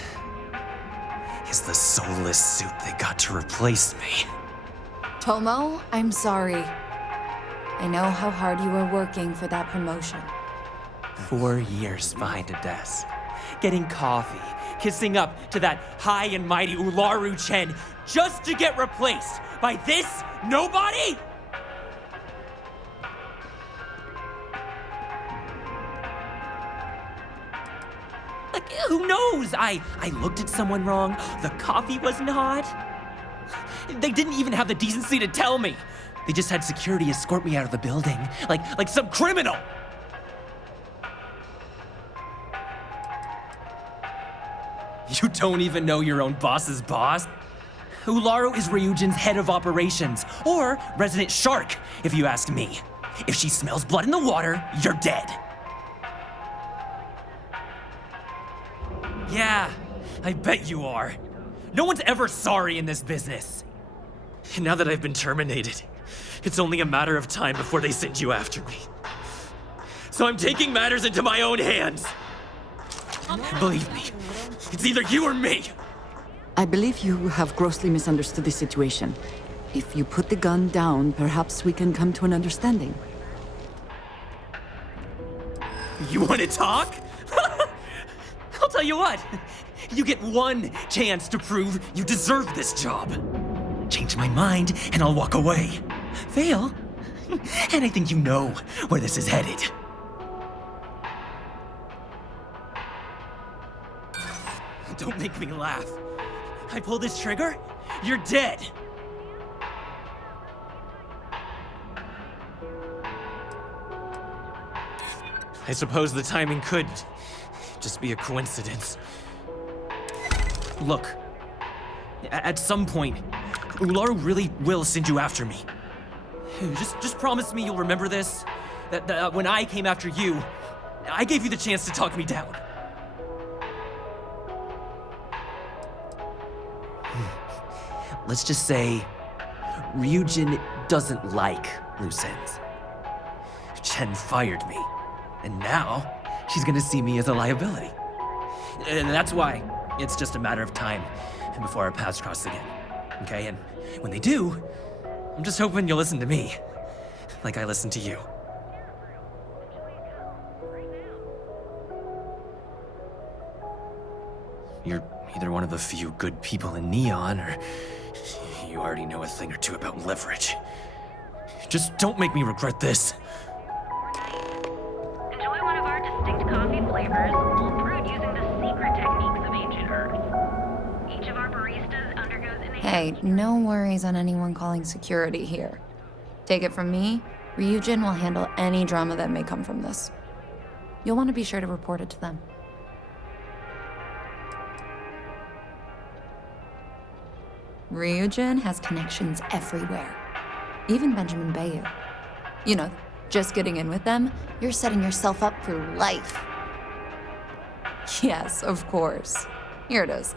is the soulless suit they got to replace me. Tomo, I'm sorry. I know how hard you were working for that promotion. 4 years behind a desk, getting coffee, kissing up to that high and mighty Ularu Chen, just to get replaced by this nobody? Like, who knows? I looked at someone wrong, the coffee wasn't hot. They didn't even have the decency to tell me. They just had security escort me out of the building, like some criminal. You don't even know your own boss's boss? Ularu is Ryujin's head of operations, or resident shark, if you ask me. If she smells blood in the water, you're dead. Yeah, I bet you are. No one's ever sorry in this business. And now that I've been terminated, it's only a matter of time before they send you after me. So I'm taking matters into my own hands. Believe me, it's either you or me. I believe you have grossly misunderstood the situation. If you put the gun down, perhaps we can come to an understanding. You want to talk? I'll tell you what. You get one chance to prove you deserve this job. Change my mind, and I'll walk away. Fail, and I think you know where this is headed. Don't make me laugh. I pull this trigger, you're dead. I suppose the timing could just be a coincidence. Look, at some point, Ularu really will send you after me. Just promise me you'll remember this. That when I came after you, I gave you the chance to talk me down. Let's just say, Ryujin doesn't like loose ends. Chen fired me, and now she's gonna see me as a liability. And that's why it's just a matter of time before our paths cross again. Okay, and when they do, I'm just hoping you'll listen to me, like I listened to you. You're either one of the few good people in Neon, or you already know a thing or two about leverage. Just don't make me regret this. Enjoy one of our distinct coffee flavors, all brewed using the secret techniques of ancient herbs. Each of our baristas undergoes an... Hey, no worries on anyone calling security here. Take it from me, Ryujin will handle any drama that may come from this. You'll want to be sure to report it to them. Ryujin has connections everywhere. Even Benjamin Bayou. You know, just getting in with them, you're setting yourself up for life. Yes, of course. Here it is.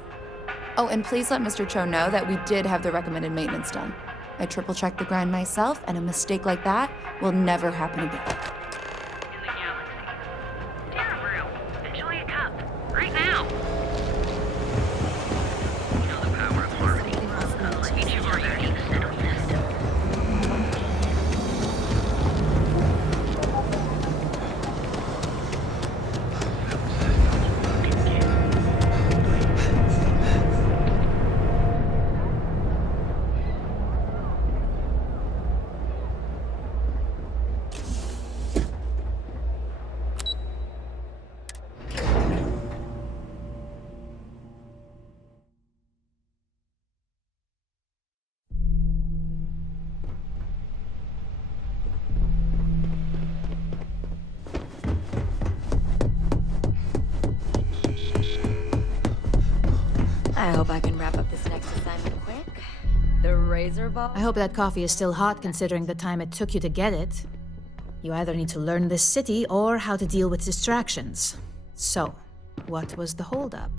Oh, and please let Mr. Cho know that we did have the recommended maintenance done. I triple-checked the grind myself, and a mistake like that will never happen again. Terra Brew. Enjoy a cup. Right now. You know the power of harmony. Each of our unique set of wisdom. I hope I can wrap up this next assignment quick. The razor ball. I hope that coffee is still hot considering the time it took you to get it. You either need to learn this city or how to deal with distractions. So, what was the holdup?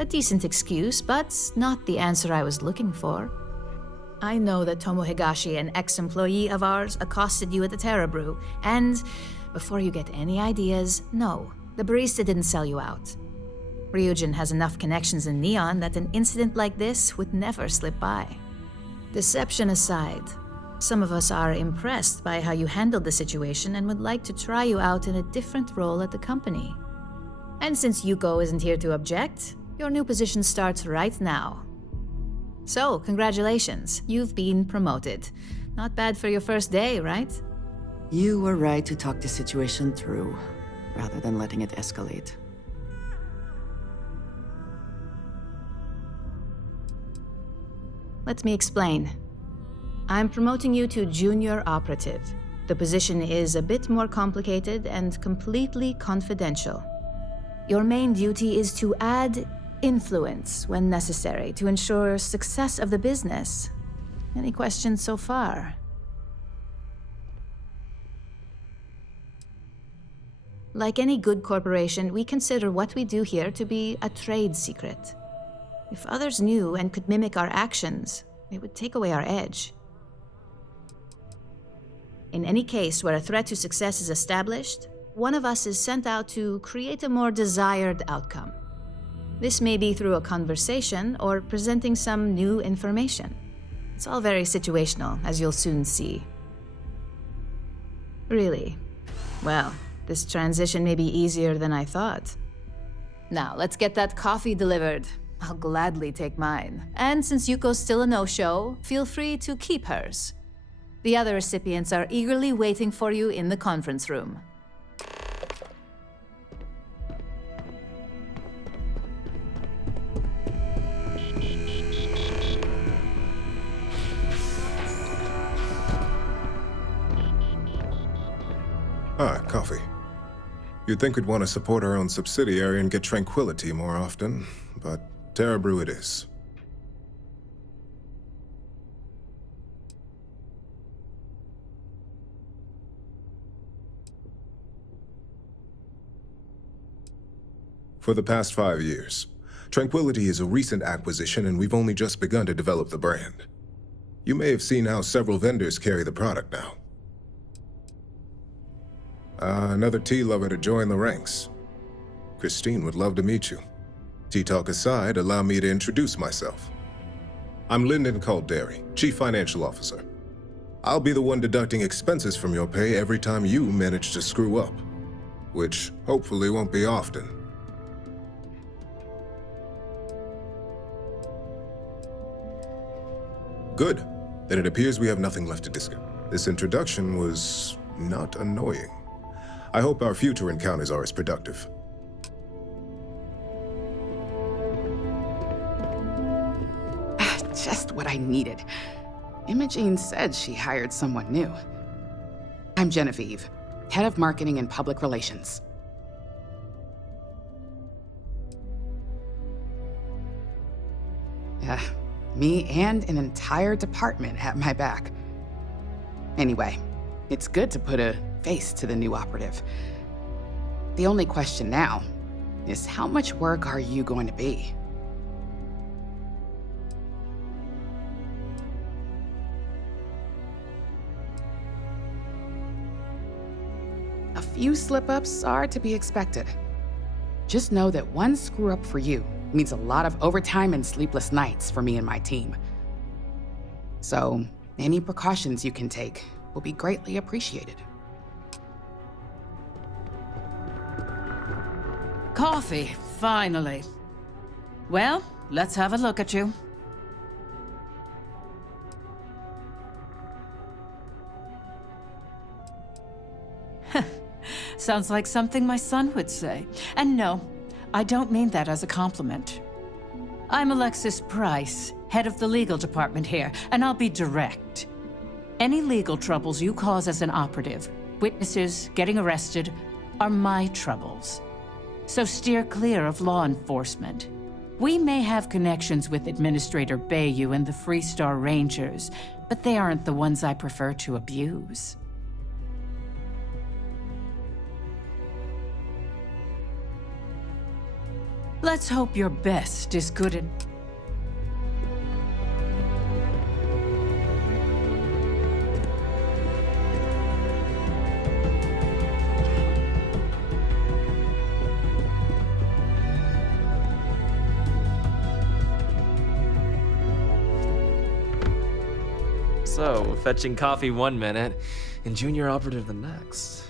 A decent excuse, but not the answer I was looking for. I know that Tomo Higashi, an ex-employee of ours, accosted you at the Terra Brew, and before you get any ideas, no, the barista didn't sell you out. Ryujin has enough connections in Neon that an incident like this would never slip by. Deception aside, some of us are impressed by how you handled the situation and would like to try you out in a different role at the company. And since Yuko isn't here to object, your new position starts right now. So, congratulations, you've been promoted. Not bad for your first day, right? You were right to talk the situation through, rather than letting it escalate. Let me explain. I'm promoting you to junior operative. The position is a bit more complicated and completely confidential. Your main duty is to add influence when necessary to ensure success of the business. Any questions so far? Like any good corporation, we consider what we do here to be a trade secret. If others knew and could mimic our actions, it would take away our edge. In any case where a threat to success is established, one of us is sent out to create a more desired outcome. This may be through a conversation or presenting some new information. It's all very situational, as you'll soon see. Really? Well, this transition may be easier than I thought. Now, let's get that coffee delivered. I'll gladly take mine. And since Yuko's still a no-show, feel free to keep hers. The other recipients are eagerly waiting for you in the conference room. Ah, coffee. You'd think we'd want to support our own subsidiary and get tranquility more often, but Terra Brew it is. For the past 5 years, Tranquility is a recent acquisition and we've only just begun to develop the brand. You may have seen how several vendors carry the product now. Another tea lover to join the ranks. Christine would love to meet you. Tea talk aside, allow me to introduce myself. I'm Lyndon Calderi, Chief Financial Officer. I'll be the one deducting expenses from your pay every time you manage to screw up, which hopefully won't be often. Good. Then it appears we have nothing left to discuss. This introduction was not annoying. I hope our future encounters are as productive. Just what I needed. Imogene said she hired someone new. I'm Genevieve, Head of Marketing and Public Relations. Me and an entire department at my back. Anyway, it's good to put a face to the new operative. The only question now is how much work are you going to be? A few slip-ups are to be expected. Just know that one screw-up for you means a lot of overtime and sleepless nights for me and my team. So, any precautions you can take will be greatly appreciated. Coffee, finally. Well, let's have a look at you. Sounds like something my son would say. And no, I don't mean that as a compliment. I'm Alexis Price, head of the legal department here, and I'll be direct. Any legal troubles you cause as an operative, witnesses, getting arrested, are my troubles. So steer clear of law enforcement. We may have connections with Administrator Bayou and the Freestar Rangers, but they aren't the ones I prefer to abuse. Let's hope your best is good at... So, fetching coffee 1 minute and junior operative the next.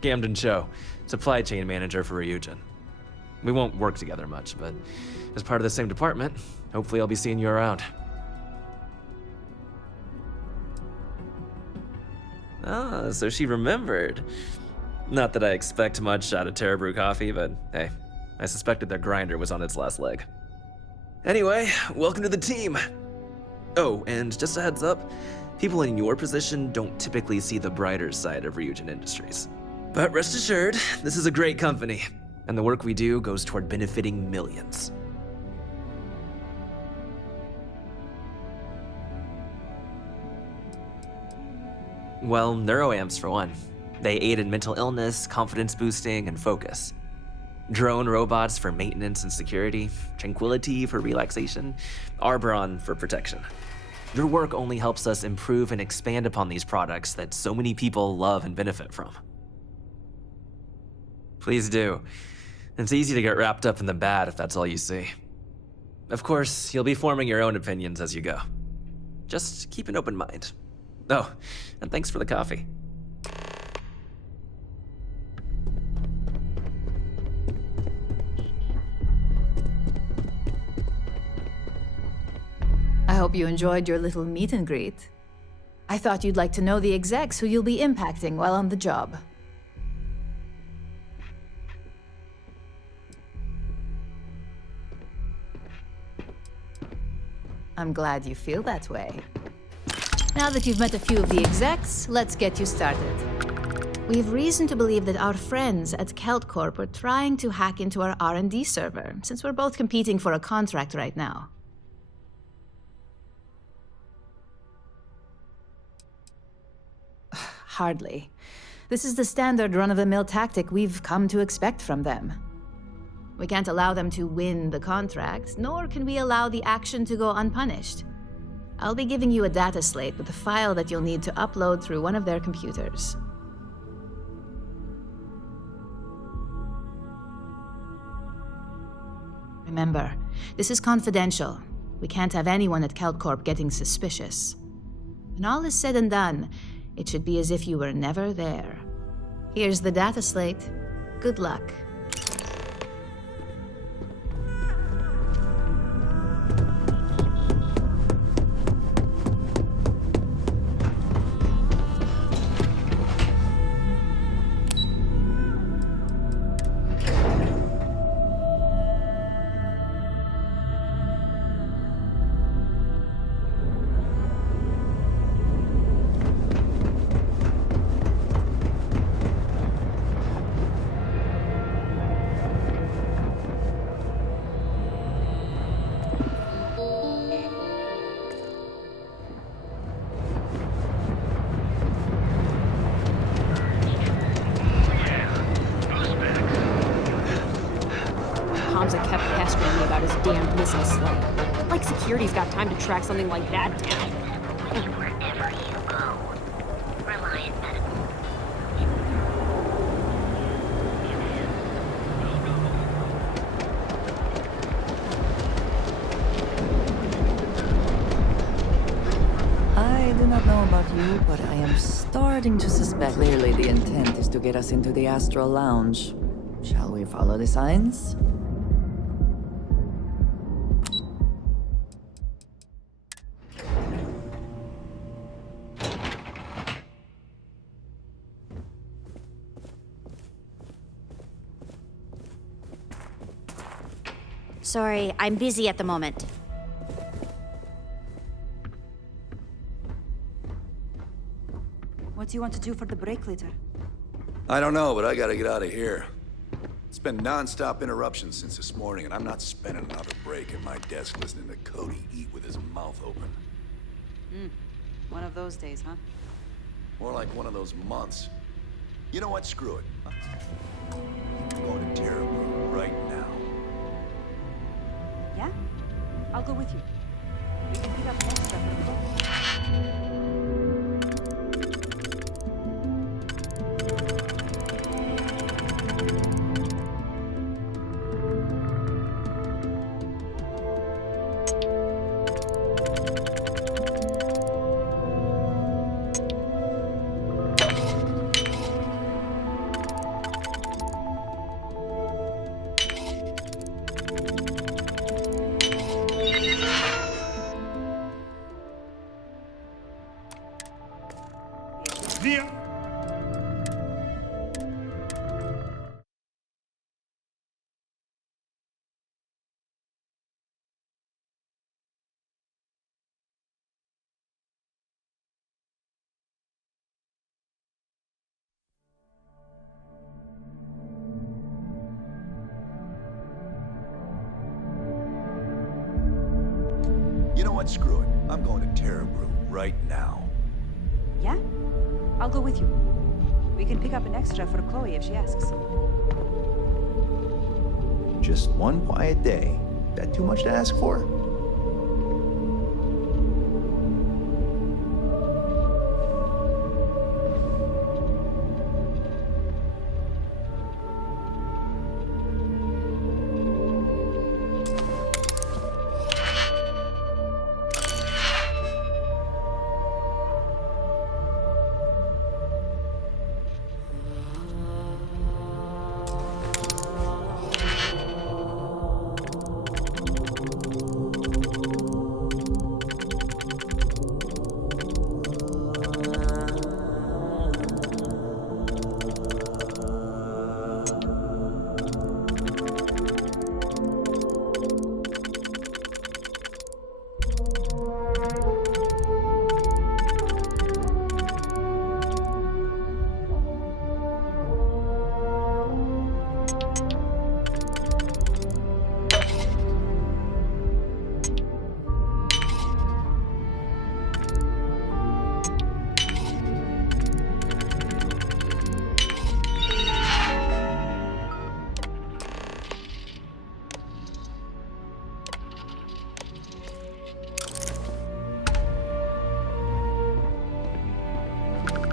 Camden Cho, supply chain manager for Ryujin. We won't work together much, but as part of the same department, hopefully I'll be seeing you around. Ah, so she remembered. Not that I expect much out of Terra Brew Coffee, but hey, I suspected their grinder was on its last leg. Anyway, welcome to the team. Oh, and just a heads up, people in your position don't typically see the brighter side of Ryujin Industries. But rest assured, this is a great company, and the work we do goes toward benefiting millions. Well, neuroamps for one. They aid in mental illness, confidence boosting, and focus. Drone robots for maintenance and security, tranquility for relaxation, Arbron for protection. Your work only helps us improve and expand upon these products that so many people love and benefit from. Please do. It's easy to get wrapped up in the bad if that's all you see. Of course, you'll be forming your own opinions as you go. Just keep an open mind. Oh, and thanks for the coffee. I hope you enjoyed your little meet and greet. I thought you'd like to know the execs who you'll be impacting while on the job. I'm glad you feel that way. Now that you've met a few of the execs, let's get you started. We have reason to believe that our friends at Kelt Corp are trying to hack into our R&D server, since we're both competing for a contract right now. Hardly. This is the standard run-of-the-mill tactic we've come to expect from them. We can't allow them to win the contract, nor can we allow the action to go unpunished. I'll be giving you a data slate with a file that you'll need to upload through one of their computers. Remember, this is confidential. We can't have anyone at Kelt Corp getting suspicious. When all is said and done, it should be as if you were never there. Here's the data slate. Good luck. Hamza kept pestering me about his damn business slip. Like security's got time to track something like that down. And wherever you go, Reliant Medical. I do not know about you, but I am starting to suspect. Clearly the intent is to get us into the Astral Lounge. Shall we follow the signs? Sorry, I'm busy at the moment. What do you want to do for the break later? I don't know, but I gotta get out of here. It's been non-stop interruptions since this morning, and I'm not spending another break at my desk listening to Cody eat with his mouth open. One of those days, huh? More like one of those months. You know what? Screw it. I'm going to Terra Brew right now. I'll go with you. We can pick up an extra for the call. You know what? Screw it. I'm going to Terra Brew right now. Yeah? I'll go with you. We can pick up an extra for Chloe if she asks. Just one quiet day. That too much to ask for?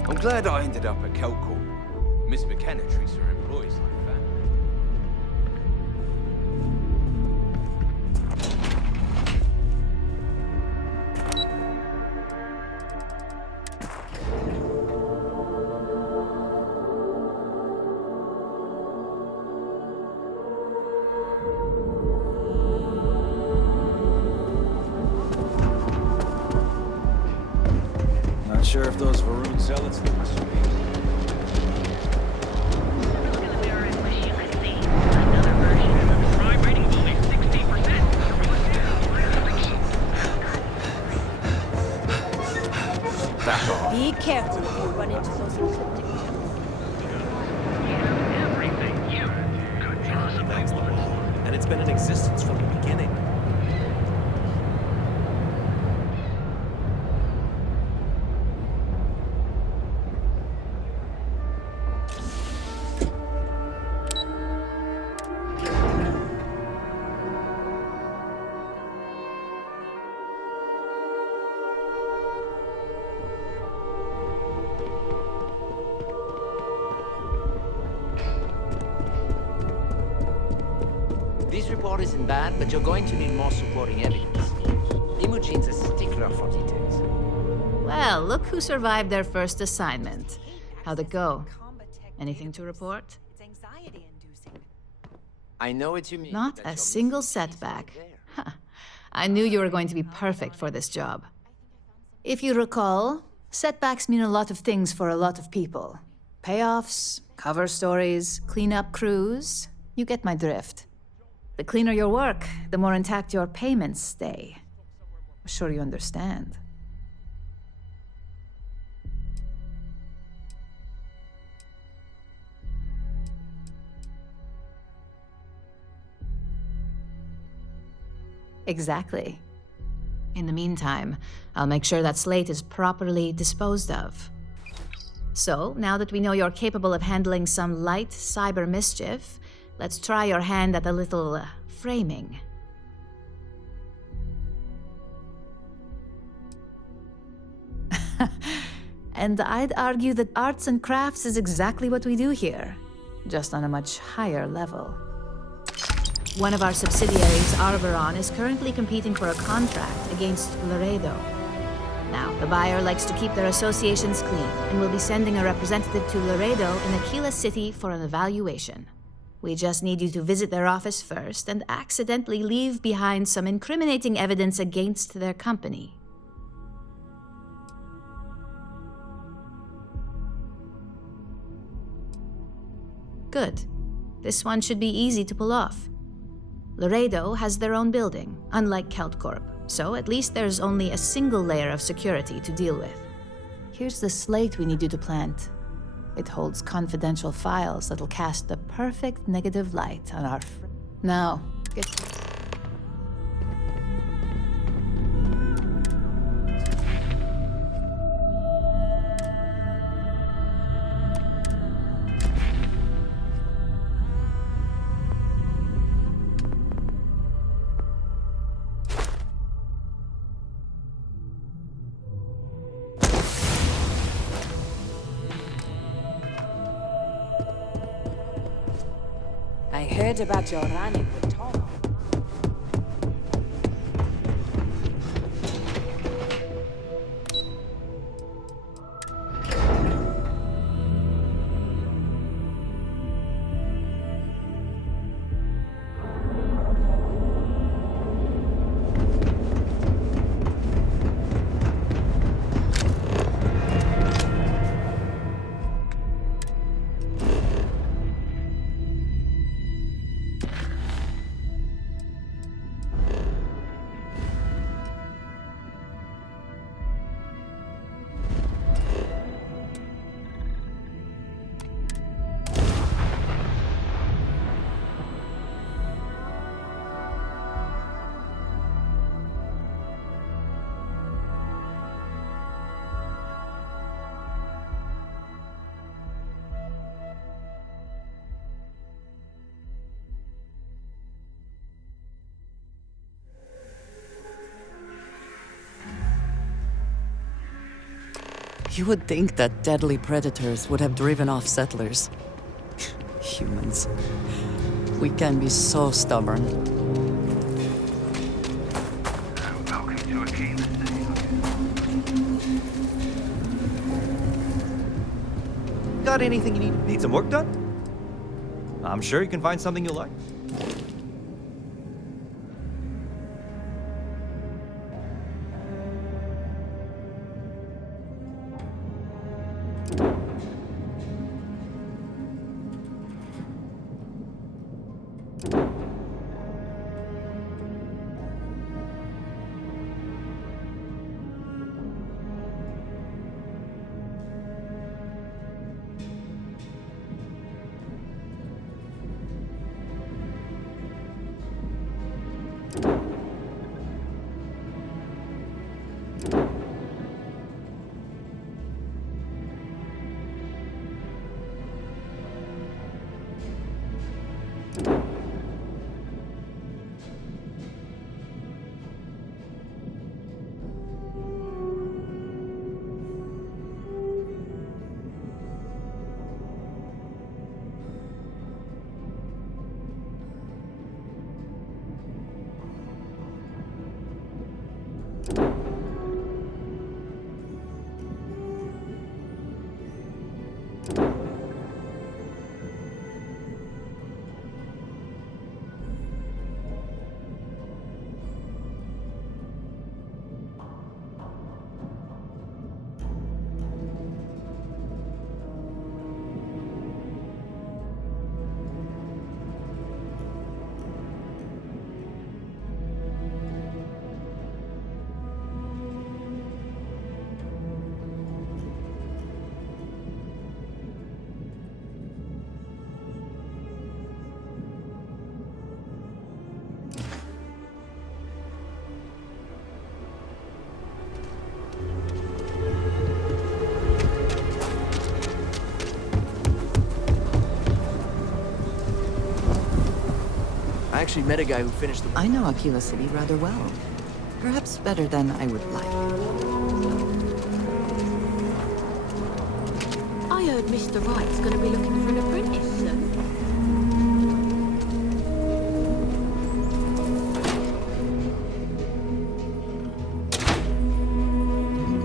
I'm glad I ended up at Kelco. Miss McKenna treats her employees like family. Not sure if those Varun zealots look the same. Be careful if you run into those encrypted And it's been in existence from the beginning. This report isn't bad, but you're going to need more supporting evidence. Imogene's a stickler for details. Well, look who survived their first assignment. How'd it go? Anything to report? I know what you mean. Not a single setback. Ha. I knew you were going to be perfect for this job. If you recall, setbacks mean a lot of things for a lot of people. Payoffs, cover stories, cleanup crews. You get my drift. The cleaner your work, the more intact your payments stay. I'm sure you understand. Exactly. In the meantime, I'll make sure that slate is properly disposed of. So, now that we know you're capable of handling some light cyber mischief, let's try your hand at a little framing. And I'd argue that arts and crafts is exactly what we do here, just on a much higher level. One of our subsidiaries, Arveron, is currently competing for a contract against Laredo. Now, the buyer likes to keep their associations clean and will be sending a representative to Laredo in Aquila City for an evaluation. We just need you to visit their office first and accidentally leave behind some incriminating evidence against their company. Good. This one should be easy to pull off. Laredo has their own building, unlike Keltcorp, so at least there's only a single layer of security to deal with. Here's the slate we need you to plant. It holds confidential files that'll cast the perfect negative light on our Now, get... I heard about your running with Tom. You would think that deadly predators would have driven off settlers. Humans. We can be so stubborn. Welcome to Aquila City. Got anything you need some work done? I'm sure you can find something you'll like. I actually met a guy who finished the... I know Aquila City rather well. Perhaps better than I would like. heard Mr. Wright's gonna be looking for an apprentice soon.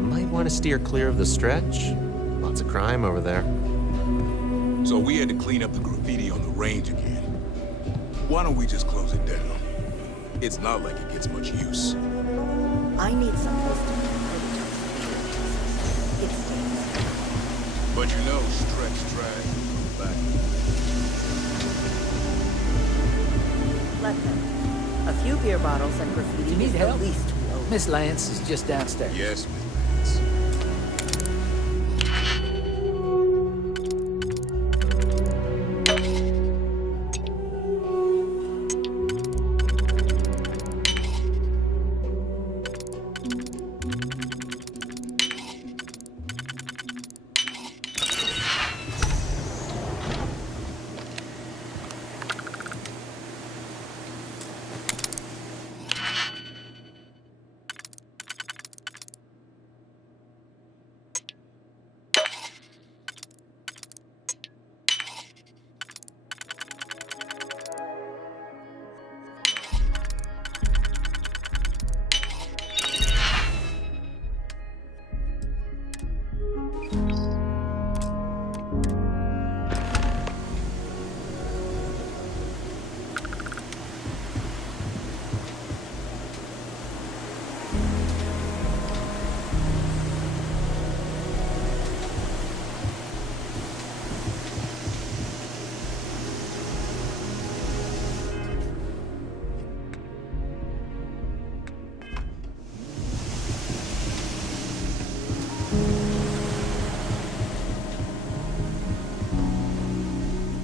Might want to steer clear of the stretch. Lots of crime over there. So we had to clean up the graffiti on the range again. Why don't we just close it down? It's not like it gets much use. I need some wisdom. But you know, stretch drag comes back. Let them. A few beer bottles and graffiti You need is the help? least we owe. Miss Lance is just downstairs. Yes, Miss Lance.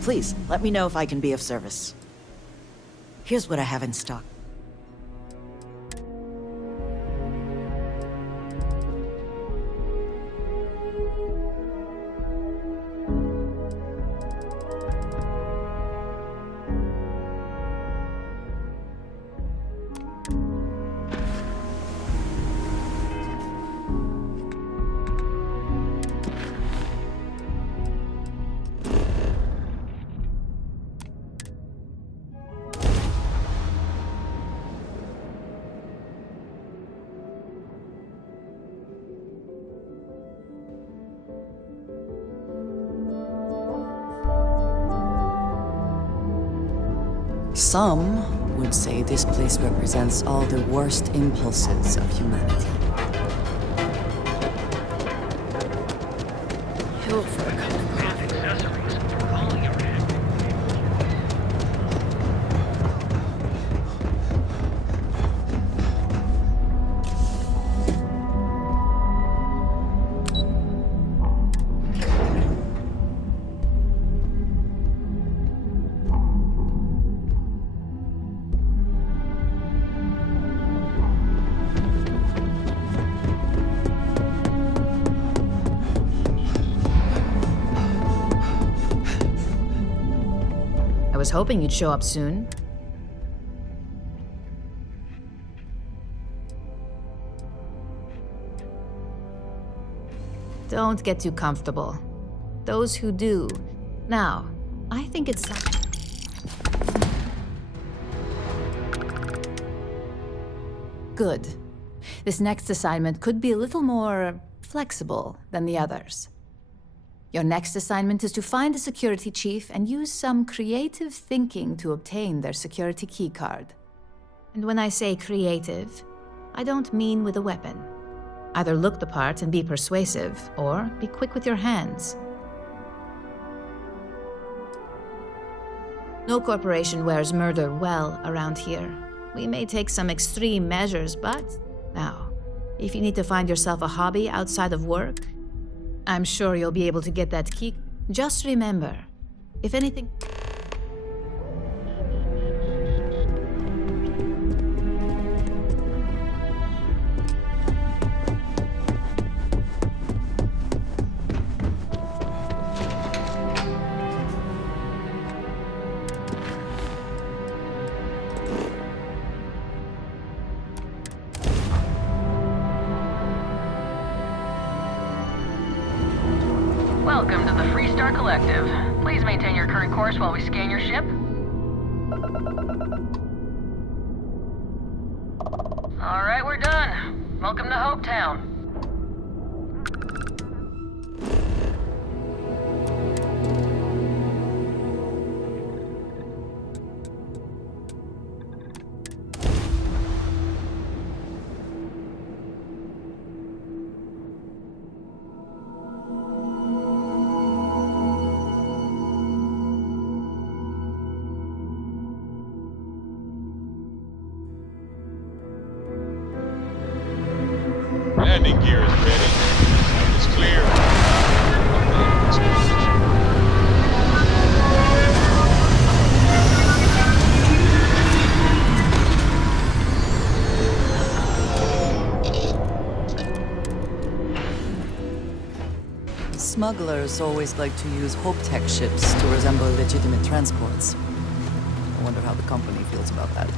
Please, let me know if I can be of service. Here's what I have in stock. Some would say this place represents all the worst impulses of humanity. Help for a couple of craft accessories. Calling your head. I was hoping you'd show up soon. Don't get too comfortable. Those who do. Now, I think it's something. Good. This next assignment could be a little more flexible than the others. Your next assignment is to find the security chief and use some creative thinking to obtain their security keycard. And when I say creative, I don't mean with a weapon. Either look the part and be persuasive, or be quick with your hands. No corporation wears murder well around here. We may take some extreme measures, but now, if you need to find yourself a hobby outside of work, I'm sure you'll be able to get that key. Just remember, if anything... Welcome to the Freestar Collective. Please maintain your current course while we scan your ship. Alright, we're done. Welcome to Hopetown. Landing gear is ready. Site is clear. Smugglers always like to use Hope-Tech ships to resemble legitimate transports. I wonder how the company feels about that.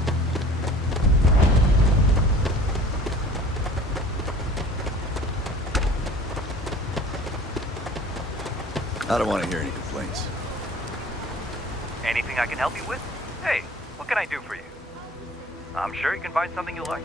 I don't want to hear any complaints. Anything I can help you with? Hey, what can I do for you? I'm sure you can find something you like.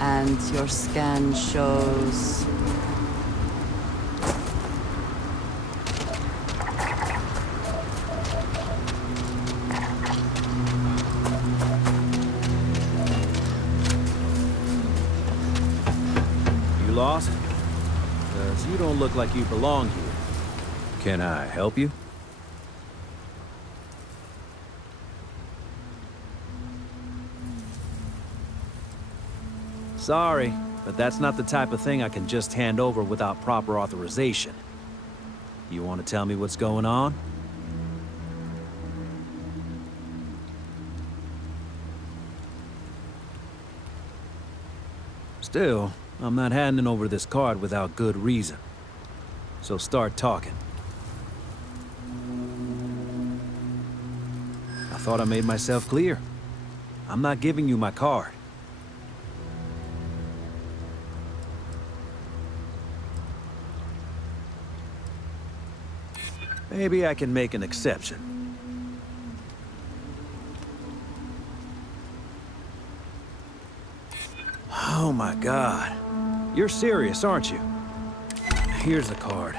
And your scan shows... You lost? 'Cause you don't look like you belong here. Can I help you? Sorry, but that's not the type of thing I can just hand over without proper authorization. You want to tell me what's going on? Still, I'm not handing over this card without good reason. So start talking. I thought I made myself clear. I'm not giving you my card. Maybe I can make an exception. my God. You're serious, aren't you? Here's the card.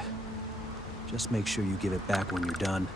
Just make sure you give it back when you're done.